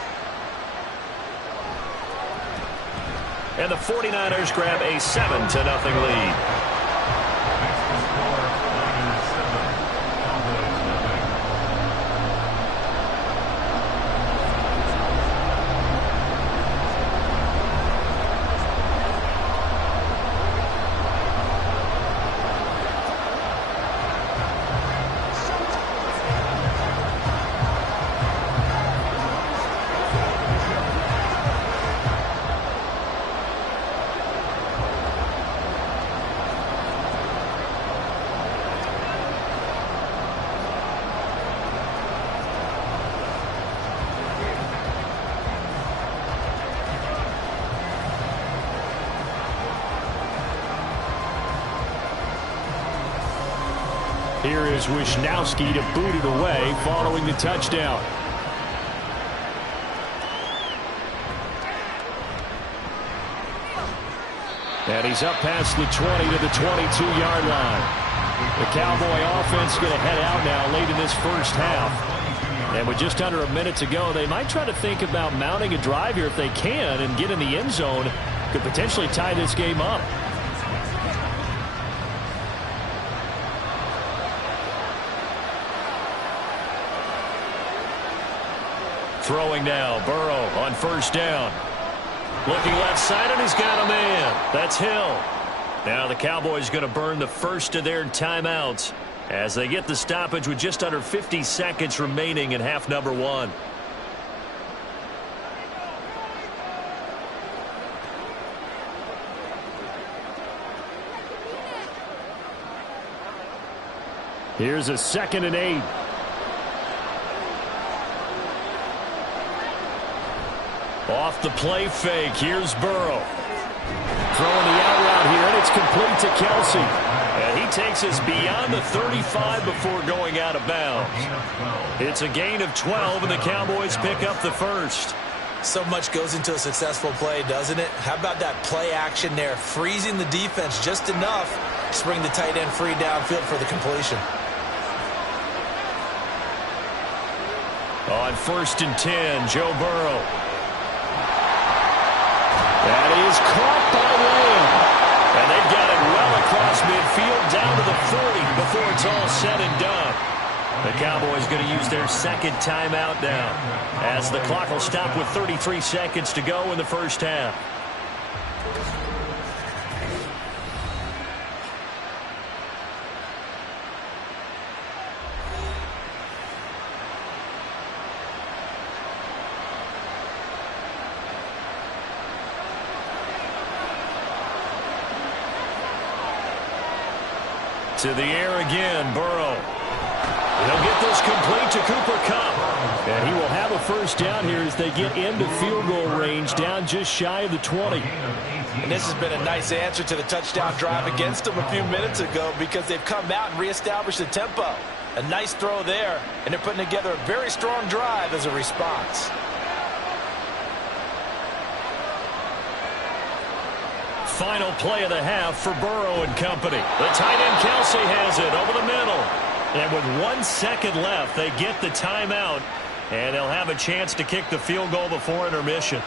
And the 49ers grab a 7-0 lead. Here is Wisnowski to boot it away following the touchdown. And he's up past the 20 to the 22-yard line. The Cowboy offense going to head out now late in this first half. And with just under a minute to go, they might try to think about mounting a drive here if they can and get in the end zone. Could potentially tie this game up. Throwing now, Burrow on first down. Looking left side, and he's got a man. That's Hill. Now the Cowboys going to burn the first of their timeouts as they get the stoppage with just under 50 seconds remaining in half number 1. Here's a 2nd and 8. Off the play fake, here's Burrow. Throwing the out route here, and it's complete to Kelsey. And he takes us beyond the 35 before going out of bounds. It's a gain of 12, and the Cowboys pick up the first. So much goes into a successful play, doesn't it? How about that play action there, freezing the defense just enough to bring the tight end free downfield for the completion. On 1st and 10, Joe Burrow. That is caught by Lamb. And they've got it well across midfield down to the 40 before it's all said and done. The Cowboys going to use their 2nd timeout now as the clock will stop with 33 seconds to go in the first half. To the air again, Burrow. He'll get this complete to Cooper Kupp. And he will have a first down here as they get into field goal range, down just shy of the 20. And this has been a nice answer to the touchdown drive against them a few minutes ago because they've come out and reestablished the tempo. A nice throw there, and they're putting together a very strong drive as a response. Final play of the half for Burrow and company. The tight end Kelsey has it over the middle. And with 1 second left, they get the timeout, and they'll have a chance to kick the field goal before intermission.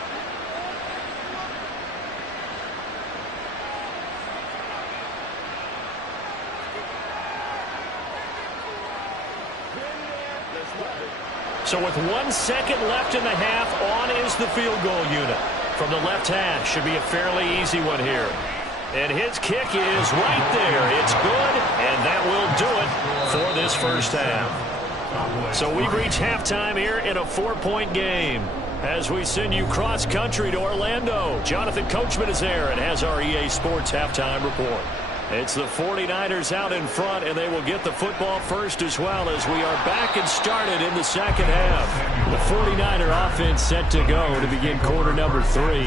So with 1 second left in the half, on is the field goal unit. From the left hash, should be a fairly easy one here. And his kick is right there. It's good, and that will do it for this first half. So we've reached halftime here in a 4-point game. As we send you cross-country to Orlando, Jonathan Coachman is there and has our EA Sports halftime report. It's the 49ers out in front, and they will get the football first as well as we are back and started in the second half. The 49er offense set to go to begin quarter number 3.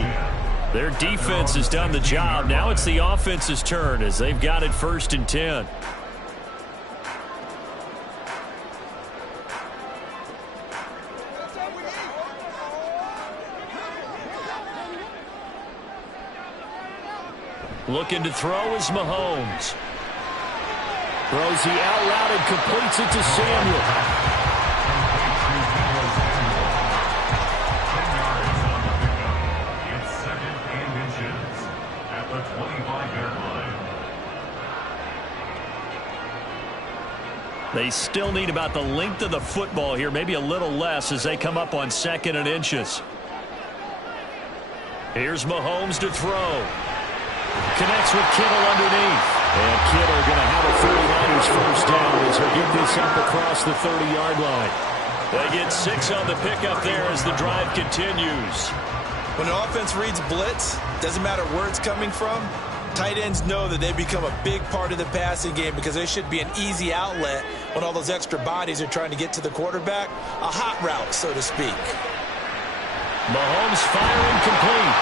Their defense has done the job. Now it's the offense's turn as they've got it 1st and 10. Looking to throw is Mahomes. Throws the out route and completes it to Samuel. They still need about the length of the football here, maybe a little less as they come up on 2nd and inches. Here's Mahomes to throw. Connects with Kittle underneath. And Kittle going to have a 49ers first down as he'll get this up across the 30-yard line. They get 6 on the pickup there as the drive continues. When the offense reads blitz, doesn't matter where it's coming from, tight ends know that they become a big part of the passing game because there should be an easy outlet when all those extra bodies are trying to get to the quarterback. A hot route, so to speak. Mahomes firing complete.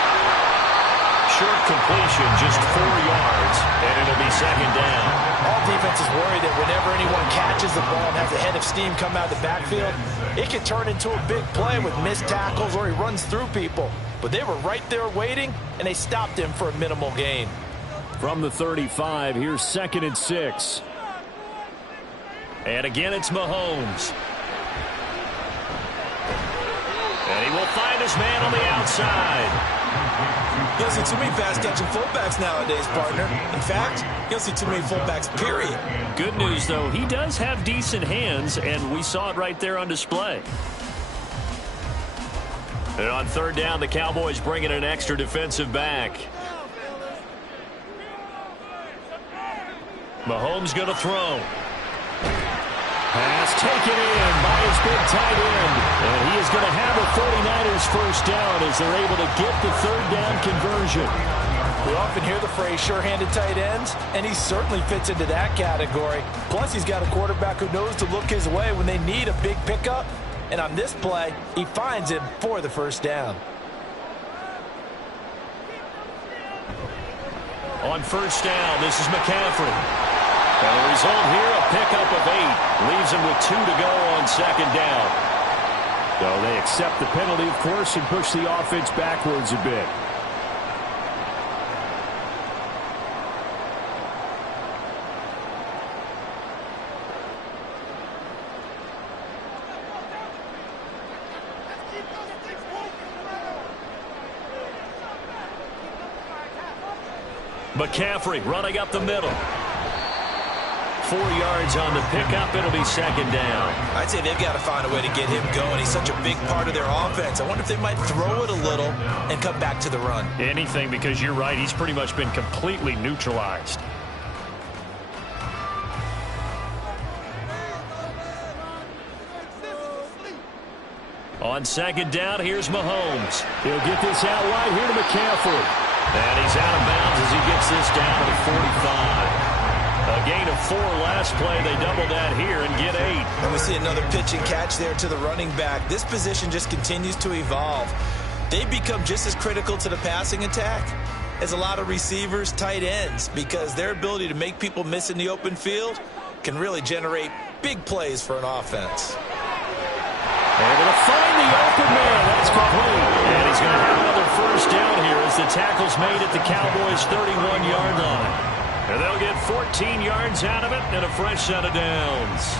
Short completion, just 4 yards, and it'll be 2nd down. All defenses worry that whenever anyone catches the ball and has a head of steam come out of the backfield, it can turn into a big play with missed tackles or he runs through people. But they were right there waiting, and they stopped him for a minimal gain. From the 35, here's 2nd and 6. And again, it's Mahomes. And he will find his man on the outside. You don't see too many fast-catching fullbacks nowadays, partner. In fact, you don't see too many fullbacks, period. Good news, though, he does have decent hands, and we saw it right there on display. And on third down, the Cowboys bring in an extra defensive back. Mahomes going to throw. Pass taken in by his big tight end. And he is going to have the 49ers first down as they're able to get the third down conversion. We often hear the phrase sure-handed tight ends, and he certainly fits into that category. Plus, he's got a quarterback who knows to look his way when they need a big pickup. And on this play, he finds him for the first down. On first down, this is McCaffrey. And the result here, a pickup of 8. Leaves him with 2 to go on second down. So they accept the penalty, of course, and push the offense backwards a bit. McCaffrey running up the middle. 4 yards on the pickup. It'll be second down. I'd say they've got to find a way to get him going. He's such a big part of their offense. I wonder if they might throw it a little and come back to the run. Anything, because you're right. He's pretty much been completely neutralized. On second down, here's Mahomes. He'll get this out wide here to McCaffrey. And he's out of bounds as he gets this down to the 45. A gain of 4 last play. They double that here and get 8. And we see another pitch and catch there to the running back. This position just continues to evolve. They become just as critical to the passing attack as a lot of receivers, tight ends, because their ability to make people miss in the open field can really generate big plays for an offense. Able to find the open man. That's complete. And he's going to have another first down here as the tackle's made at the Cowboys' 31-yard line. And they'll get 14 yards out of it and a fresh set of downs.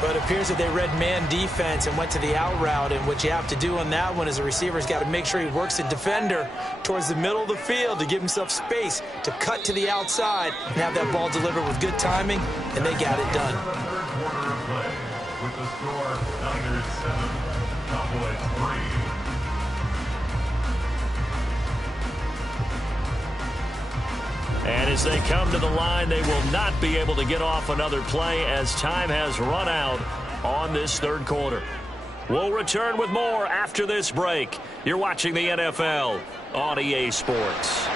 But it appears that they read man defense and went to the out route, and what you have to do on that one is the receiver's got to make sure he works the defender towards the middle of the field to give himself space to cut to the outside and have that ball delivered with good timing, and they got it done. With the score, Niners 7, Cowboys 3. And as they come to the line, they will not be able to get off another play as time has run out on this third quarter. We'll return with more after this break. You're watching the NFL on EA Sports.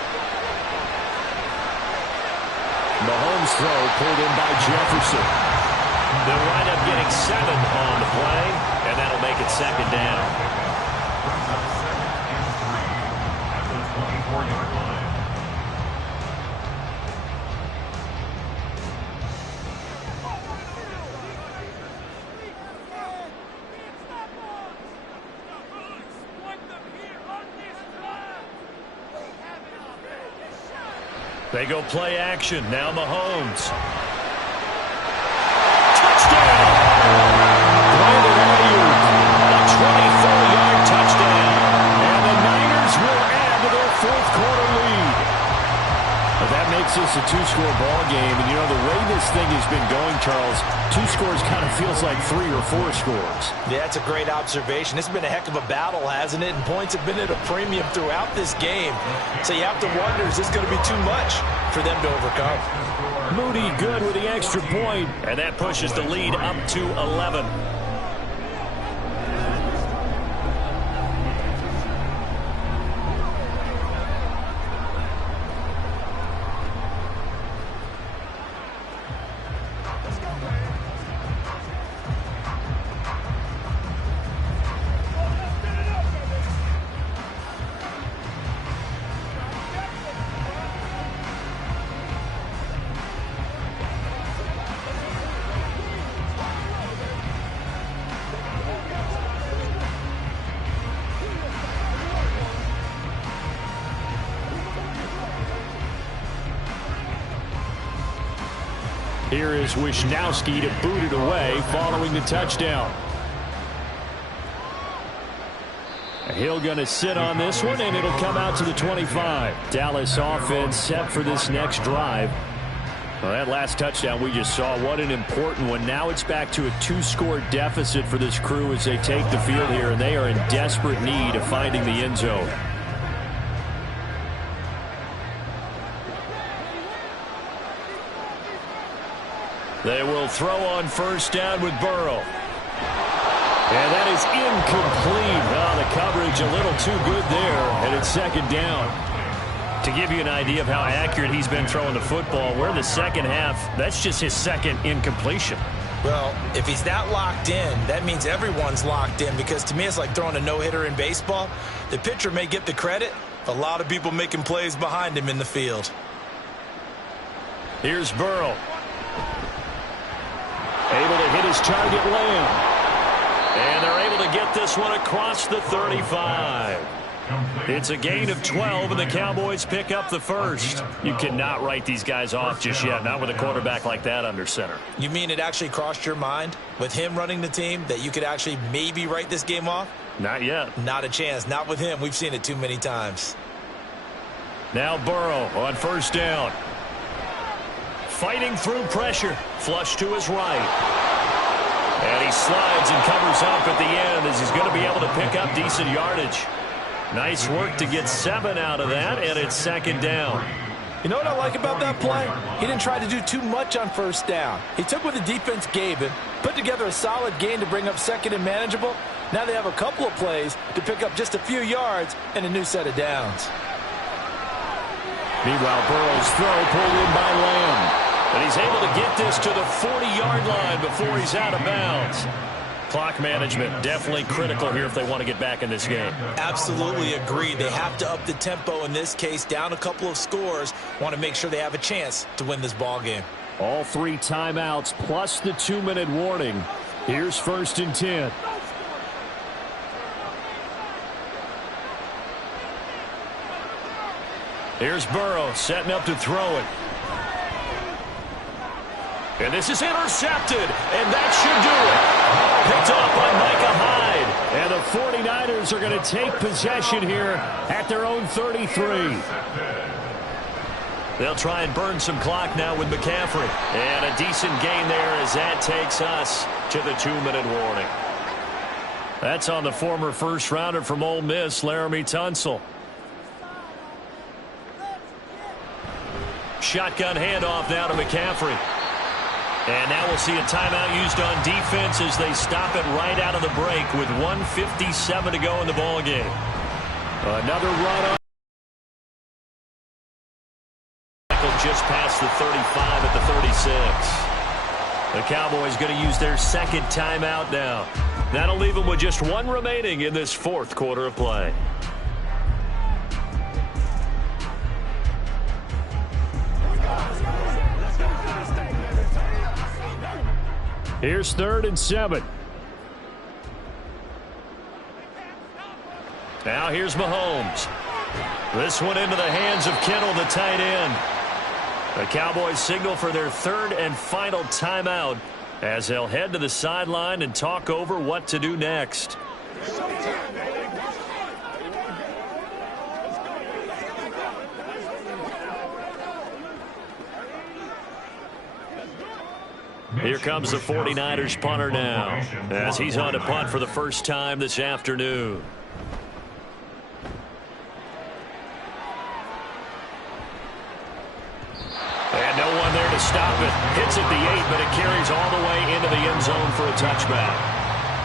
Mahomes' throw pulled in by Jefferson. They'll wind up getting 7 on the play, and that'll make it second down. Brings up 2nd and 3 at the 24-yard line. They go play action. Now Mahomes. Brandon Ayuk, a 24-yard touchdown. And the Niners will add to their fourth quarter lead. But that makes this a 2-score ball game. And, you know, the way this thing has been going, Charles, 2 scores kind of feels like 3 or 4 scores. Yeah, that's a great observation. It's been a heck of a battle, hasn't it? And points have been at a premium throughout this game. So you have to wonder, is this going to be too much for them to overcome? Moody good with the extra point, and that pushes the lead up to 11. Here is Wisnowski to boot it away following the touchdown. Hill going to sit on this one, and it'll come out to the 25. Dallas offense set for this next drive. Well, that last touchdown we just saw, what an important one. Now it's back to a 2-score deficit for this crew as they take the field here, and they are in desperate need of finding the end zone. They will throw on first down with Burrow. And that is incomplete. Oh, the coverage a little too good there, and it's second down. To give you an idea of how accurate he's been throwing the football, we're in the second half. That's just his second incompletion. Well, if he's that locked in, that means everyone's locked in, because to me it's like throwing a no-hitter in baseball. The pitcher may get the credit, a lot of people making plays behind him in the field. Here's Burrow. Able to hit his target, Lamb. And they're able to get this one across the 35. It's a gain of 12, and the Cowboys pick up the first. You cannot write these guys off just yet, not with a quarterback like that under center. You mean it actually crossed your mind with him running the team that you could actually maybe write this game off? Not yet. Not a chance. Not with him. We've seen it too many times. Now Burrow on first down. Fighting through pressure. Flush to his right. And he slides and covers up at the end as he's going to be able to pick up decent yardage. Nice work to get 7 out of that, and it's second down. You know what I like about that play? He didn't try to do too much on first down. He took what the defense gave him, put together a solid gain to bring up second and manageable. Now they have a couple of plays to pick up just a few yards and a new set of downs. Meanwhile, Burrow's throw pulled in by Lamb. And he's able to get this to the 40-yard line before he's out of bounds. Clock management definitely critical here if they want to get back in this game. Absolutely agree. They have to up the tempo in this case, down a couple of scores. Want to make sure they have a chance to win this ball game. All 3 timeouts plus the 2-minute warning. Here's first and 10. Here's Burrow setting up to throw it. And this is intercepted, and that should do it. Picked off by Micah Hyde. And the 49ers are going to take possession here at their own 33. They'll try and burn some clock now with McCaffrey. And a decent gain there as that takes us to the 2-minute warning. That's on the former first-rounder from Ole Miss, Laramie Tunsil. Shotgun handoff now to McCaffrey. And now we'll see a timeout used on defense as they stop it right out of the break with 1:57 to go in the ball game. Another run on. Just past the 35 at the 36. The Cowboys going to use their second timeout now. That'll leave them with just 1 remaining in this 4th quarter of play. Here's 3rd and 7. Now here's Mahomes. This one into the hands of Kittle, the tight end. The Cowboys signal for their 3rd and final timeout as they'll head to the sideline and talk over what to do next. Here comes the 49ers punter now as he's on to punt for the first time this afternoon. And no one there to stop it. Hits at the 8, but it carries all the way into the end zone for a touchback.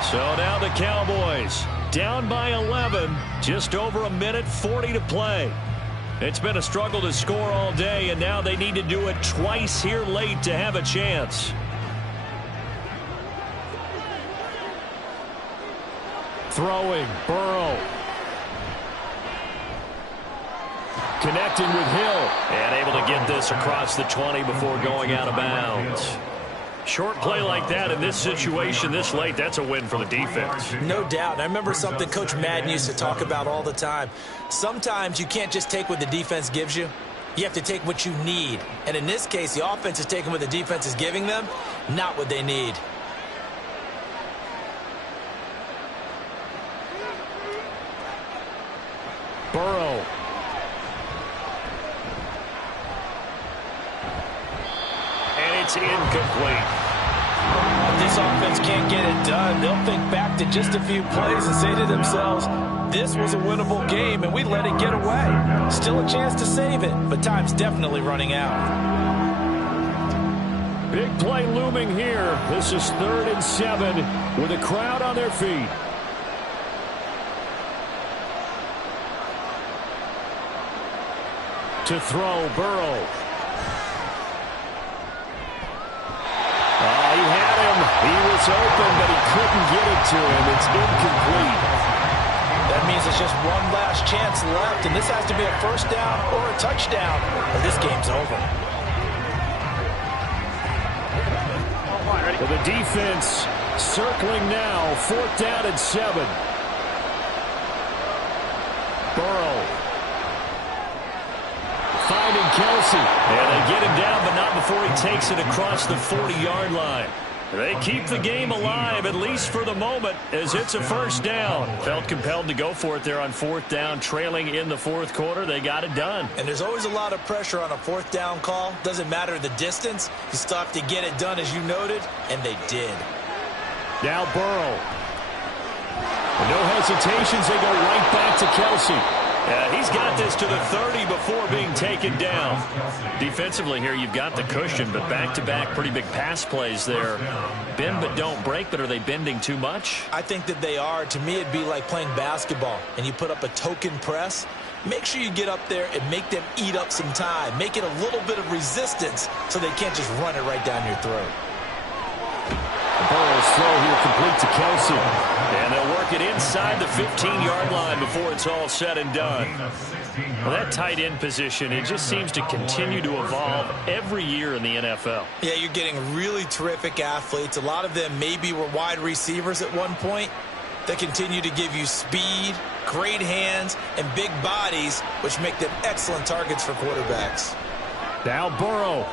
So now the Cowboys down by 11, just over 1:40 to play. It's been a struggle to score all day, and now they need to do it twice here late to have a chance. Throwing, Burrow. Connecting with Hill. And able to get this across the 20 before going out of bounds. Short play like that in this situation this late, that's a win for the defense. No doubt. I remember something Coach Madden used to talk about all the time. Sometimes you can't just take what the defense gives you. You have to take what you need. And in this case, the offense is taking what the defense is giving them, not what they need. Burrow. It's incomplete. If this offense can't get it done, they'll think back to just a few plays and say to themselves, this was a winnable game, and we let it get away. Still a chance to save it, but time's definitely running out. Big play looming here. This is 3rd and 7 with a crowd on their feet. To throw, Burrow. Oh, he had him. He was open, but he couldn't get it to him. It's incomplete. That means it's just one last chance left, and this has to be a first down or a touchdown, or this game's over. For the defense, circling now, 4th down and 7. Burrow. Finding Kelsey. And they get him down, but not before he takes it across the 40-yard line. They keep the game alive, at least for the moment, as it's a first down. Felt compelled to go for it there on 4th down, trailing in the 4th quarter. They got it done. And there's always a lot of pressure on a 4th down call. Doesn't matter the distance. You still have to get it done, as you noted, and they did. Now Burrow. With no hesitations, they go right back to Kelsey. He's got this to the 30 before being taken down. Defensively here, you've got the cushion, but back-to-back pretty big pass plays there. Bend but don't break, but are they bending too much? I think that they are. To me, it'd be like playing basketball, and you put up a token press. Make sure you get up there and make them eat up some time. Make it a little bit of resistance so they can't just run it right down your throat. Burrow's throw here complete to Kelsey. And they'll work it inside the 15-yard line before it's all said and done. Well, that tight end position, it just seems to continue to evolve every year in the NFL. Yeah, you're getting really terrific athletes. A lot of them maybe were wide receivers at one point. They continue to give you speed, great hands, and big bodies, which make them excellent targets for quarterbacks. Now Burrow.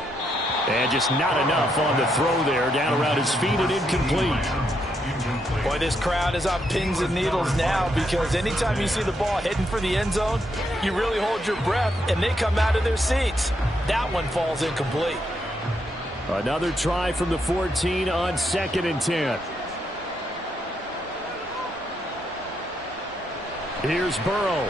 And just not enough on the throw there. Down around his feet and incomplete. Boy, this crowd is on pins and needles now, because anytime you see the ball heading for the end zone, you really hold your breath, and they come out of their seats. That one falls incomplete. Another try from the 14 on 2nd and 10. Here's Burrow.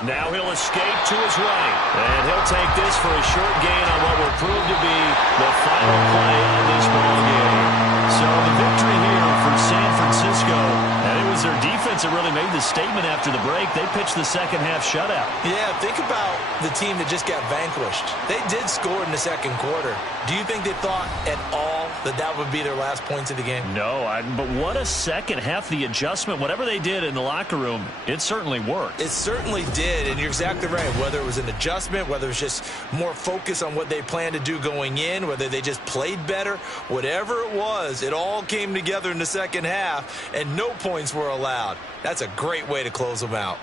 Now he'll escape to his right. And he'll take this for a short gain on what will prove to be the final play of this ball game. So the victory here for San Francisco. And it was their defense that really made the statement after the break. They pitched the second-half shutout. Yeah, think about the team that just got vanquished. They did score in the 2nd quarter. Do you think they thought at all that that would be their last points of the game? No, but what a second half. The adjustment, whatever they did in the locker room, it certainly worked. It certainly did, and you're exactly right. Whether it was an adjustment, whether it was just more focus on what they planned to do going in, whether they just played better, whatever it was, it all came together in the 2nd half, and no points were allowed. That's a great way to close them out.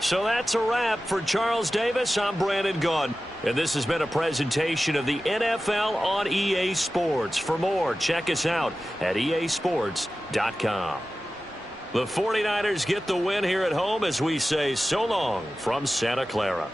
So that's a wrap for Charles Davis. I'm Brandon Gaudin. And this has been a presentation of the NFL on EA Sports. For more, check us out at easports.com. The 49ers get the win here at home as we say so long from Santa Clara.